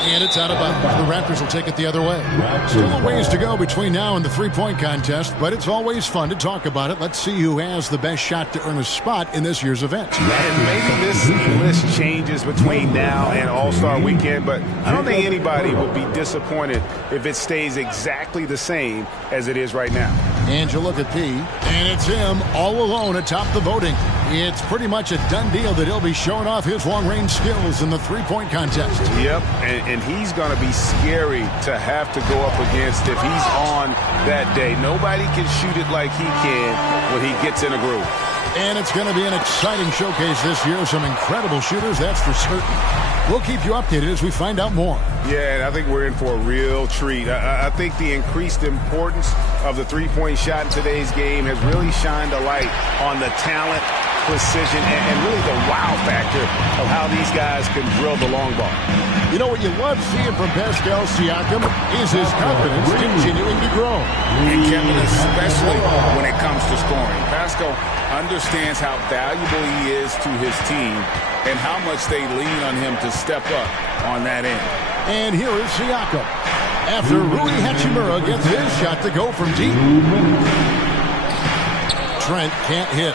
And it's out of bounds. The Raptors will take it the other way. Still a ways to go between now and the three-point contest, but it's always fun to talk about it. Let's see who has the best shot to earn a spot in this year's event. And maybe this list changes between now and All-Star Weekend, but I don't think anybody would be disappointed if it stays exactly the same as it is right now. And you look at P, and it's him all alone atop the voting. It's pretty much a done deal that he'll be showing off his long-range skills in the three-point contest. Yep, and he's going to be scary to have to go up against if he's on that day. Nobody can shoot it like he can when he gets in a groove. And it's going to be an exciting showcase this year. Some incredible shooters, that's for certain. We'll keep you updated as we find out more. Yeah, and I think we're in for a real treat. I think the increased importance of the three-point shot in today's game has really shined a light on the talent, precision, and really the wow factor of how these guys can drill the long ball. You know what you love seeing from Pascal Siakam is his confidence continuing to grow. And Kevin, especially when it comes to scoring. Pascal understands how valuable he is to his team and how much they lean on him to step up on that end. And here is Siakam. After Rui Hachimura gets his shot to go from deep. Trent can't hit.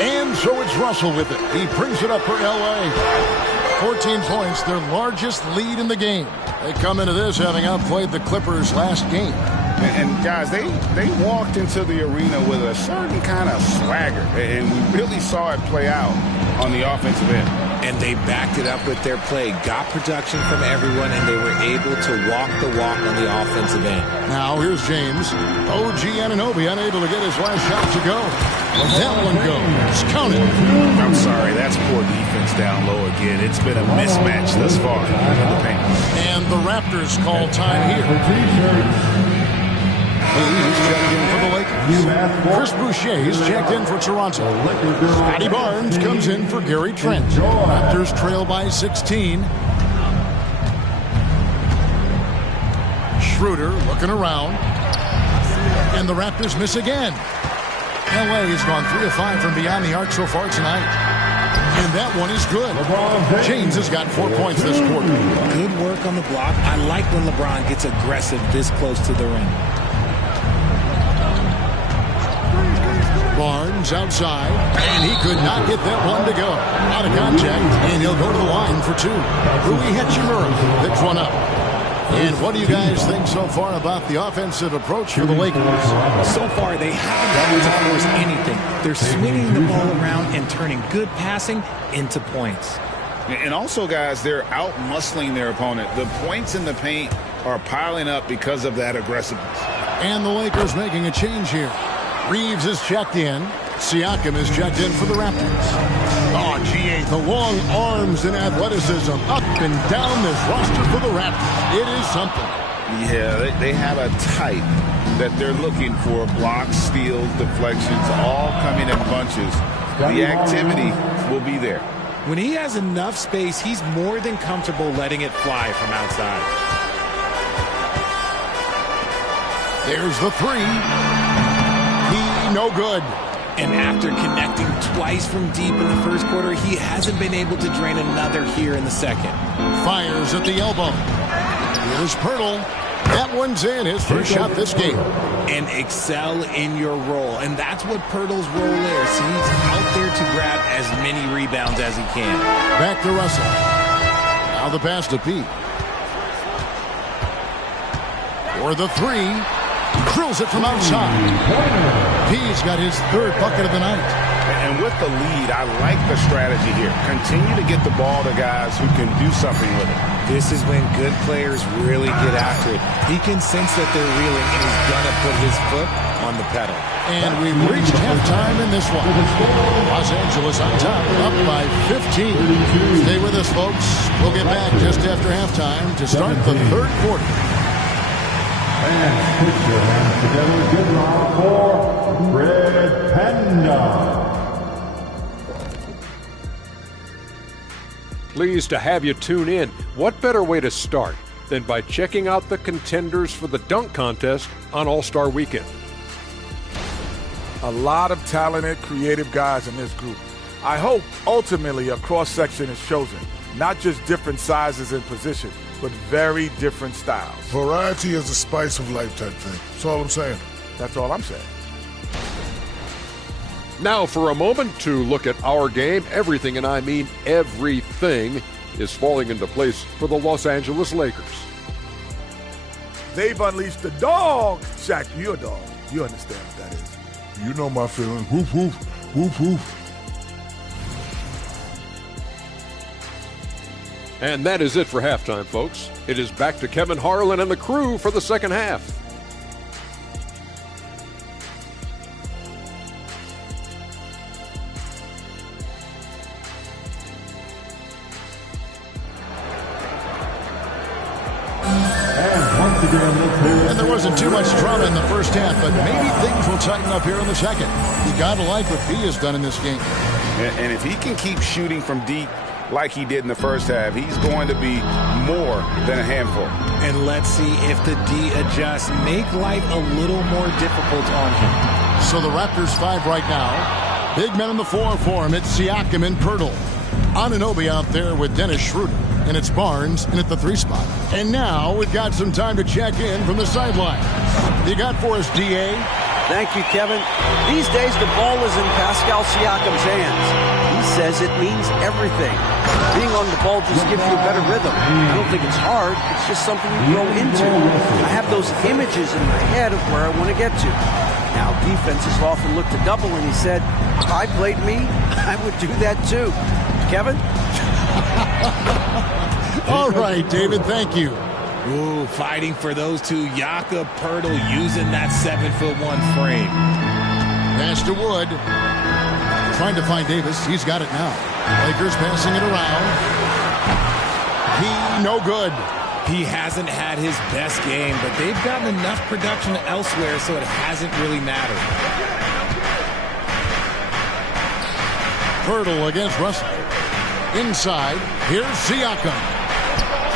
And so it's Russell with it. He brings it up for L.A. 14 points, their largest lead in the game. They come into this having outplayed the Clippers last game. And guys, they walked into the arena with a certain kind of swagger, and we really saw it play out on the offensive end. And they backed it up with their play, got production from everyone, and they were able to walk the walk on the offensive end. Now here's James. OG Anunoby unable to get his last shot to go. Well, that one goes. Count it. I'm sorry, that's poor defense down low again. It's been a mismatch thus far in the paint. And the Raptors call time here. He's checked in for the Lakers. Chris Boucher is checked in for Toronto. Scotty Barnes comes in for Gary Trent. Raptors trail by 16. Schroeder looking around. And the Raptors miss again. LA has gone 3 of 5 from beyond the arc so far tonight. And that one is good. James has got 4 points this quarter. Good work on the block. I like when LeBron gets aggressive this close to the rim. Barnes outside, and he could not get that one to go. Out of contact, and he'll go to the line for 2. Rui Hachimura picks one up. And what do you guys think so far about the offensive approach for the Lakers? So far, they haven't had to force anything. They're swinging the ball around and turning good passing into points. And also, guys, they're out-muscling their opponent. The points in the paint are piling up because of that aggressiveness. And the Lakers making a change here. Reeves is checked in. Siakam is checked in for the Raptors. Oh, G8, the long arms and athleticism up and down this roster for the Raptors. It is something. Yeah, they have a type that they're looking for. Blocks, steals, deflections, all coming in bunches. The activity will be there. When he has enough space, he's more than comfortable letting it fly from outside. There's the 3. No good. And after connecting twice from deep in the first quarter, he hasn't been able to drain another here in the second. Fires at the elbow. Here's Pirtle. That one's in, his first shot this game. And excel in your role. And that's what Pirtle's role is. He's out there to grab as many rebounds as he can. Back to Russell. Now the pass to Pete. For the 3. Drills it from outside. He's got his 3rd bucket of the night. And with the lead, I like the strategy here. Continue to get the ball to guys who can do something with it. This is when good players really get after it. He can sense that they're reeling, and he's going to put his foot on the pedal. And we've reached halftime in this one. Los Angeles on top, up by 15. Stay with us, folks. We'll get back just after halftime to start the 3rd quarter. And put your hands together. Good round for Red Panda. Pleased to have you tune in. What better way to start than by checking out the contenders for the dunk contest on All-Star Weekend? A lot of talented, creative guys in this group. I hope ultimately a cross-section is chosen, not just different sizes and positions, but very different styles. Variety is the spice of life type thing. That's all I'm saying. That's all I'm saying. Now for a moment to look at our game. Everything, and I mean everything, is falling into place for the Los Angeles Lakers. They've unleashed the dog. Shaq, you're a dog. You understand what that is. You know my feeling. Woof, woof, woof, woof. And that is it for halftime, folks. It is back to Kevin Harlan and the crew for the second half. And there wasn't too much drama in the first half, but maybe things will tighten up here in the second. You got to like what B has done in this game. And if he can keep shooting from deep like he did in the first half, he's going to be more than a handful. And let's see if the D adjusts, make life a little more difficult on him. So the Raptors 5 right now. Big men on the floor for him. It's Siakam and Pirtle. Anunoby out there with Dennis Schroeder. And it's Barnes in at the 3 spot. And now we've got some time to check in from the sideline. You got for us, D.A.? Thank you, Kevin. These days, the ball is in Pascal Siakam's hands. He says it means everything. Being on the ball just gives you a better rhythm. I don't think it's hard. It's just something you grow into. I have those images in my head of where I want to get to. Now, defenses often look to double, and he said, if I played me, I would do that too. Kevin? All right, David, thank you. Ooh, fighting for those two. Jakob Poeltl using that 7'1" frame. Pass to Wood. Trying to find Davis. He's got it now. Lakers passing it around. He no good. He hasn't had his best game, but they've gotten enough production elsewhere, so it hasn't really mattered. Poeltl against Russell. Inside, here's Siakam.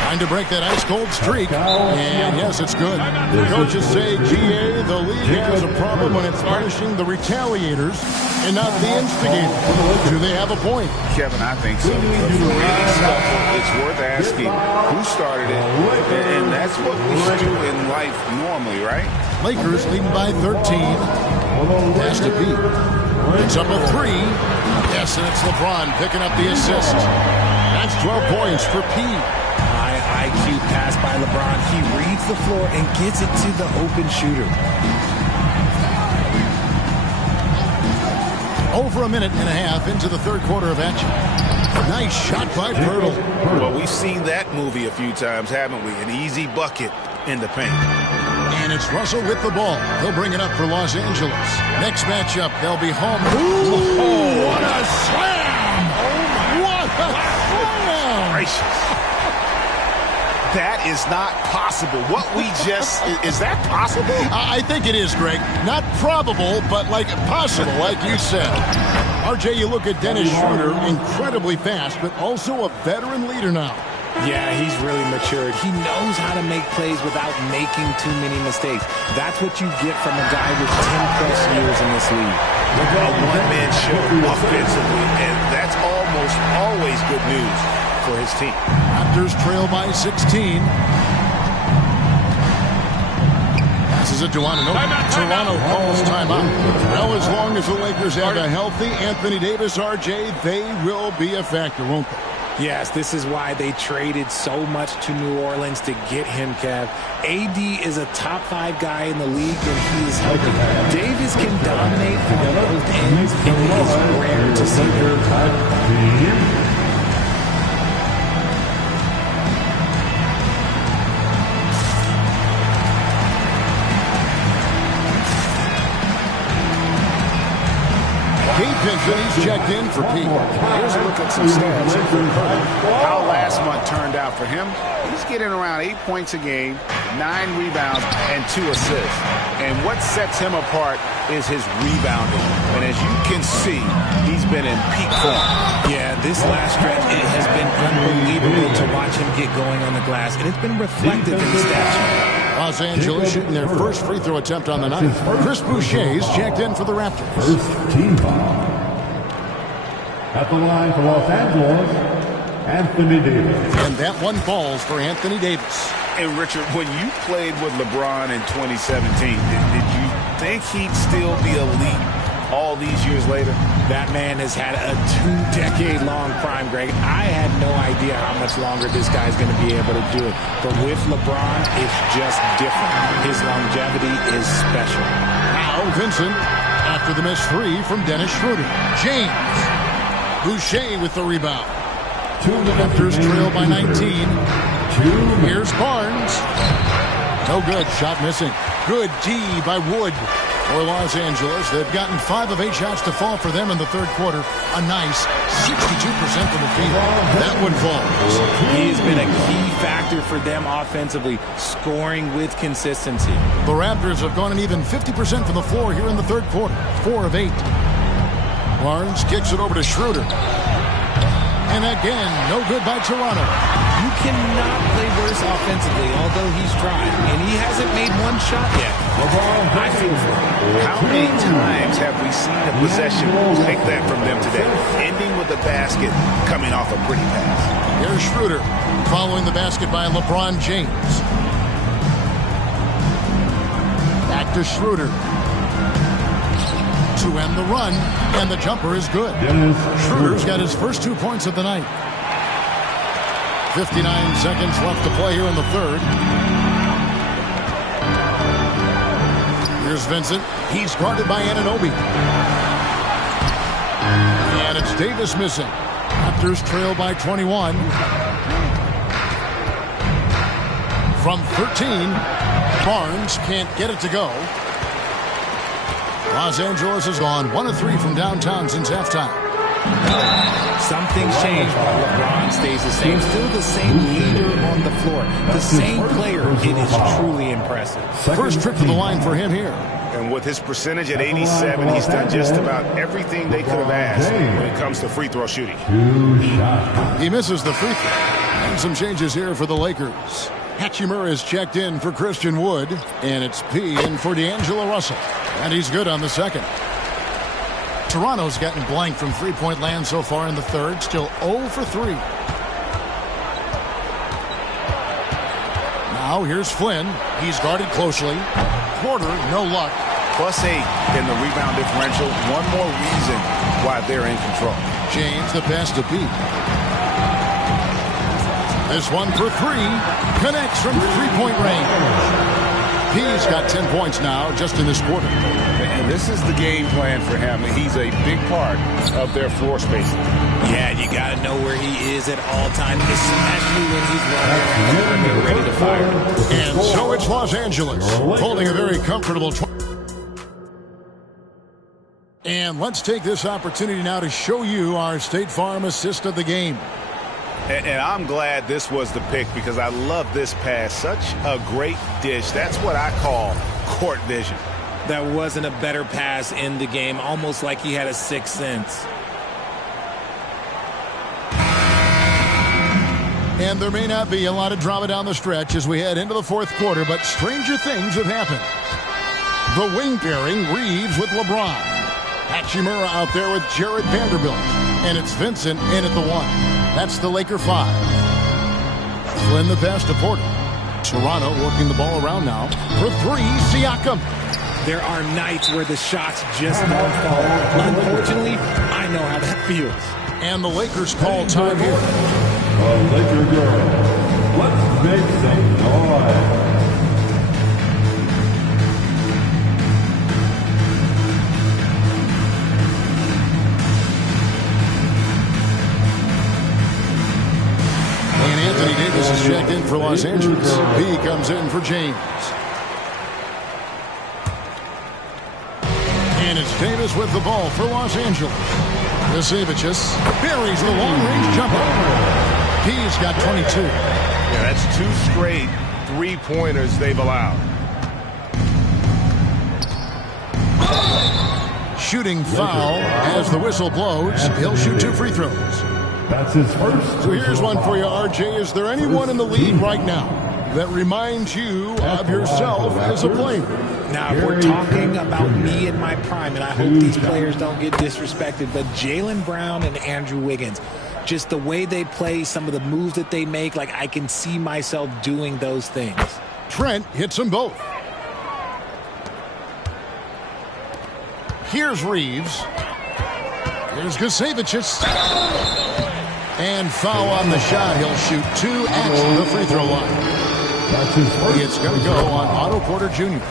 Trying to break that ice-cold streak. And yes, it's good. The coaches say, GA, the league has a problem when it's punishing the retaliators and not the instigators. Do they have a point? Kevin, I think so. For any stuff, it's worth asking who started it. And that's what we should do in life normally, right? Lakers leading by 13. Pass to P. It's up a 3. Yes, and it's LeBron picking up the assist. That's 12 points for P. High IQ pass by LeBron. He reads the floor and gets it to the open shooter. Over a minute and a half into the third quarter of action. Nice shot by Poeltl. Well, we've seen that movie a few times, haven't we? An easy bucket in the paint. And it's Russell with the ball. He'll bring it up for Los Angeles. Next matchup, they'll be home. Ooh, what a slam! Oh, my. What a slam! Gracious. That is not possible. What we just... Is that possible? I think it is, Greg. Not probable, but like possible, like you said. RJ, you look at Dennis Schroeder, incredibly fast, but also a veteran leader now. Yeah, he's really matured. He knows how to make plays without making too many mistakes. That's what you get from a guy with 10-plus years in this league. A one-man show offensively, and that's almost always good news for his team. Raptors trail by 16. Passes it to Anunoby. Toronto calls timeout. Well, as long as the Lakers have a healthy Anthony Davis, RJ, they will be a factor, won't they? Yes, this is why they traded so much to New Orleans to get him, Kev. AD is a top 5 guy in the league when he is healthy. Davis can dominate from both ends, and it is rare to see. He's checked in for Pete. Here's a look at some stats. How last month turned out for him. He's getting around 8 points a game, 9 rebounds, and 2 assists. And what sets him apart is his rebounding. And as you can see, he's been in peak form. Yeah, this last stretch, it has been unbelievable to watch him get going on the glass. And it's been reflected in the stat sheet. Los Angeles shooting their first free throw attempt on the night. Chris Boucher's checked in for the Raptors. First team foul. At the line for Los Angeles, Anthony Davis. And that one falls for Anthony Davis. And Richard, when you played with LeBron in 2017, did you think he'd still be elite all these years later? That man has had a 2-decade-long prime, Greg. I had no idea how much longer this guy's going to be able to do it. But with LeBron, it's just different. His longevity is special. Now Vincent after the missed three from Dennis Schroeder. James. Boucher with the rebound. Raptors trail by 19. Here's Barnes. No good. Shot missing. Good D by Wood for Los Angeles. They've gotten 5 of 8 shots to fall for them in the third quarter. A nice 62% from the field. That one falls. He has been a key factor for them offensively, scoring with consistency. The Raptors have gone an even 50% from the floor here in the third quarter. 4 of 8. Barnes kicks it over to Schroeder. And again, no good by Toronto. You cannot play worse offensively, although he's trying. And he hasn't made one shot yet. I feel for him. How many times have we seen a possession like that from them today? Ending with a basket, coming off a pretty pass. Here's Schroeder following the basket by LeBron James. Back to Schroeder. To end the run, and the jumper is good. Schroeder's got his first 2 points of the night. 59 seconds left to play here in the third. Here's Vincent. He's guarded by Anunoby. And it's Davis missing. Raptors trail by 21. From 13, Barnes can't get it to go. Los Angeles has gone 1 of 3 from downtown since halftime. Something's changed, but LeBron stays the same. Still the same leader on the floor. The same player. It is truly impressive. First trip to the line for him here. And with his percentage at 87, he's done just about everything they could have asked when it comes to free throw shooting. He misses the free throw. And some changes here for the Lakers. Hachimura is checked in for Christian Wood, and it's P in for D'Angelo Russell. And he's good on the second. Toronto's gotten blank from three-point land so far in the third, still 0 for 3. Now here's Flynn. He's guarded closely. Porter, no luck. +8 in the rebound differential. One more reason why they're in control. James, the pass to Pete. This one for 3. Connects from three-point range. He's got 10 points now just in this quarter. And this is the game plan for him. He's a big part of their floor spacing. Yeah, you got to know where he is at all times, especially when he's running and ready to fire. And so it's Los Angeles holding a very comfortable. And let's take this opportunity now to show you our State Farm assist of the game. And I'm glad this was the pick because I love this pass. Such a great dish. That's what I call court vision. That wasn't a better pass in the game, almost like he had a sixth sense. And there may not be a lot of drama down the stretch as we head into the fourth quarter, but stranger things have happened. The wing pairing, Reeves with LeBron. Hachimura out there with Jared Vanderbilt. And it's Vincent in at the 1. That's the Laker 5. Flynn the pass to Porter. Toronto working the ball around now. For 3, Siakam. There are nights where the shots just don't fall. Unfortunately, I know how that feels. And the Lakers call time here. Laker girl, let's make some noise. And Anthony Davis is checked in for Los Angeles. He comes in for James. And it's Davis with the ball for Los Angeles. Jasevicius buries the long-range jumper. He's got 22. Yeah, that's 2 straight three-pointers they've allowed. Shooting foul as the whistle blows. He'll shoot 2 free throws. That's his first. So here's one for you, RJ. Is there anyone in the league right now that reminds you of yourself as a player? Now, if we're talking about me in my prime, and I hope these players don't get disrespected, but Jaylen Brown and Andrew Wiggins, just the way they play, some of the moves that they make, like I can see myself doing those things. Trent hits them both. Here's Reeves. Here's Gusevicius. And foul on the shot. He'll shoot 2 at the free throw line. It's going to go on Otto Porter Jr.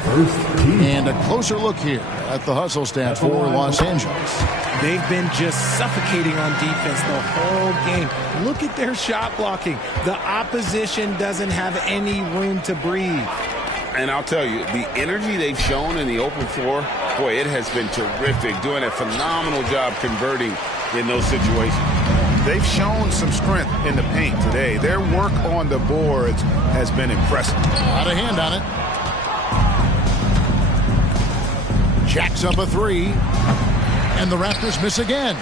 And a closer look here at the hustle stats for Los Angeles. They've been just suffocating on defense the whole game. Look at their shot blocking. The opposition doesn't have any room to breathe. And I'll tell you, the energy they've shown in the open floor, boy, it has been terrific. Doing a phenomenal job converting in those situations. They've shown some strength in the paint today. Their work on the boards has been impressive. Out of hand on it. Jacks up a 3. And the Raptors miss again.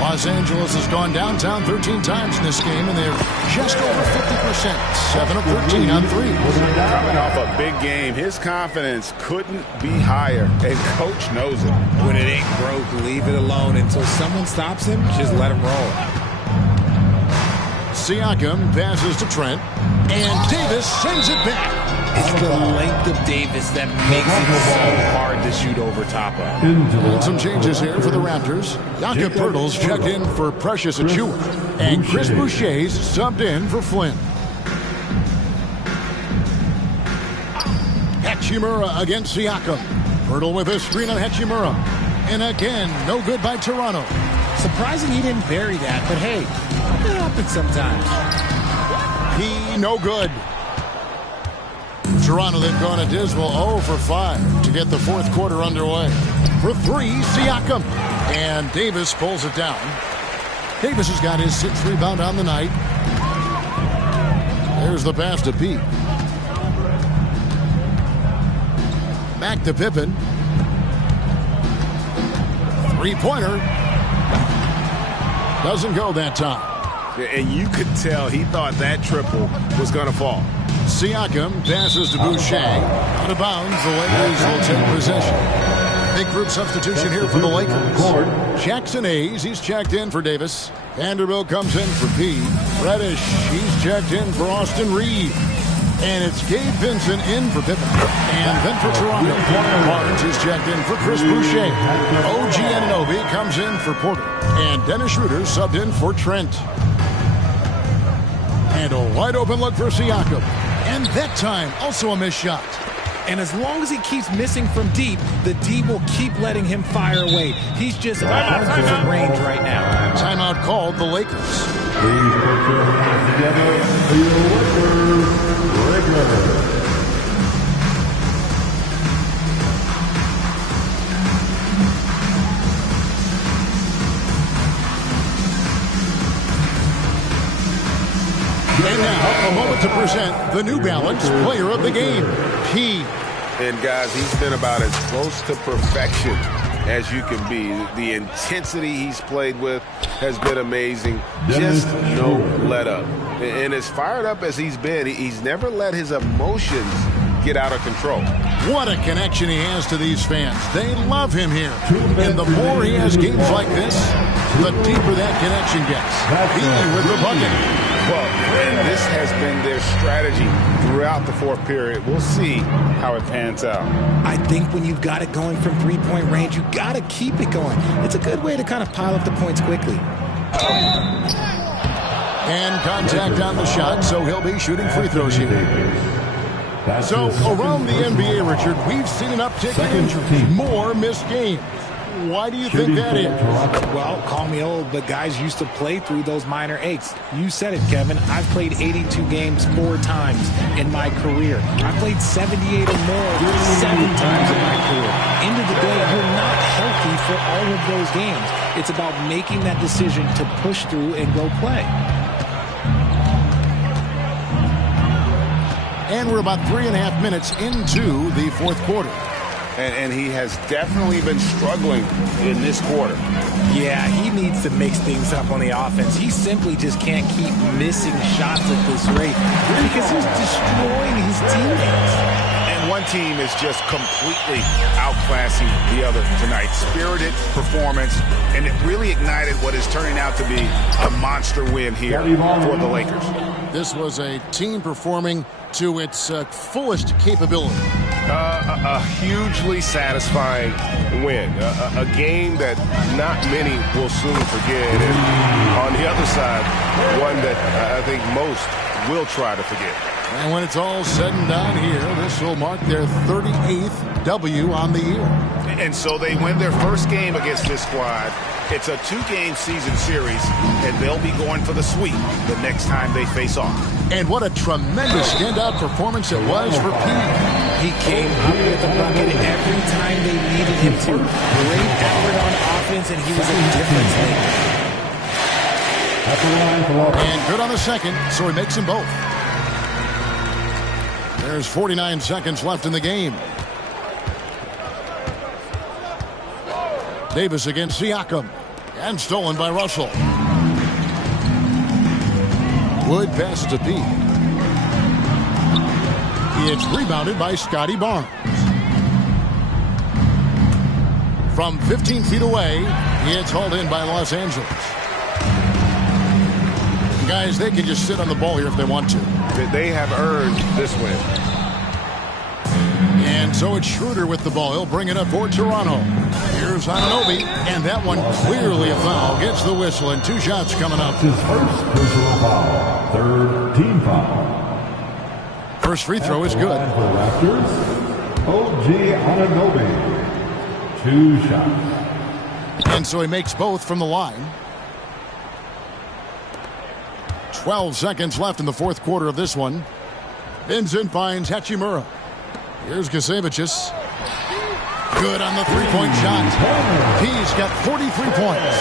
Los Angeles has gone downtown 13 times in this game, and they're just over 50%. 7 of 13 on 3. Coming off a big game, his confidence couldn't be higher, and Coach knows it. When it ain't broke, leave it alone. Until someone stops him, just let him roll. Siakam passes to Trent, and Davis sends it back. It's the length of Davis that makes it so hard to shoot over top of. And some changes here for the Raptors. Jakob Poeltl's checked in for Precious Achiuwa, and Chris Boucher's subbed in for Flynn. Hachimura against Siakam. Poeltl with a screen on Hachimura. And again, no good by Toronto. Surprising he didn't bury that, but hey, it happens sometimes. No good. Toronto, they've gone a dismal 0 for 5 to get the fourth quarter underway. For 3, Siakam. And Davis pulls it down. Davis has got his 6th rebound on the night. There's the pass to Pete. Back to Pippen. 3-pointer. Doesn't go that time. And you could tell he thought that triple was going to fall. Siakam passes to Boucher. Out of bounds, the Lakers will take possession. Big group substitution here for the Lakers. Jackson Hayes, he's checked in for Davis. Vanderbilt comes in for P. Reddish, he's checked in for Austin Reed. And it's Gabe Vincent in for Pippen. And then for Toronto, Barnes is checked in for Chris Boucher. OG Anunoby comes in for Porter. And Dennis Schroeder subbed in for Trent. And a wide open look for Siakam. And that time, also a missed shot. And as long as he keeps missing from deep, the D will keep letting him fire away. He's just out of range right now. Timeout called the Lakers. Please put your hands together for your Lakers. And now, a moment to present the New Balance Player of the Game, P. And guys, he's been about as close to perfection as you can be. The intensity he's played with has been amazing. Just no let up. And as fired up as he's been, he's never let his emotions get out of control. What a connection he has to these fans. They love him here. And the more he has games like this, the deeper that connection gets. He with the bucket. Well, and this has been their strategy throughout the fourth period. We'll see how it pans out. I think when you've got it going from three-point range, you got to keep it going. It's a good way to kind of pile up the points quickly. And contact on the shot, so he'll be shooting free throws here. So around the NBA, Richard, we've seen an uptick in injuries, more missed games. Why do you think that is? Well, call me old, but guys used to play through those minor aches. You said it, Kevin. I've played 82 games 4 times in my career. I played 78 or more 7 times in my career. End of the day, you're not healthy for all of those games. It's about making that decision to push through and go play. And we're about 3.5 minutes into the fourth quarter. And he has definitely been struggling in this quarter. Yeah, he needs to mix things up on the offense. He simply just can't keep missing shots at this rate because he's destroying his teammates. And one team is just completely outclassing the other tonight. Spirited performance, and it really ignited what is turning out to be a monster win here for the Lakers. This was a team performing to its fullest capability. A hugely satisfying win. A game that not many will soon forget. And on the other side, one that I think most will try to forget. And when it's all said and done here, this will mark their 38th W on the year. And so they win their first game against this squad. It's a 2-game season series, and they'll be going for the sweep the next time they face off. And what a tremendous standout performance it was for Pete. He came up with the bucket every time they needed him to. Great effort on offense, and he was a difference maker. And good on the second, so he makes them both. There's 49 seconds left in the game. Davis against Siakam. And stolen by Russell. Wood passes to Pete. It's rebounded by Scotty Barnes. From 15 feet away, it's hauled in by Los Angeles. Guys, they can just sit on the ball here if they want to. They have earned this win. And so it's Schroeder with the ball. He'll bring it up for Toronto. Here's Anunoby, and that one clearly a foul. Gets the whistle, and 2 shots coming up. His first personal foul, 3rd team foul. First free throw is good. For the Raptors, OG Anunoby, 2 shots. And so he makes both from the line. 12 seconds left in the 4th quarter of this one. Vincent finds Hachimura. Here's Gacevicius. Good on the 3-point shot. He's got 43 points.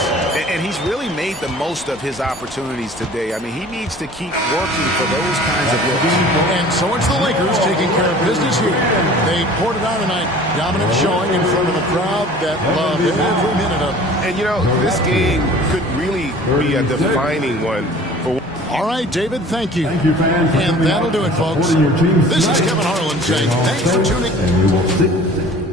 And he's really made the most of his opportunities today. I mean, he needs to keep working for those kinds of looks. And so it's the Lakers taking care of business here. They poured it on tonight. Dominant showing in front of a crowd that loved every minute of it. And, you know, this game could really be a defining one for. All right, David, thank you. Thank you, fans. And that'll do it, folks. This is Kevin Harlan saying thanks for tuning in.